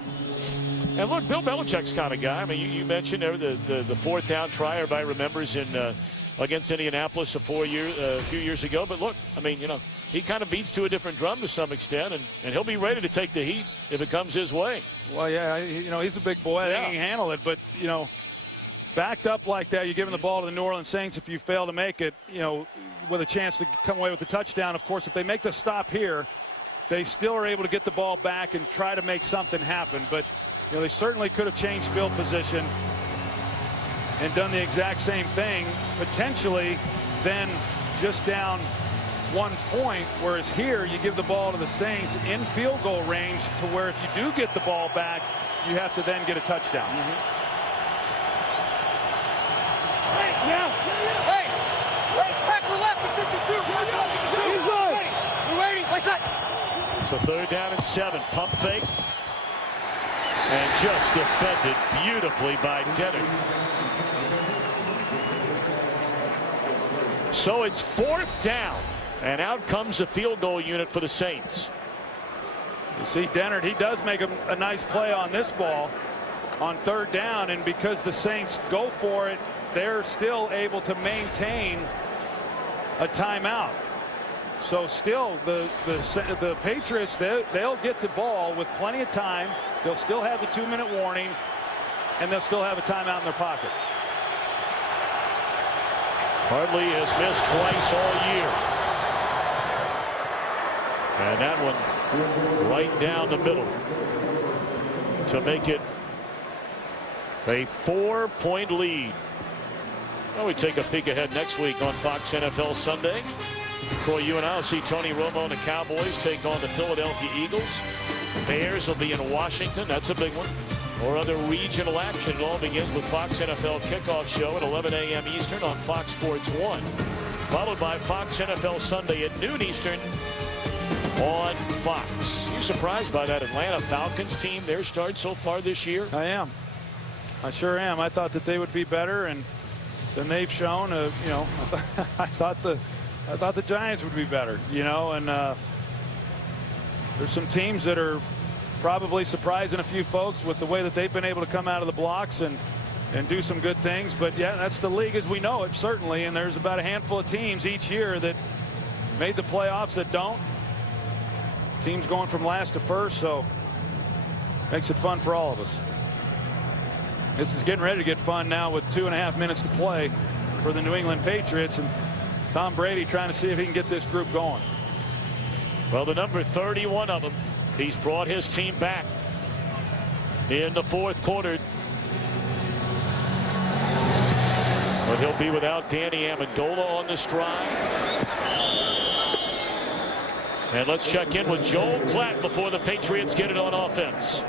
And look, Bill Belichick's kind of guy. I mean, you mentioned there the 4th down try. Everybody remembers in against Indianapolis a few years ago. But look, I mean, you know, he kind of beats to a different drum to some extent, and he'll be ready to take the heat if it comes his way. Well, yeah, you know, he's a big boy. Yeah. He can handle it, but you know, backed up like that, you're giving the ball to the New Orleans Saints. If you fail to make it, you know, with a chance to come away with the touchdown. Of course, if they make the stop here, they still are able to get the ball back and try to make something happen. But you know, they certainly could have changed field position and done the exact same thing, potentially then just down 1 point, whereas here you give the ball to the Saints in field goal range to where if you do get the ball back, you have to then get a touchdown. Hey, now. Hey, Packer left at 52. You waiting? What's that? So 3rd down and 7. Pump fake. And just defended beautifully by Dennard. So it's 4th down. And out comes a field goal unit for the Saints. You see Dennard, he does make a nice play on this ball on 3rd down. And because the Saints go for it, they're still able to maintain a timeout. So still the Patriots, they'll get the ball with plenty of time. They'll still have the 2-minute warning, and they'll still have a timeout in their pocket. Hartley has missed twice all year. And that one right down the middle to make it a 4-point lead. Well, we take a peek ahead next week on Fox NFL Sunday. Troy, you and I will see Tony Romo and the Cowboys take on the Philadelphia Eagles. Bears will be in Washington. That's a big one. Or other regional action. It all begins with Fox NFL Kickoff Show at 11 a.m. Eastern on Fox Sports 1. Followed by Fox NFL Sunday at noon Eastern on Fox. You surprised by that Atlanta Falcons team, their start so far this year? I am. I sure am. I thought that they would be better than they've shown. You know, I thought the Giants would be better. You know, and there's some teams that are probably surprising a few folks with the way that they've been able to come out of the blocks and do some good things. But yeah, that's the league as we know it, certainly. And there's about a handful of teams each year that made the playoffs that don't. Teams going from last to first, so makes it fun for all of us. This is getting ready to get fun now with 2.5 minutes to play for the New England Patriots, and Tom Brady trying to see if he can get this group going. Well, the number 31 of them, he's brought his team back in the 4th quarter. But he'll be without Danny Amendola on this drive. And let's check in with Joel Klatt before the Patriots get it on offense.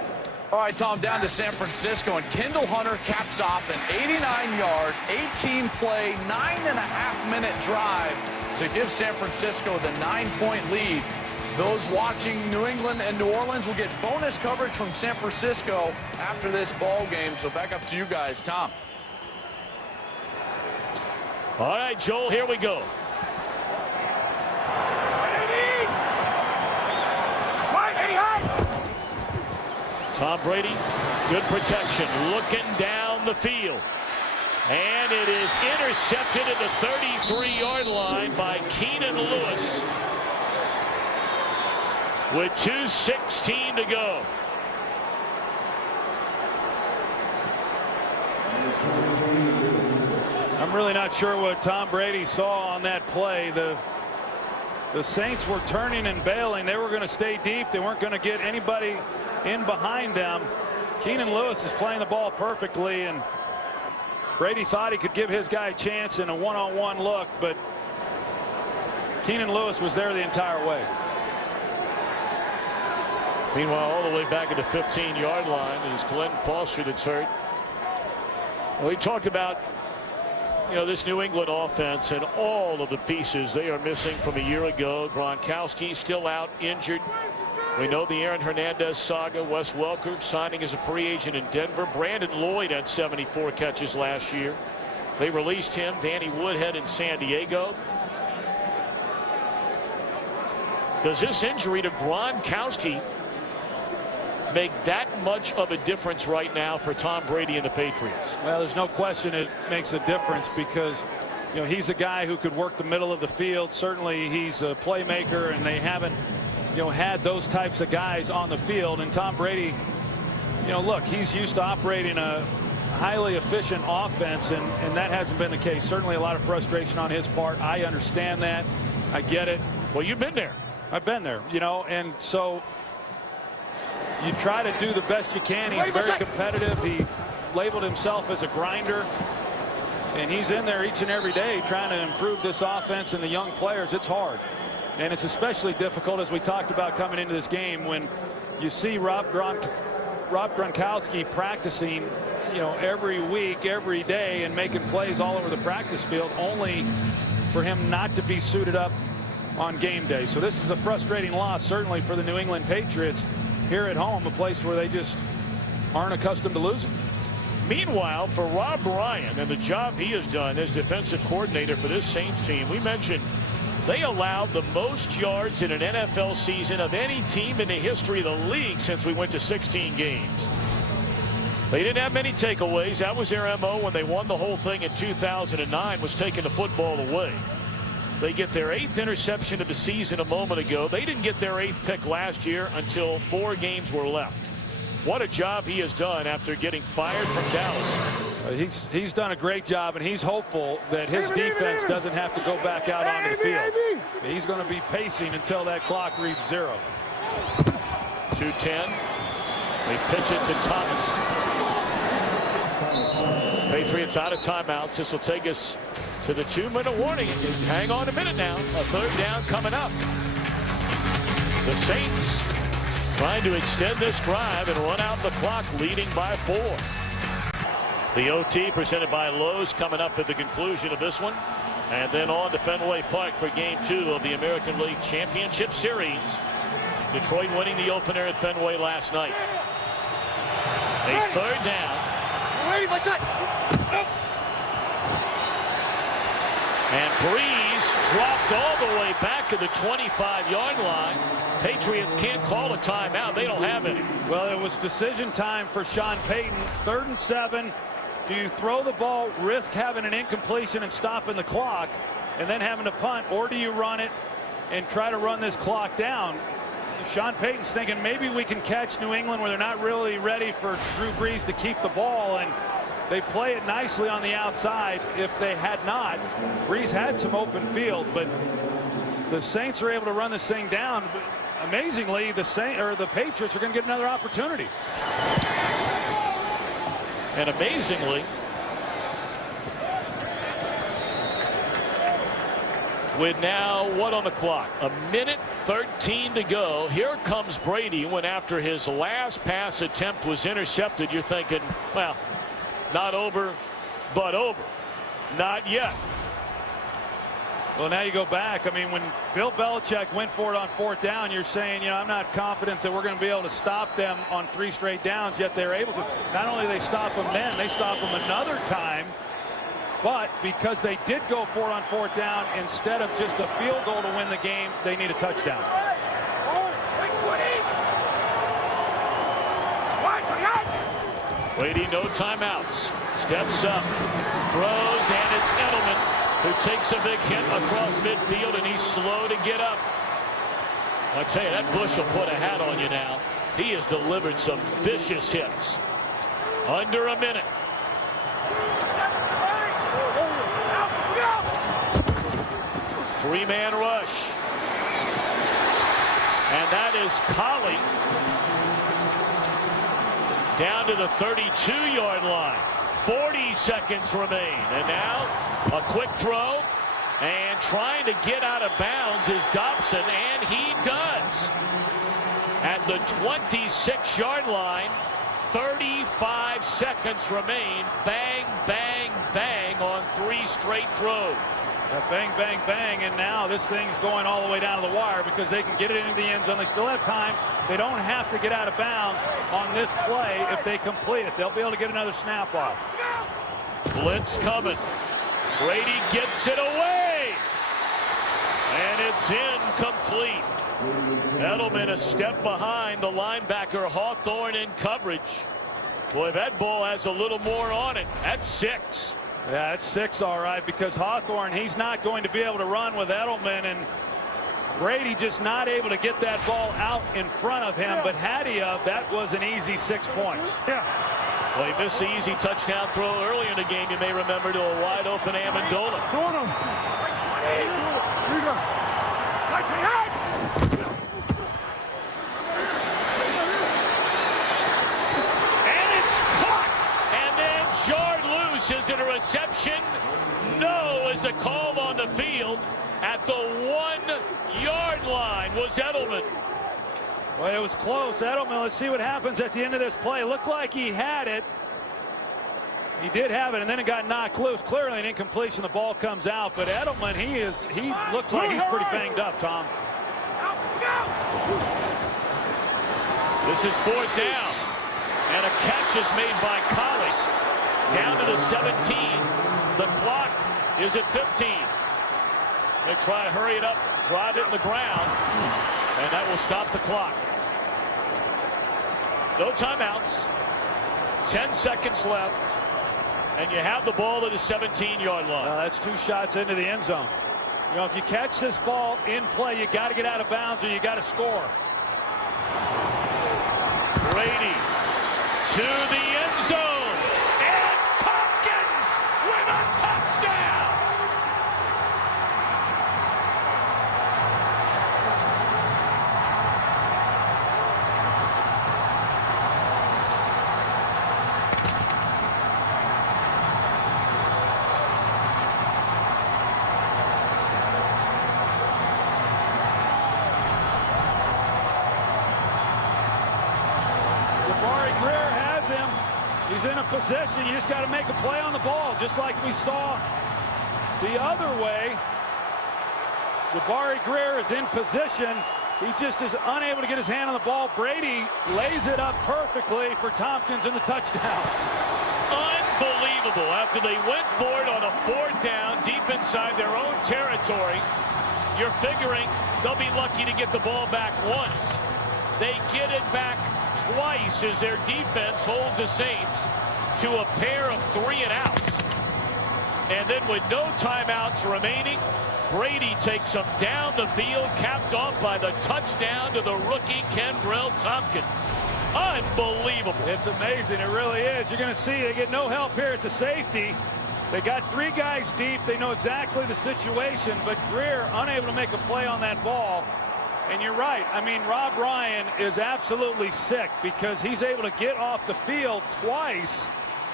All right, Tom, down to San Francisco, and Kendall Hunter caps off an 89-yard, 18-play, 9.5-minute drive to give San Francisco the 9-point lead. Those watching New England and New Orleans will get bonus coverage from San Francisco after this ball game. So back up to you guys, Tom. All right, Joel, here we go. Tom Brady, good protection, looking down the field. And it is intercepted at the 33-yard line by Keenan Lewis with 2:16 to go. I'm really not sure what Tom Brady saw on that play. The Saints were turning and bailing. They were going to stay deep. They weren't going to get anybody in behind them. Keenan Lewis is playing the ball perfectly, and Brady thought he could give his guy a chance in a one-on-one look, but Keenan Lewis was there the entire way. Meanwhile, all the way back at the 15-yard line is Glenn Foster that's hurt. Well, we talked about You know, this New England offense and all of the pieces they are missing from a year ago. Gronkowski still out injured. We know the Aaron Hernandez saga. Wes Welker signing as a free agent in Denver. Brandon Lloyd had 74 catches last year. They released him. Danny Woodhead in San Diego. Does this injury to Gronkowski make that much of a difference right now for Tom Brady and the Patriots? Well, there's no question it makes a difference because, you know, he's a guy who could work the middle of the field. Certainly he's a playmaker, and they haven't, you know, had those types of guys on the field. And Tom Brady, you know, look, he's used to operating a highly efficient offense, and that hasn't been the case. Certainly a lot of frustration on his part. I understand that. I get it. Well, you've been there. I've been there, you know, and so you try to do the best you can. He's very competitive. He labeled himself as a grinder, and he's in there each and every day trying to improve this offense and the young players. It's hard, and it's especially difficult, as we talked about coming into this game, when you see Rob Gronkowski practicing, you know, every week, every day, and making plays all over the practice field, only for him not to be suited up on game day. So this is a frustrating loss, certainly for the New England Patriots here at home, a place where they just aren't accustomed to losing. Meanwhile, for Rob Ryan and the job he has done as defensive coordinator for this Saints team, we mentioned they allowed the most yards in an NFL season of any team in the history of the league since we went to 16 games. They didn't have many takeaways. That was their MO when they won the whole thing in 2009, was taking the football away. They get their 8th interception of the season a moment ago. They didn't get their 8th pick last year until 4 games were left. What a job he has done after getting fired from Dallas. He's done a great job, and he's hopeful that his defense doesn't have to go back out onto the field. He's going to be pacing until that clock reads 0. 2:10. They pitch it to Thomas. Patriots out of timeouts. This will take us to the 2-minute warning. Hang on a minute now. A 3rd down coming up. The Saints trying to extend this drive and run out the clock, leading by 4. The OT presented by Lowe's coming up at the conclusion of this one. And then on to Fenway Park for game 2 of the American League Championship Series. Detroit winning the opener at Fenway last night. A 3rd down. Ready, my shot. And Breeze dropped all the way back to the 25-yard line. Patriots can't call a timeout. They don't have any. Well, it was decision time for Sean Payton. 3rd and 7. Do you throw the ball, risk having an incompletion and stopping the clock, and then having to punt, or do you run it and try to run this clock down? Sean Payton's thinking maybe we can catch New England where they're not really ready for Drew Brees to keep the ball, and they play it nicely on the outside. If they had not, Brees had some open field, but the Saints are able to run this thing down. But amazingly, the Patriots are going to get another opportunity. And amazingly, with now what on the clock? 1:13 to go. Here comes Brady when after his last pass attempt was intercepted. You're thinking, well, not over, but over. Not yet. Well, now you go back. I mean, when Bill Belichick went for it on 4th down, you're saying, you know, I'm not confident that we're going to be able to stop them on 3 straight downs, yet they're able to. Not only they stop them then, they stop them another time. But because they did go for it on 4th down, instead of just a field goal to win the game, they need a touchdown. Brady, no timeouts. Steps up, throws, and it's Edelman who takes a big hit across midfield, and he's slow to get up. I tell you, that Bush will put a hat on you now. He has delivered some vicious hits. Under a minute. Three-man rush. And that is Colley down to the 32-yard line. 40 seconds remain. And now a quick throw. And trying to get out of bounds is Dobson, and he does. At the 26-yard line, 35 seconds remain. Bang, bang, bang on 3 straight. straight throws. Bang, bang, bang, and now this thing's going all the way down to the wire because they can get it into the end zone. They still have time. They don't have to get out of bounds on this play if they complete it. They'll be able to get another snap off. Blitz coming. Brady gets it away. And it's incomplete. Edelman a step behind the linebacker Hawthorne in coverage. Boy, that ball has a little more on it. That's 6. Yeah, it's 6 all right, because Hawthorne, he's not going to be able to run with Edelman, and Brady just not able to get that ball out in front of him. But had he that was an easy 6 points. Yeah. Well, he missed the easy touchdown throw earlier in the game, you may remember, to a wide open Amendola. Is it a reception? No, is a call on the field at the 1-yard line was Edelman. Well, it was close. Edelman, let's see what happens at the end of this play. Looked like he had it. He did have it, and then it got knocked loose. Clearly an incompletion. The ball comes out, but Edelman, he looks like he's pretty banged up, Tom. This is 4th down, and a catch is made by Colley. Down to the 17. The clock is at 15. They try to hurry it up, drive it in the ground, and that will stop the clock. No timeouts. 10 seconds left, and you have the ball at the 17-yard line. That's 2 shots into the end zone. You know, if you catch this ball in play, you got to get out of bounds or you got to score. Brady to the end zone. With a touchdown! Jabari Greer has him. He's in a possession. You just got to make a play on the ball, just like we saw the other way. Jabari Greer is in position. He just is unable to get his hand on the ball. Brady lays it up perfectly for Tompkins in the touchdown. Unbelievable. After they went for it on a 4th down deep inside their own territory, you're figuring they'll be lucky to get the ball back once. They get it back twice as their defense holds the Saints to a pair of 3-and-outs. And then with no timeouts remaining, Brady takes them down the field, capped off by the touchdown to the rookie Kenbrell Tompkins. Unbelievable. It's amazing. It really is. You're going to see they get no help here at the safety. They got 3 guys deep. They know exactly the situation, but Greer unable to make a play on that ball. And you're right. I mean, Rob Ryan is absolutely sick because he's able to get off the field twice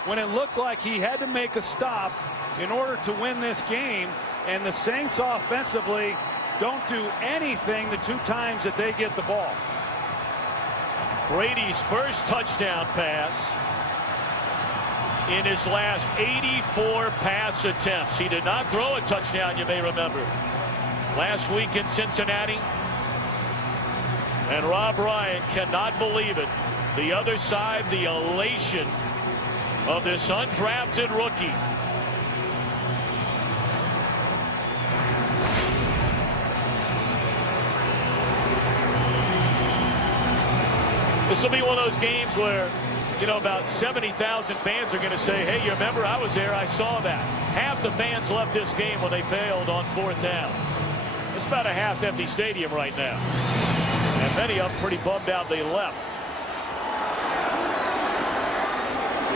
when it looked like he had to make a stop in order to win this game. And the Saints offensively don't do anything the 2 times that they get the ball. Brady's first touchdown pass in his last 84 pass attempts. He did not throw a touchdown, you may remember, last week in Cincinnati. And Rob Ryan cannot believe it. The other side, the elation of this undrafted rookie. This will be one of those games where, you know, about 70,000 fans are going to say, hey, you remember, I was there, I saw that. Half the fans left this game when they failed on 4th down. It's about a half-empty stadium right now. And many of them pretty bummed out they left.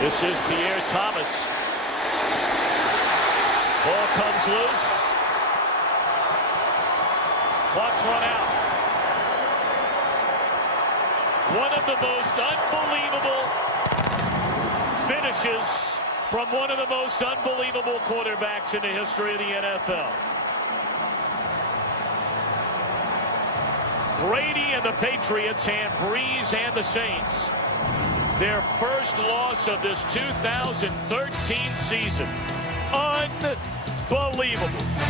This is Pierre Thomas. Ball comes loose. Clock's run out. One of the most unbelievable finishes from one of the most unbelievable quarterbacks in the history of the NFL. Brady and the Patriots hand Breeze and the Saints their first loss of this 2013 season. Unbelievable. Unbelievable.